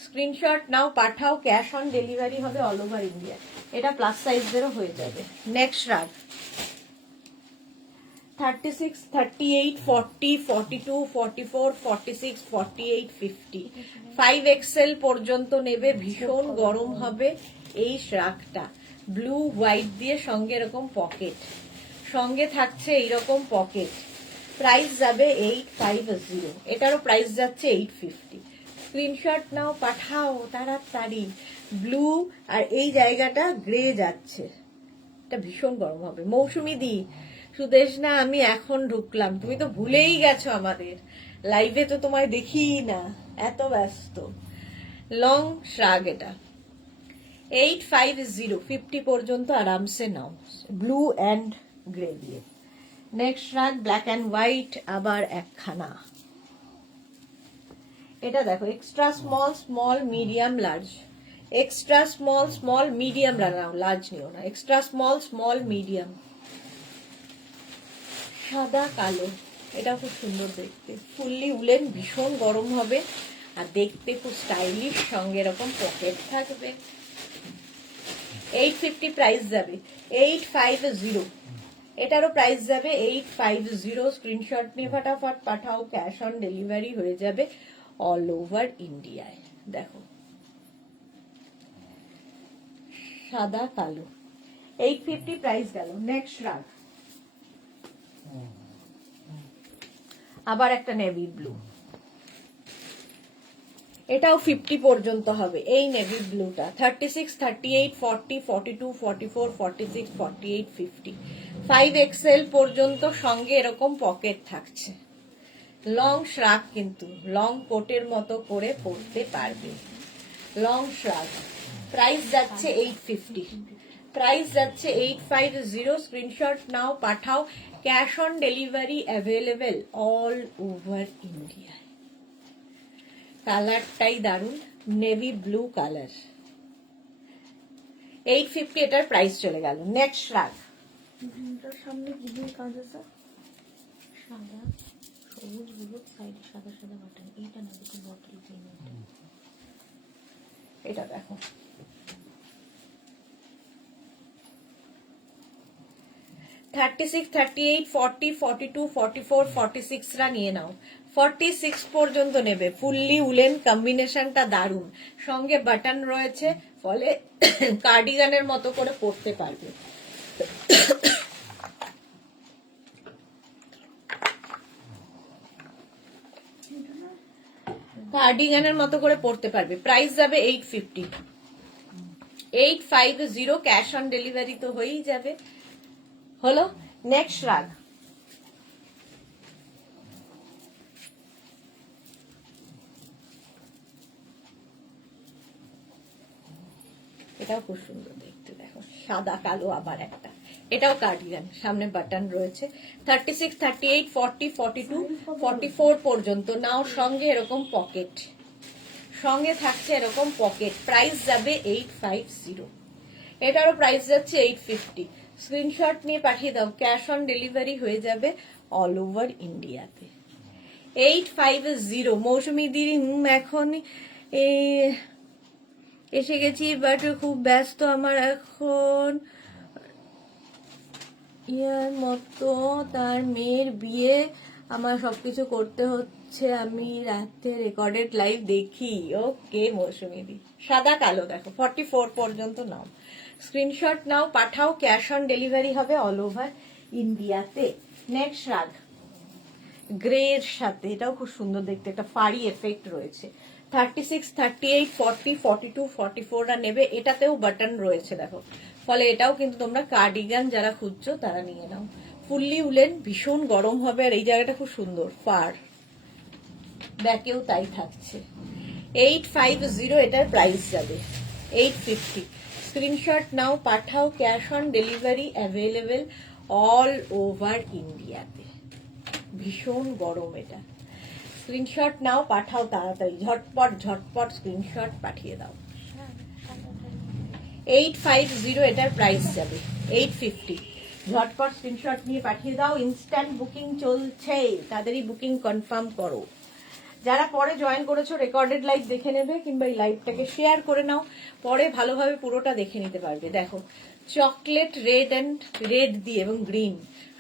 স্ক্রিনশট নাও, পাঠাও। ক্যাশ অন ডেলিভারি হবে অল ওভার ইন্ডিয়া। এটা প্লাস সাইজেরও হয়ে যাবে। নেক্সট শ্রাগ, 36, 38, 40, 42, 44, 46, 48, 50, 5XL পর্যন্ত নেবে। ভীষণ গরম হবে এই শ্রাগটা, ব্লু হোয়াইট দিয়ে, সঙ্গে এরকম পকেট, সঙ্গে থাকছে এইরকম পকেট। প্রাইস যাবে 850, এটারও প্রাইস যাচ্ছে 850। স্ক্রিনশট নাও, পাঠাও তাড়াতাড়ি। ব্লু আর এই জায়গাটা গ্রে যাচ্ছে, এটা ভীষণ গরম হবে। মৌসুমি দি, সুদেশ না, আমি এখন ঢুকলাম, তুমি তো ভুলেই গেছো আমাদের লাইভে, তো তোমায় দেখিই না, এত ব্যস্ত। লং শ্রাগ এটা 850, 50 পর্যন্ত আরামসে নাও, ব্লু অ্যান্ড গ্রে দিয়ে। Next shrug black and white, আবার একখানা। এটা দেখো extra small, small, medium, large. Extra small, small, medium নাও, লার্জ নিও না, এক্সট্রা স্মল, স্মল, মিডিয়াম। সাদা কালো, এটা খুব সুন্দর দেখতে, ফুললি উলেন, ভীষণ গরম হবে আর দেখতে খুব স্টাইলিশ, সঙ্গে এরকম পকেট থাকবে। 850 প্রাইস যাবে, 850, এটারও প্রাইস যাবে 850। স্ক্রিনশট নিয়ে ফটাফট পাঠাও, ক্যাশ অন ডেলিভারি হয়ে যাবে অল ওভার ইন্ডিয়ায়। দেখো সাদা কালো, 850 প্রাইস গেল। নেক্সট রাগ আবার একটা নেভি ব্লু, এটাও 50 পর্যন্ত হবে। এই নেভি ব্লুটা 36, 38, 40, 42, 44, 46, 48, 50, 5XL পর্যন্ত, সঙ্গে এরকম পকেট থাকছে। লং শ্রাগ, কিন্তু লং কোটের মতো করে পরতে পারবে। লং শ্রাগ, প্রাইস যাচ্ছে 850, প্রাইস যাচ্ছে 850। স্ক্রিনশট নাও, পাঠাও, cash on delivery available all over India. কালারটাই দারুন, নেভি ব্লু কালার, 850, এটার প্রাইস চলে গেল। নেক্সট শ্রাগ এটার সামনে কি দিয়ে কাজ আছে? সাদা, সবুজ, হলুদ, সাইডে সাদা সাদা বাটন। এইটা না, দেখো বটল গ্রিন। এটা দেখো, $36, $38, $40, $42, $44, $46 রা নিয়ে নাও, 46 পর্যন্ত নেবে। ফুললি উলেন, কম্বিনেশনটা দারুন, সঙ্গে বাটন রয়েছে, ফলে কার্ডিগানের মতো করে পরতে পারবে। কার্ডিগানের মতো করে পরতে পারবে। প্রাইস যাবে 850, 850, ক্যাশ অন ডেলিভারি তো হয়েই যাবে। হলো। নেক্সট রাগ এটাও খুব সুন্দর দেখতে, দেখো সাদা কালো, আবার একটা, এটাও কার্ডিগান, সামনে বাটন রয়েছে। 36, 38, 40, 42, 44 পর্যন্ত নাও, সঙ্গে এরকম পকেট, সঙ্গে থাকছে এরকম পকেট। প্রাইস যাবে 850, এটারও প্রাইস যাচ্ছে 850। স্ক্রিনশট নিয়ে পাঠিয়ে দাও, ক্যাশ অন ডেলিভারি হয়ে যাবে অল ওভার ইন্ডিয়াতে। 850। মৌসুমি দিদি, এখন এসে গেছি, বাট খুব ব্যস্ত আমার এখন, ইয়ার মতো তার মেয়ের বিয়ে, আমার সবকিছু করতে হচ্ছে, আমি রাতে রেকর্ডেড লাইভ দেখি। ওকে মৌসুমি দি, সাদা কালো দেখো, 44 পর্যন্ত নাও, স্ক্রিনশট নাও, পাঠাও, ক্যাশ অন ডেলিভারি হবে অল ওভার ইন্ডিয়াতে। নেক্সট রাগ গ্রে এর সাথে, এটাও খুব সুন্দর দেখতে, একটা ফাড়ি এফেক্ট রয়েছে। 36, 38, 40, 42, 44 রা নেবে, এটাতেও বাটন রয়েছে দেখো, ফলে এটাও কিন্তু তোমরা কার্ডিগান যারা খুঁজছো তারা নিয়ে নাও। ফুললি উলেন, ভীষণ গরম হবে, আর এই জায়গাটা খুব সুন্দর, ফার ব্যাকেও তাই থাকছে। 850, এটার প্রাইস যাবে 850। স্ক্রিনশট নাও, পাঠাও, cash on delivery available all over ইন্ডিয়াতে। ভীষণ গরম এটা, স্ক্রিনশট নাও, পাঠাও তাড়াতাড়ি, ঝটপট ঝটপট স্ক্রিনশট পাঠিয়ে দাও। 850, এটার প্রাইস যাবে 850। ঝটপট স্ক্রিনশট নিয়ে পাঠিয়ে দাও, ইনস্ট্যান্ট বুকিং চলছে, তাদেরই বুকিং কনফার্ম করো। যারা পরে জয়েন করেছো রেকর্ডেড লাইভ দেখে নেবে, কিংবা এই লাইভটাকে শেয়ার করে নাও, পরে ভালোভাবে পুরোটা দেখে নিতে পারবে। দেখো চকলেট রেড দিয়ে এবং গ্রিন,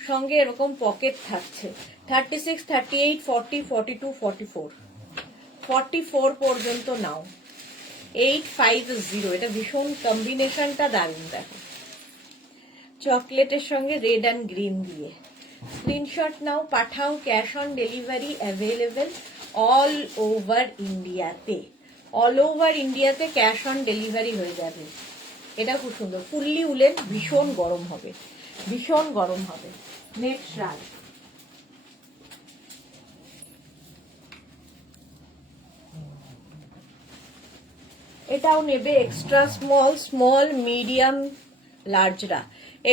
সঙ্গে এরকম পকেট থাকছে। 36, 38, 40, 42, 44, 44 পর্যন্ত নাও, 850। এটা ভীষণ কম্বিনেশনটা দারুণ, দেখো চকলেটের সঙ্গে রেড অ্যান্ড গ্রিন দিয়ে। স্ক্রিনশট নাও, পাঠাও, cash on delivery available all over ইন্ডিয়াতে, অল ওভার ইন্ডিয়াতে ক্যাশ অন ডেলিভারি হয়ে যাবে। এটা খুব সুন্দর, ফুললি উলেন, ভীষণ গরম হবে, ভীষণ গরম হবে। নেক্সট রাগ, এটাও নেবে এক্সট্রা স্মল, স্মল, মিডিয়াম, লার্জরা।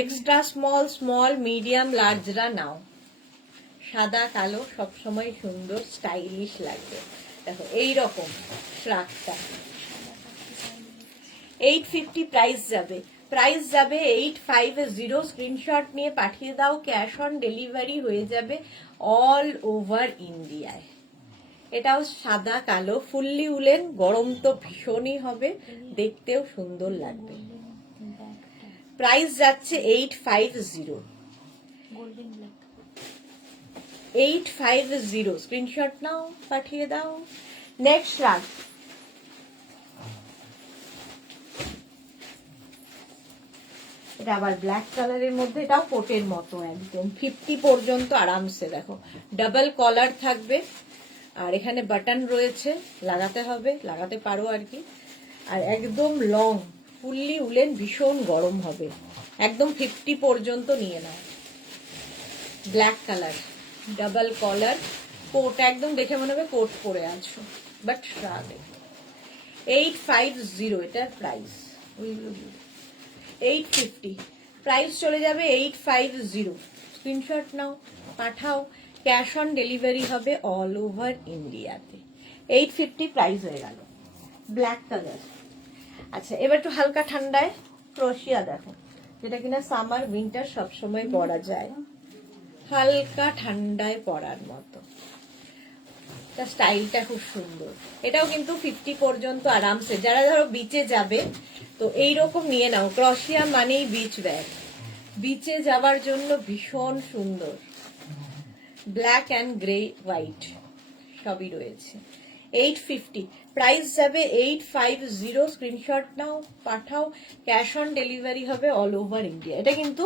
এক্সট্রা স্মল, স্মল, মিডিয়াম, লার্জরা নাও। সাদা কালো সবসময় সুন্দর স্টাইলিশ লাগবে। দেখো এইরকম শ্রাগটা 850 প্রাইস যাবে, প্রাইস যাবে 850। স্ক্রিনশট নিয়ে পাঠিয়ে দাও, ক্যাশ অন ডেলিভারি হয়ে যাবে অল ওভার ইন্ডিয়ায়। এটাও সাদা কালো, ফুললি উলেন, গরম তো ভীষণই হবে, দেখতেও সুন্দর লাগবে। প্রাইস যাচ্ছে 850, গোল্ডেন ব্ল্যাক। 850। স্ক্রিনশট নাও, পাঠিয়ে দাও। নেক্সট রাগ, এটা আবার ব্ল্যাক কালারের মধ্যে, এটাও কোটের মতো একদম 50 পর্যন্ত আরামসে। দেখো ডাবল কলার থাকবে, আর এখানে বাটন রয়েছে, লাগাতে হবে, লাগাতে পারো আর কি। আর একদম লং, ফুললি উলেন, ভীষণ গরম হবে, একদম 50 পর্যন্ত নিয়ে নাও। ব্ল্যাক কালার, ডাবল কলার, কোট, একদম দেখে মনে হবে কোট পরে আছো, বাট শ্রাগ। 850 এটার প্রাইস, 850 প্রাইস চলে যাবে 850। স্ক্রিনশট নাও, পাঠাও, ক্যাশ অন ডেলিভারি হবে অল ওভার ইন্ডিয়াতে। 850 প্রাইস হয়ে গেল। Black colour. আচ্ছা, এবার একটু হালকা ঠান্ডায় ক্রোশিয়া দেখো, যেটা কিনা সামার উইন্টার সবসময় পরা যায়, হালকা ঠান্ডায় পরার মতো। স্টাইলটা খুব সুন্দর। এটাও কিন্তু 50 পর্যন্ত আরামসে, যারা ধরো বিচে যাবে তো এইরকম নিয়ে নাও। ক্রোশিয়া মানেই বিচ ব্যাগ, বিচে যাওয়ার জন্য ভীষণ সুন্দর। ব্ল্যাক অ্যান্ড গ্রে হোয়াইট সবই রয়েছে। 850 প্রাইস যাবে 850। স্ক্রিনশট নাও, পাঠাও, ক্যাশ অন ডেলিভারি হবে অল ওভার ইন্ডিয়া। এটা কিন্তু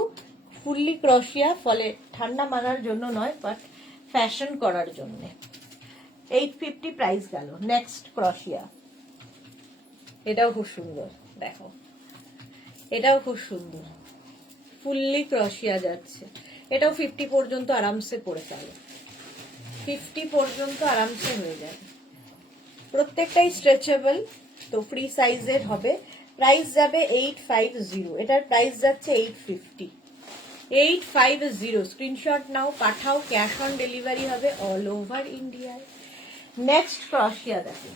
ফুললি ক্রোশিয়া, ফলে ঠান্ডা মানার জন্য নয়, বাট ফ্যাশন করার জন্য। 850 প্রাইস গেল। নেক্সট ক্রোশিয়া, এটাও খুব সুন্দর, দেখো এটাও খুব সুন্দর, ফুললি ক্রোশিয়া যাচ্ছে। এটাও 50 পর্যন্ত আরামসে পরে ফেলো, 50 পর্যন্ত আরামসে হয়ে যাবে। প্রত্যেকটাই স্ট্রেচেবল, তো ফ্রি সাইজের হবে। প্রাইস যাবে 850, এটার প্রাইস যাচ্ছে 850। 850 স্ক্রিনশট নাও, পাঠাও, ক্যাশ অন ডেলিভারি হবে অল ওভার ইন্ডিয়ায়। নেক্সট ক্রোশিয়া দেখো,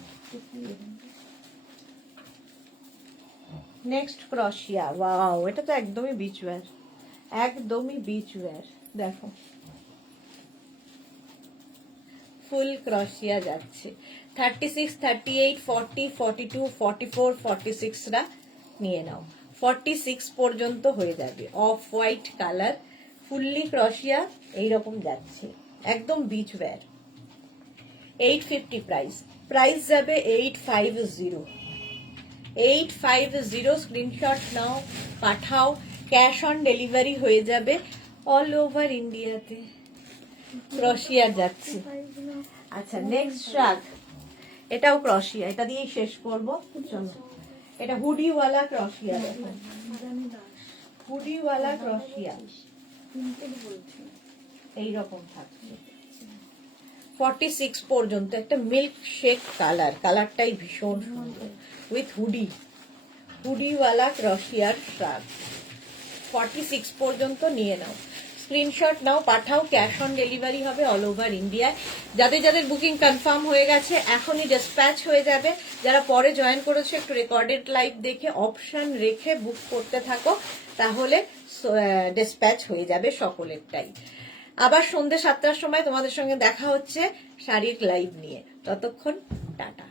নেক্সট ক্রোশিয়া, ওয়াও, এটা তো একদমই বিচ ওয়্যার, একদমই বিচ ওয়্যার। দেখো ফুল ক্রোশিয়া যাচ্ছে। 36, 38, 40, 42, 44, 46রা নিয়ে নাও। 46 পর্যন্ত হয়ে যাবে। অফ হোয়াইট কালার, ফুললি ক্রোশিয়া, এইরকম যাচ্ছে, একদম বিচ ওয়্যার। 850 প্রাইস, প্রাইস যাবে 850। 850 স্ক্রিনশট নাও, পাঠাও, ক্যাশ অন ডেলিভারি হয়ে যাবে অল ওভার ইন্ডিয়াতে। ক্রোশিয়া যাচ্ছে। আচ্ছা, নেক্সট রাগ, এটাও ক্রোশিয়া, এটা দিয়েই শেষ করবো। চলো, এটা হুডিওয়ালা ক্রোশিয়া দেখো, হুডিওয়ালা ক্রোশিয়া এইরকম থাকছে। 46 পর্যন্ত, একটা মিল্ক শেক কালার, কালারটাই ভীষণ সুন্দর, উইথ হুডি, হুডিওয়ালা ক্রোশিয়ার শ্রাগ। 46 পর্যন্ত নিয়ে নাও, স্ক্রিনশট নাও, পাঠাও, ক্যাশ অন ডেলিভারি হবে অল ওভার ইন্ডিয়ায়। যাদের যাদের বুকিং কনফার্ম হয়ে গেছে এখনই ডিসপ্যাচ হয়ে যাবে। যারা পরে জয়েন করেছে একটু রেকর্ডেড লাইভ দেখে অপশন রেখে বুক করতে থাকো, তাহলে ডিসপ্যাচ হয়ে যাবে সকলেরটাই। আবার সন্ধ্যে 7টার সময় তোমাদের সঙ্গে দেখা হচ্ছে শাড়ির লাইভ নিয়ে। ততক্ষণ টাটা।